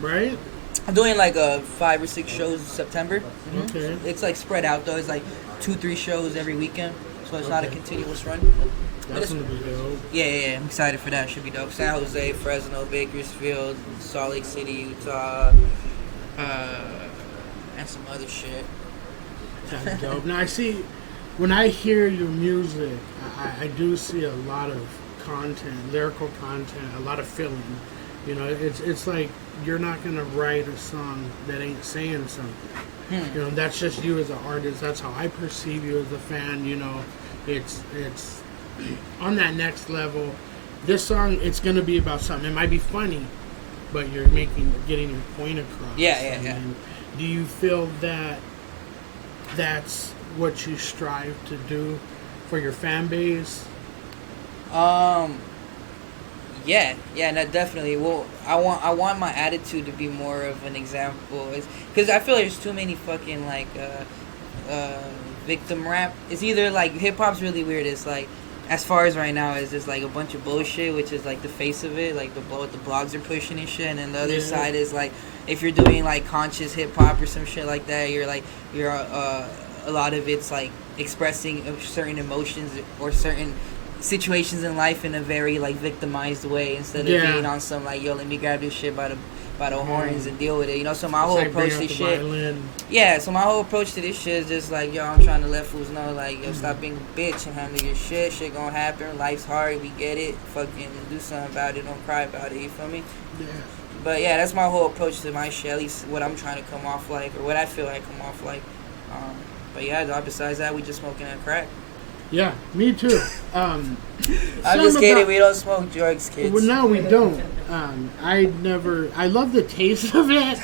right? I'm doing like 5 or 6 shows in September. Okay. It's like spread out though. It's like 2-3 shows every weekend, so it's not a continuous run. That's gonna be dope. Yeah, I'm excited for that. Should be dope. San Jose, Fresno, Bakersfield, Salt Lake City, Utah, and some other shit. That's dope. Now I see, when I hear your music, I do see a lot of content, lyrical content, a lot of feeling. You know, it's like you're not gonna write a song that ain't saying something. You know, that's just you as an artist. That's how I perceive you as a fan. You know, it's on that next level. This song, it's gonna be about something. It might be funny, but you're getting your point across. Yeah. And do you feel that that's what you strive to do for your fan base? Yeah, no, definitely. Well, I want my attitude to be more of an example, because I feel there's too many fucking like victim rap. It's either like hip hop's really weird. It's like, as far as right now, is just like a bunch of bullshit, which is like the face of it, like what the blogs are pushing and shit. And then the other side is like, if you're doing like conscious hip hop or some shit like that, you're a lot of it's like expressing certain emotions or certain situations in life in a very like victimized way, instead of being on some like, yo, let me grab this shit by the horns and deal with it, you know. So my whole approach to this shit, so my whole approach to this shit is just like, yo, I'm trying to let fools know, like, yo, stop being a bitch and handle your shit. Shit gonna happen. Life's hard. We get it. Fucking do something about it. Don't cry about it. You feel me? Yeah. But yeah, that's my whole approach to my shit. At least what I'm trying to come off like, or what I feel like come off like. But yeah, besides that, we just smoking that crack. Yeah, me too. I'm just kidding. We don't smoke drugs, kids. Well, no, we don't. I love the taste of it.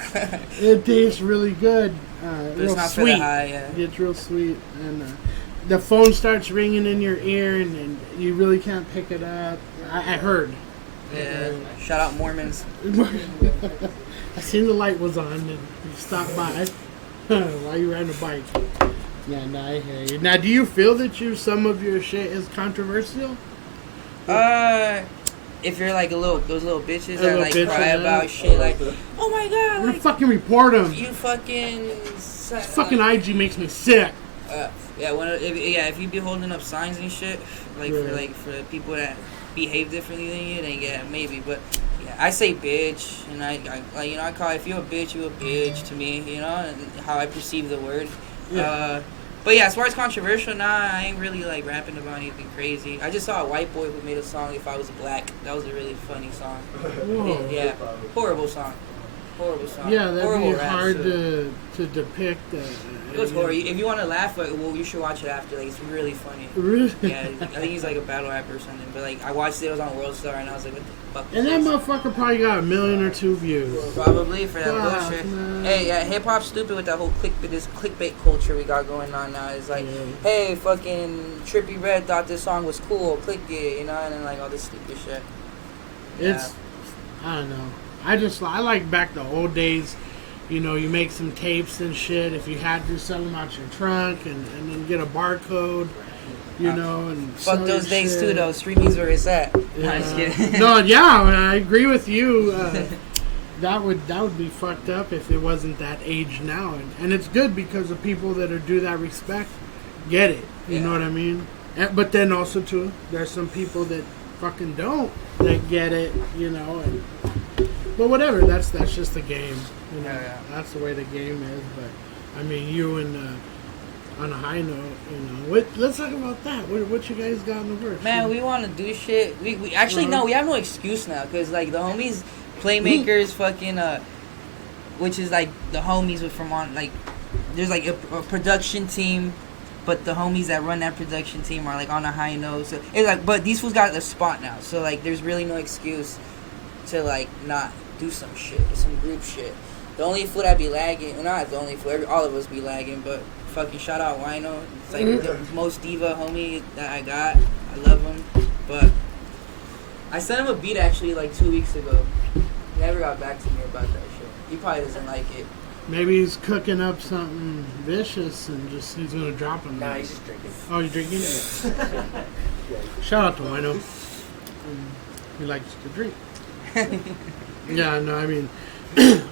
It tastes really good. Real it's not sweet. For the high, yeah. It's real sweet. And the phone starts ringing in your ear, and you really can't pick it up. I heard. Yeah. Shout out Mormons. I seen the light was on, and you stopped by while you ran a bike. Yeah, no, I hear you. Now, do you feel that some of your shit is controversial? If you're like those little bitches that like cry about shit, like, oh my god, I'm like, gonna fucking report them. You fucking. This fucking IG makes me sick. If you be holding up signs and shit, like for people that behave differently than you, then yeah, maybe. But yeah, I say bitch, and I like, you know, I call, if you're a bitch, you a bitch to me, you know, and how I perceive the word. Yeah. But yeah, as far as controversial, I ain't really like rapping about anything crazy. I just saw a white boy who made a song, If I Was Black. That was a really funny song. Yeah, horrible song. Yeah, that'd be hard to depict. It was horrible. If you want to laugh, you should watch it after. Like, it's really funny. Really? Yeah, I think he's like a battle rapper or something. But like, I watched it. It was on World Star, and I was like, what the fuck? And that motherfucker probably got 1 million or 2 views. Probably for that bullshit. Man. Hey, yeah, hip hop's stupid with that whole clickbait culture we got going on now. It's like, hey, fucking Trippie Redd thought this song was cool. Click it, you know, and then like all this stupid shit. It's, I don't know. I like back the old days. You know, you make some tapes and shit. If you had to sell them out your trunk and then get a barcode, you know, and fuck those days too, though. Streaming's where it's at. Yeah. I'm just kidding. No, yeah, I agree with you. That would be fucked up if it wasn't that age now, and it's good because the people that are due that respect get it. You know what I mean? But then also too, there's some people that fucking don't that get it. You know, but whatever. That's just the game. You know, that's the way the game is. But I mean, you and on a high note, you know, let's talk about that. What you guys got in the works? Man, we want to do shit. We actually no, we have no excuse now, because like the homies, Playmakers, fucking which is like the homies from on, like, there's like a production team, but the homies that run that production team are like on a high note. So it's like, but these fools got a spot now, so like there's really no excuse to like not do some shit, some group shit. The only fool that be lagging, well, not the only fool, all of us be lagging, but fucking shout out Wino. It's like the most diva homie that I got. I love him, but I sent him a beat actually like 2 weeks ago. He never got back to me about that shit. He probably doesn't like it. Maybe he's cooking up something vicious and he's gonna drop him. Nah, he's just drinking. Oh, you're drinking? Shout out to Wino. He likes to drink. Yeah, no, I mean,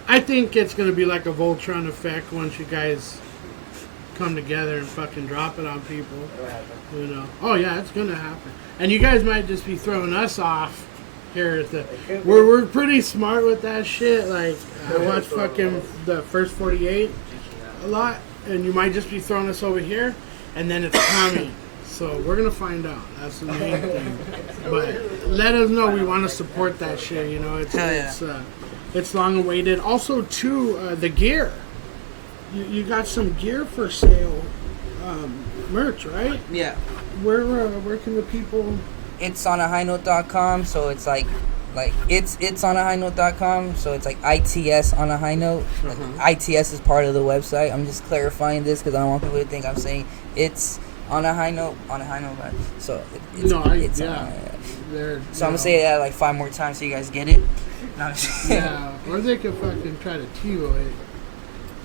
I think it's going to be like a Voltron effect once you guys come together and fucking drop it on people. You know. Oh yeah, it's gonna happen. And you guys might just be throwing us off here at the. We're pretty smart with that shit. Like I watch fucking the first 48 a lot, and you might just be throwing us over here, and then it's coming. So we're gonna find out. That's the main thing. But let us know. We want to support that shit. You know, it's long awaited. Also, too, the gear. You got some gear for sale, merch, right? Yeah. Where can the people? It's on a high note.com, so it's like it's on a high note.com, so it's like ITS on a high note. ITS is part of the website. I'm just clarifying this because I don't want people to think I'm saying it's on a high note, right? So it's so I'm gonna say that like 5 more times so you guys get it. Yeah, or they could fucking try to TiVo it.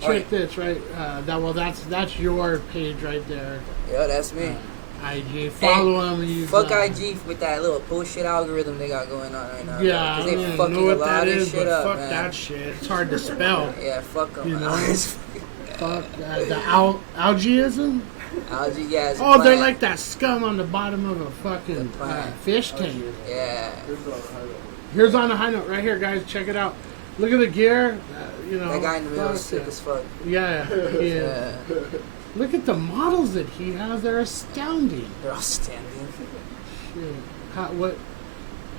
Check this, right? That's your page right there. Yeah, that's me. IG. Follow them. Fuck IG with that little bullshit algorithm they got going on right now. Yeah, because they fucking know what a lot that of is, shit but up, fuck man. that shit. It's hard to spell. Yeah, fuck them. You know? Fuck the algaeism. Algae, yeah. Oh, they're like that scum on the bottom of a fucking fish tank. Yeah. Here's on a high note right here, guys. Check it out. Look at the gear. You know, that guy in the middle is sick as fuck. Yeah. Look at the models that he has. They're astounding. They're outstanding. Shit.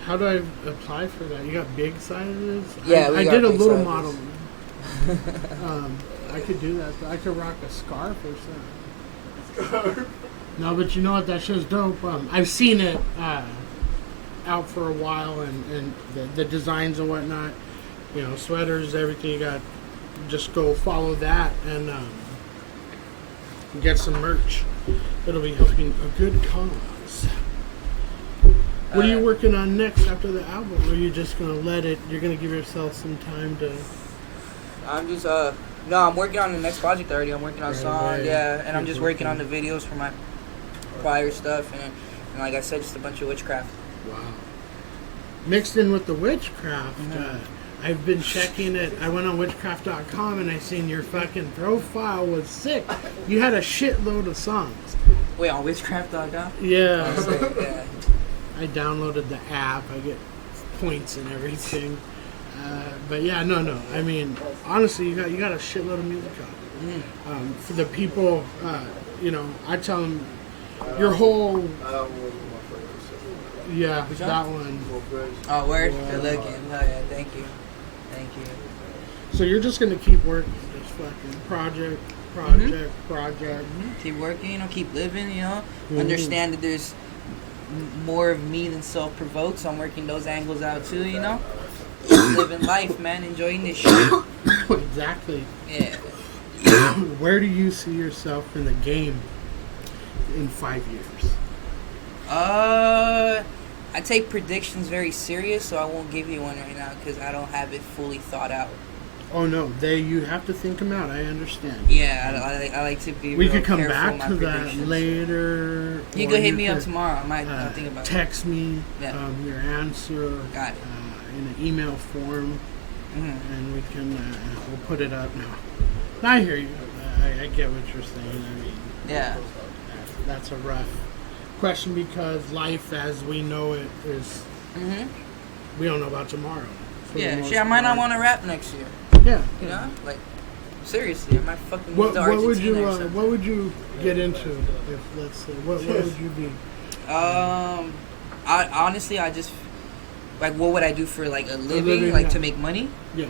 How do I apply for that? You got big sizes? Yeah, I did a little model. I could do that. I could rock a scarf or something. No, but you know what? That shit's dope. I've seen it out for a while, and the designs and whatnot. You know, sweaters, everything. You got. Just go follow that and get some merch. It'll be helping a good cause. What are you working on next after the album? Or are you just gonna let it? You're gonna give yourself some time to. I'm just no, I'm working on the next project already. I'm working on songs, and I'm just working on the videos for my prior stuff, and like I said, just a bunch of witchcraft. Wow. Mixed in with the witchcraft. I've been checking it. I went on witchcraft.com and I seen your fucking profile was sick. You had a shitload of songs. Wait, on witchcraft.com? Yeah. Yeah. I downloaded the app. I get points and everything. But yeah, no. I mean, honestly, you got a shitload of music out. For the people, you know, I tell them your whole. Yeah, that one. Oh, word? Yeah. Good looking. Hell yeah, thank you. So you're just gonna keep working, just fucking project. Keep working, you know, keep living, you know. Understand that there's more of me than Selfprovoked, so I'm working those angles out too, you know. Living life, man, enjoying this shit. Exactly. Yeah. Where do you see yourself in the game in 5 years? I take predictions very serious, so I won't give you one right now because I don't have it fully thought out. Oh no, you have to think them out. I understand. Yeah, I like to be. We real could come careful back to that later. You could hit me up tomorrow. I might think about text me your answer. Got it. In an email form, and we can we'll put it up now. I hear you. I get what you're saying. I mean, yeah, that's a rough question because life as we know it is. We don't know about tomorrow. Yeah, shit. I might not want to rap next year. Yeah, you know, like seriously, I might fucking what would you what would you get into if let's say what would you be? I honestly just like what would I do for like a living like to make money? Yeah.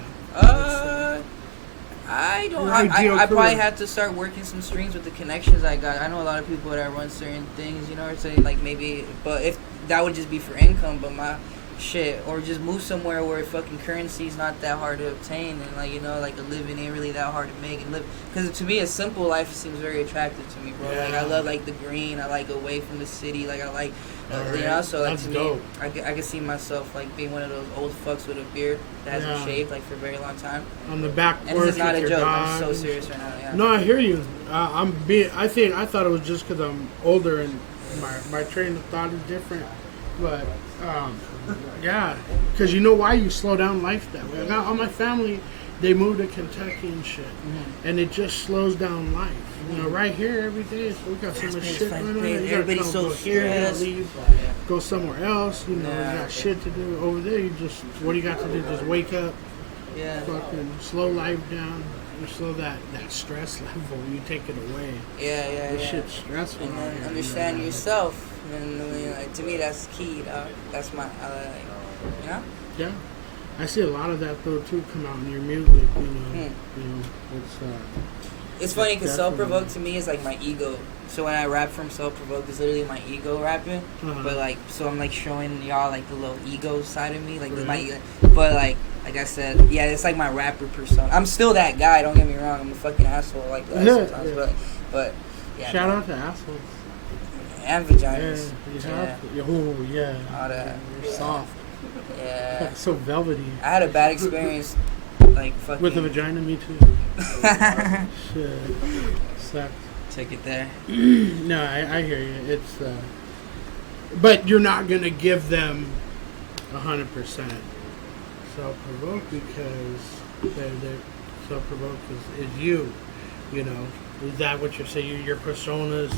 I don't. I probably have to start working some streams with the connections I got. I know a lot of people that run certain things, you know, or say like maybe, but if that would just be for income, but my shit, or just move somewhere where fucking currency is not that hard to obtain, and like, you know, like a living ain't really that hard to make and live. Because to me, a simple life seems very attractive to me, bro. Yeah. Like I love like the green. I like away from the city. Like I like, you know. So like to me, I can see myself like being one of those old fucks with a beard that hasn't shaved like for a very long time. On the back porch. And this is not a joke. Dog. I'm so serious right now. Yeah. No, I hear you. I thought it was just because I'm older and my train of thought is different, but. Yeah, because you know why you slow down life that way. Now, all my family, they moved to Kentucky and shit, and it just slows down life. You know, right here every day, so we got so much shit going on. Everybody's so stressed. Leave, go somewhere else. You know, you got shit to do over there. You just, what do you got to do? Just wake up. Yeah. Fucking slow life down. You slow that stress level. You take it away. Yeah. This shit's stressful. And then understand yourself. And like, to me, that's key. That's my, you know. Yeah. I see a lot of that though too come out in your music. You know, it's funny because Selfprovoked to me is like my ego. So when I rap from Selfprovoked, it's literally my ego rapping. But like, so I'm like showing y'all like the little ego side of me, like my. But like I said, yeah, it's like my rapper persona. I'm still that guy. Don't get me wrong. I'm a fucking asshole like that sometimes. But yeah. Shout out to assholes and vaginas. Yeah. All that. You're soft. Yeah. So velvety. I had a bad experience. Like fucking with the vagina, me too. Shit. Sucks. Take it there. No, I hear you. It's but you're not gonna give them 100% self-provoked because they're self-provoked is you. You know, is that what you're saying? Your persona's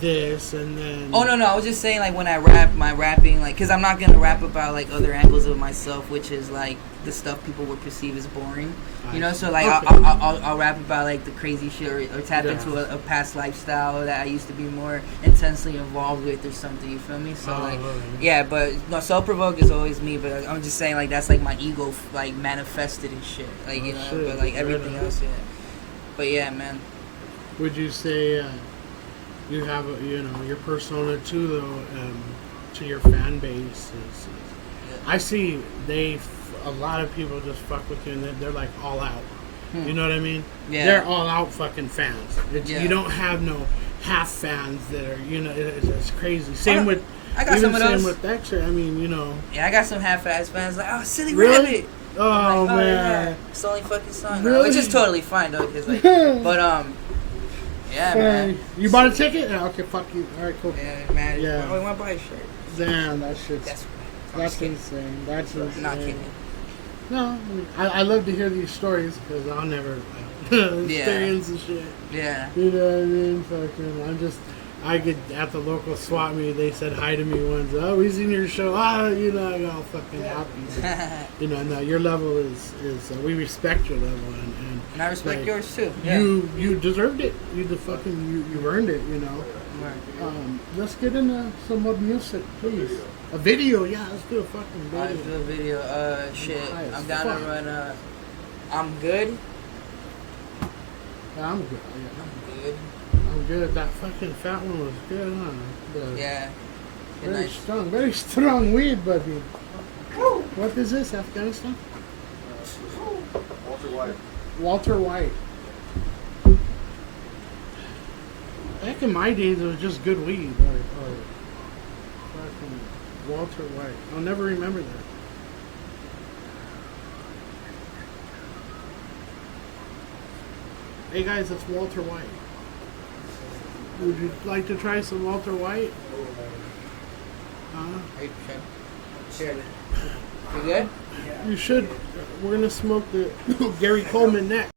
this and then. Oh no, I was just saying like when I rap, my rapping like because I'm not gonna rap about like other angles of myself, which is like the stuff people would perceive as boring, you know. So like I'll rap about like the crazy shit or tap into a past lifestyle that I used to be more intensely involved with or something. You feel me? So yeah, but no, Self-Provoked is always me. But I'm just saying like that's like my ego like manifested and shit. Like you know, but like everything else, yeah. But yeah, man. Would you say? You have, your persona too, though, to your fan base. I see a lot of people just fuck with you and they're like all out. You know what I mean? Yeah. They're all out fucking fans. You don't have no half fans that are, it's crazy. Same with, I got some of those. Same with Dexter, I mean, Yeah, I got some half-ass fans like, oh, silly really? rabbit. Oh, like, man. Yeah. It's the only fucking song. Really? Which is totally fine, though, because, like, but, yeah, man. You bought a ticket? Yeah, okay, fuck you. All right, cool. Yeah, man. Yeah. I want to buy a shirt. Damn, that shit's... That's insane. That's insane. Not kidding. No, I love to hear these stories because I'll never experience the shit. Yeah. You know what I mean? Fucking, I get at the local swap meet, they said hi to me once. Oh, we seen your show. I got all fucking happy. No, your level is we respect your level and I respect yours too. Yeah. You deserved it. You earned it. Right. Let's get into some more music, please. A video, yeah. Let's do a fucking video. Let's do a video. Shit. I'm down to run. I'm good. Yeah, I'm good. Yeah. I'm good. I'm good. That fucking fat one was good, huh? Yeah. Very strong. Very strong weed, buddy. What is this, Afghanistan? Walter White. Walter White. Back in my days, it was just good weed. Or fucking Walter White. I'll never remember that. Hey guys, it's Walter White. Would you like to try some Walter White? Sure. You good? You should. We're gonna smoke the Gary Coleman next.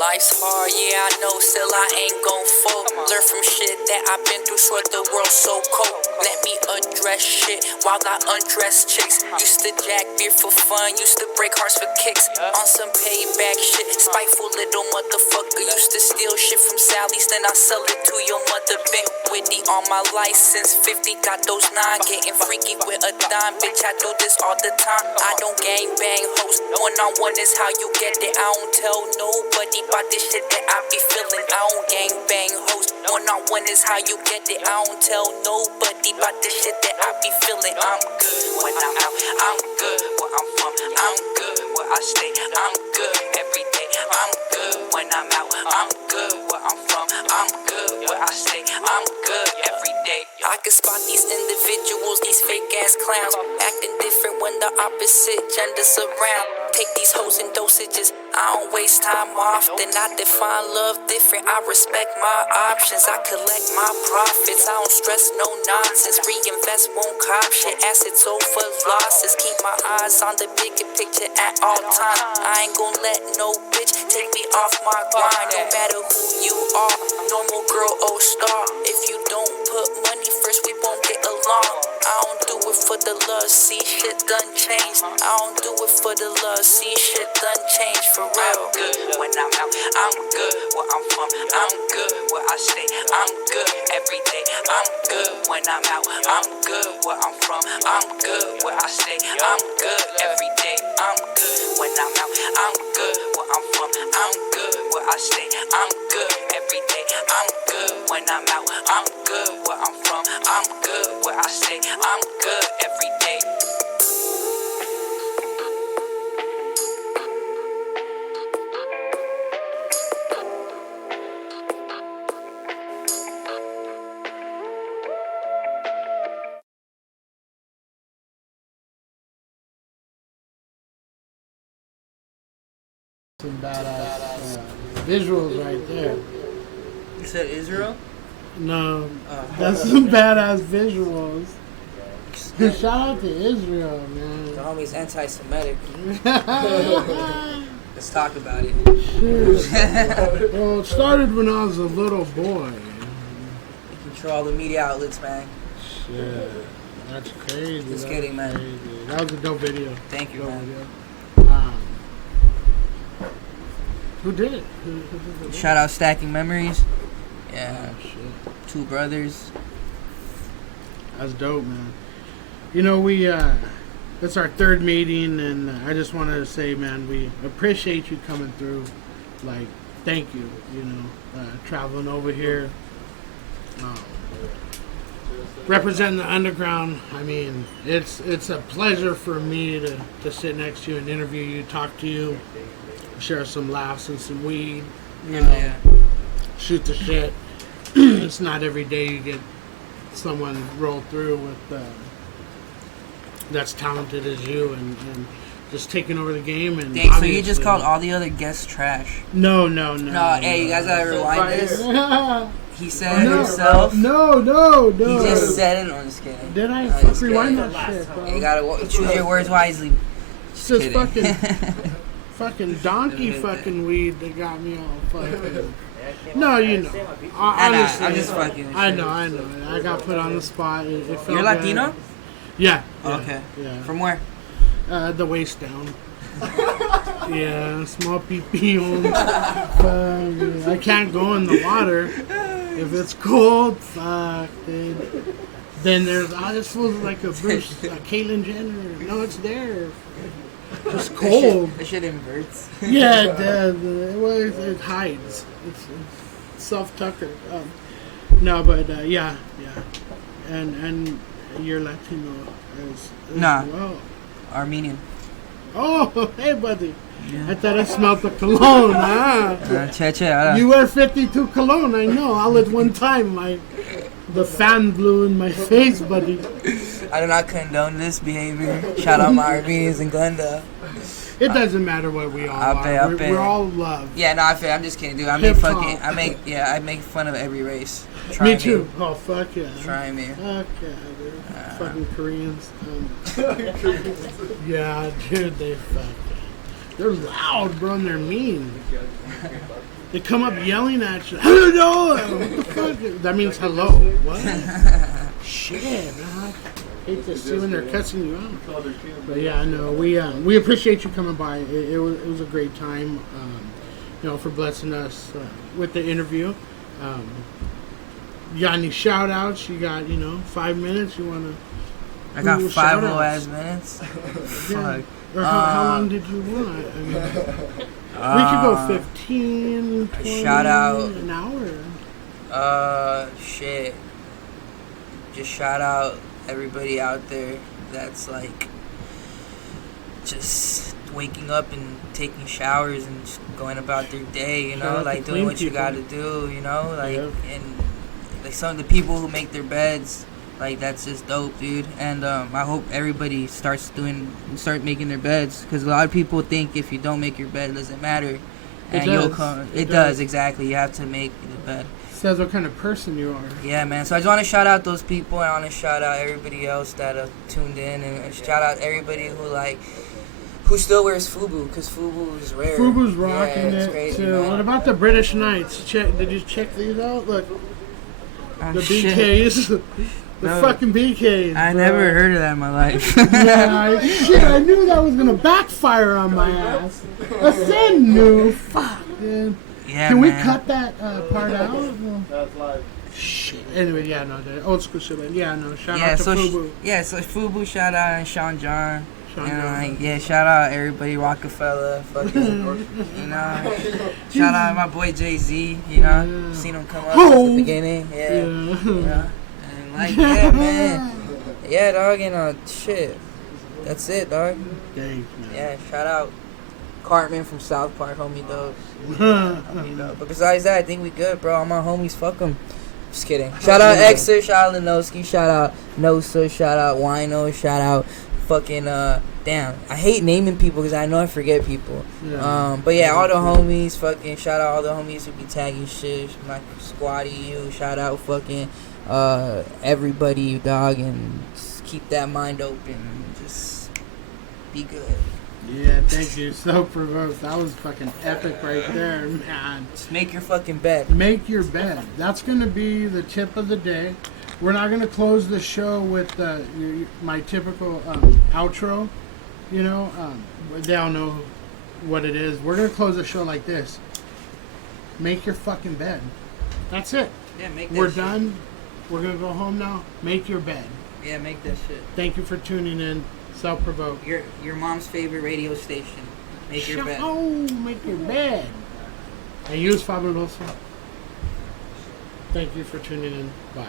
Life's hard, yeah, I know, still I ain't gon' fold. Learn from shit that I've been through, swear the world's so cold. Let me address shit while I undress chicks. Used to jack beer for fun, used to break hearts for kicks. On some payback shit, spiteful little motherfucker. Used to steal shit from Sally's, then I sell it to your mother. Been witty on my license, 50 got those 9. Getting freaky with a dime, bitch, I do this all the time. I don't gang bang host, one-on-one is how you get it. I don't tell nobody about this shit that I be feeling. I don't gang bang host, one-on-one is how you get it. I don't tell nobody about this shit that I be feeling. I'm good when I'm out, I'm good where I'm from, I'm good where I stay, I'm good every day. I'm good when I'm out, I'm good where I'm from, I'm good where I stay, I'm good every day. I can spot these individuals, these fake ass clowns, acting different when the opposite gender's around. Take these hoes in dosages, I don't waste time often. I define love different, I respect my options. I collect my profits, I don't stress no nonsense. Reinvest, won't cop shit, assets over losses. Keep my eyes on the bigger picture at all times. I ain't gon' let no bitch take me off my grind. No matter who you are, normal girl or star. If you don't put money first, we won't get along. I don't do it for the love, see shit done changed. I don't do it for the love, see shit done changed for real. I'm good when I'm out, I'm good where I'm from, I'm good where I stay, I'm good every day. I'm good when I'm out, I'm good where I'm from, I'm good where I stay, I'm good every day. I'm good when I'm out, I'm good where I'm from, I'm good where I stay, I'm good every day. I'm good when I'm out, I'm good where I'm from, I'm good where I stay, I'm good every day. Some badass visuals right there. You said Israel? No, that's some badass visuals. Shout out to Israel, man. The homie's anti-Semitic. Let's talk about it. Well, it started when I was a little boy. You control the media outlets, man. Shit, that's crazy. Just kidding, man. Crazy. That was a dope video. Thank you, man. Who did it? Shout out Stacking Memories. Yeah. Oh, shit. Two brothers. That's dope, man. You know, it's our third meeting, and I just wanted to say, man, we appreciate you coming through. Like, thank you, traveling over here. Representing the underground. I mean, it's a pleasure for me to sit next to you and interview you, talk to you, share some laughs and some weed, shoot the shit. It's not every day you get someone roll through with that's talented as you and just taking over the game. And dang, so you just called all the other guests trash? No. Hey, you guys gotta rewind this. He said it himself. No. He just said it. I'm just kidding. Did I rewind that shit, bro? You gotta choose your words wisely. It's just fucking donkey fucking weed that got me all fucking. No, honestly, I'm just fucking. I know. I got put on the spot. It felt You're Latino? Bad. Yeah. Okay. Yeah. From where? The waist down. Yeah, small pee homes. I can't go in the water if it's cold. Fuck, dude. Then there's this feels like a Bruce, Caitlyn Jenner. No, it's there. It's cold. That shit inverts. Yeah, it hides. It's self-tucker. No, but yeah. And you're Latino as well. Armenian. Oh, hey, buddy. Yeah. I thought I smelled the cologne. You wear 52 cologne, I know. All at one time, the fan blew in my face, buddy. I do not condone this behavior. Shout out my Armenians in Glendale. It doesn't matter what we all are. We're all love. Yeah, no, I'm just kidding, dude. I make fun of every race. Me too. Oh, fuck yeah. Try me. Fuck yeah, dude. Fucking Koreans. Yeah, dude, they're loud, bro, and they're mean. They come up yelling at you. Hello! What the fuck? That means hello. What? Shit, man. I hate to see when they're cussing you out. But yeah, no, we appreciate you coming by. It was a great time, for blessing us with the interview. You got any shout outs? You got, 5 minutes? You want to? I got 5 little ass minutes. Fuck. Or how long did you want? I mean, we could go 15, 20, shout out, an hour. Shit. Just shout out everybody out there that's like just waking up and taking showers and just going about their day, like doing what you gotta do, and like some of the people who make their beds Like, that's just dope, dude. And I hope everybody start making their beds, because a lot of people think if you don't make your bed, it doesn't matter. And you'll come. It does, exactly. You have to make the bed. Says what kind of person you are. Yeah, man. So I just want to shout out those people. I want to shout out everybody else that tuned in, and shout out everybody who still wears FUBU, because FUBU is rare. FUBU's rocking it crazy, too. man. What about the British Knights? Did you check these out? Look, the shit. BKs. The fucking BKs. I never heard of that in my life. I knew that was gonna backfire on my ass. Asend knew. Fuck, dude. Yeah, Can we man. cut that part out? That's live. Shit. Anyway, yeah, no, the old school shit. Yeah, no. Shout out to FUBU. So FUBU, shout out, and Sean John. Shout out everybody, Rockefeller, fucking, shout out my boy Jay-Z, seen him come up at the beginning, and man, dog, shit, that's it, dog. Thanks, man. Yeah, shout out Cartman from South Park, homie dope. But besides that, I think we good, bro. All my homies, fuck them. Just kidding. Shout out Exer, shout out Lenoski, shout out Nosa, shout out Wino, shout out fucking damn, I hate naming people because I know I forget people. But yeah, all the homies, fucking shout out all the homies who be tagging shit, my squatty, you, shout out fucking everybody, dog, and just keep that mind open and just be good. Yeah, thank you. Selfprovoked. That was fucking epic right there, man. Just make your fucking bed. Make your bed. That's gonna be the tip of the day. We're not going to close the show with my typical outro. They all know what it is. We're going to close the show like this. Make your fucking bed. That's it. Yeah, make that We're shit. done. We're going to go home now. Make your bed. Yeah, make that shit. Thank you for tuning in. Selfprovoked. Your mom's favorite radio station. Make your bed. Oh, make your bed. And use Fabuloso. Thank you for tuning in. Bye.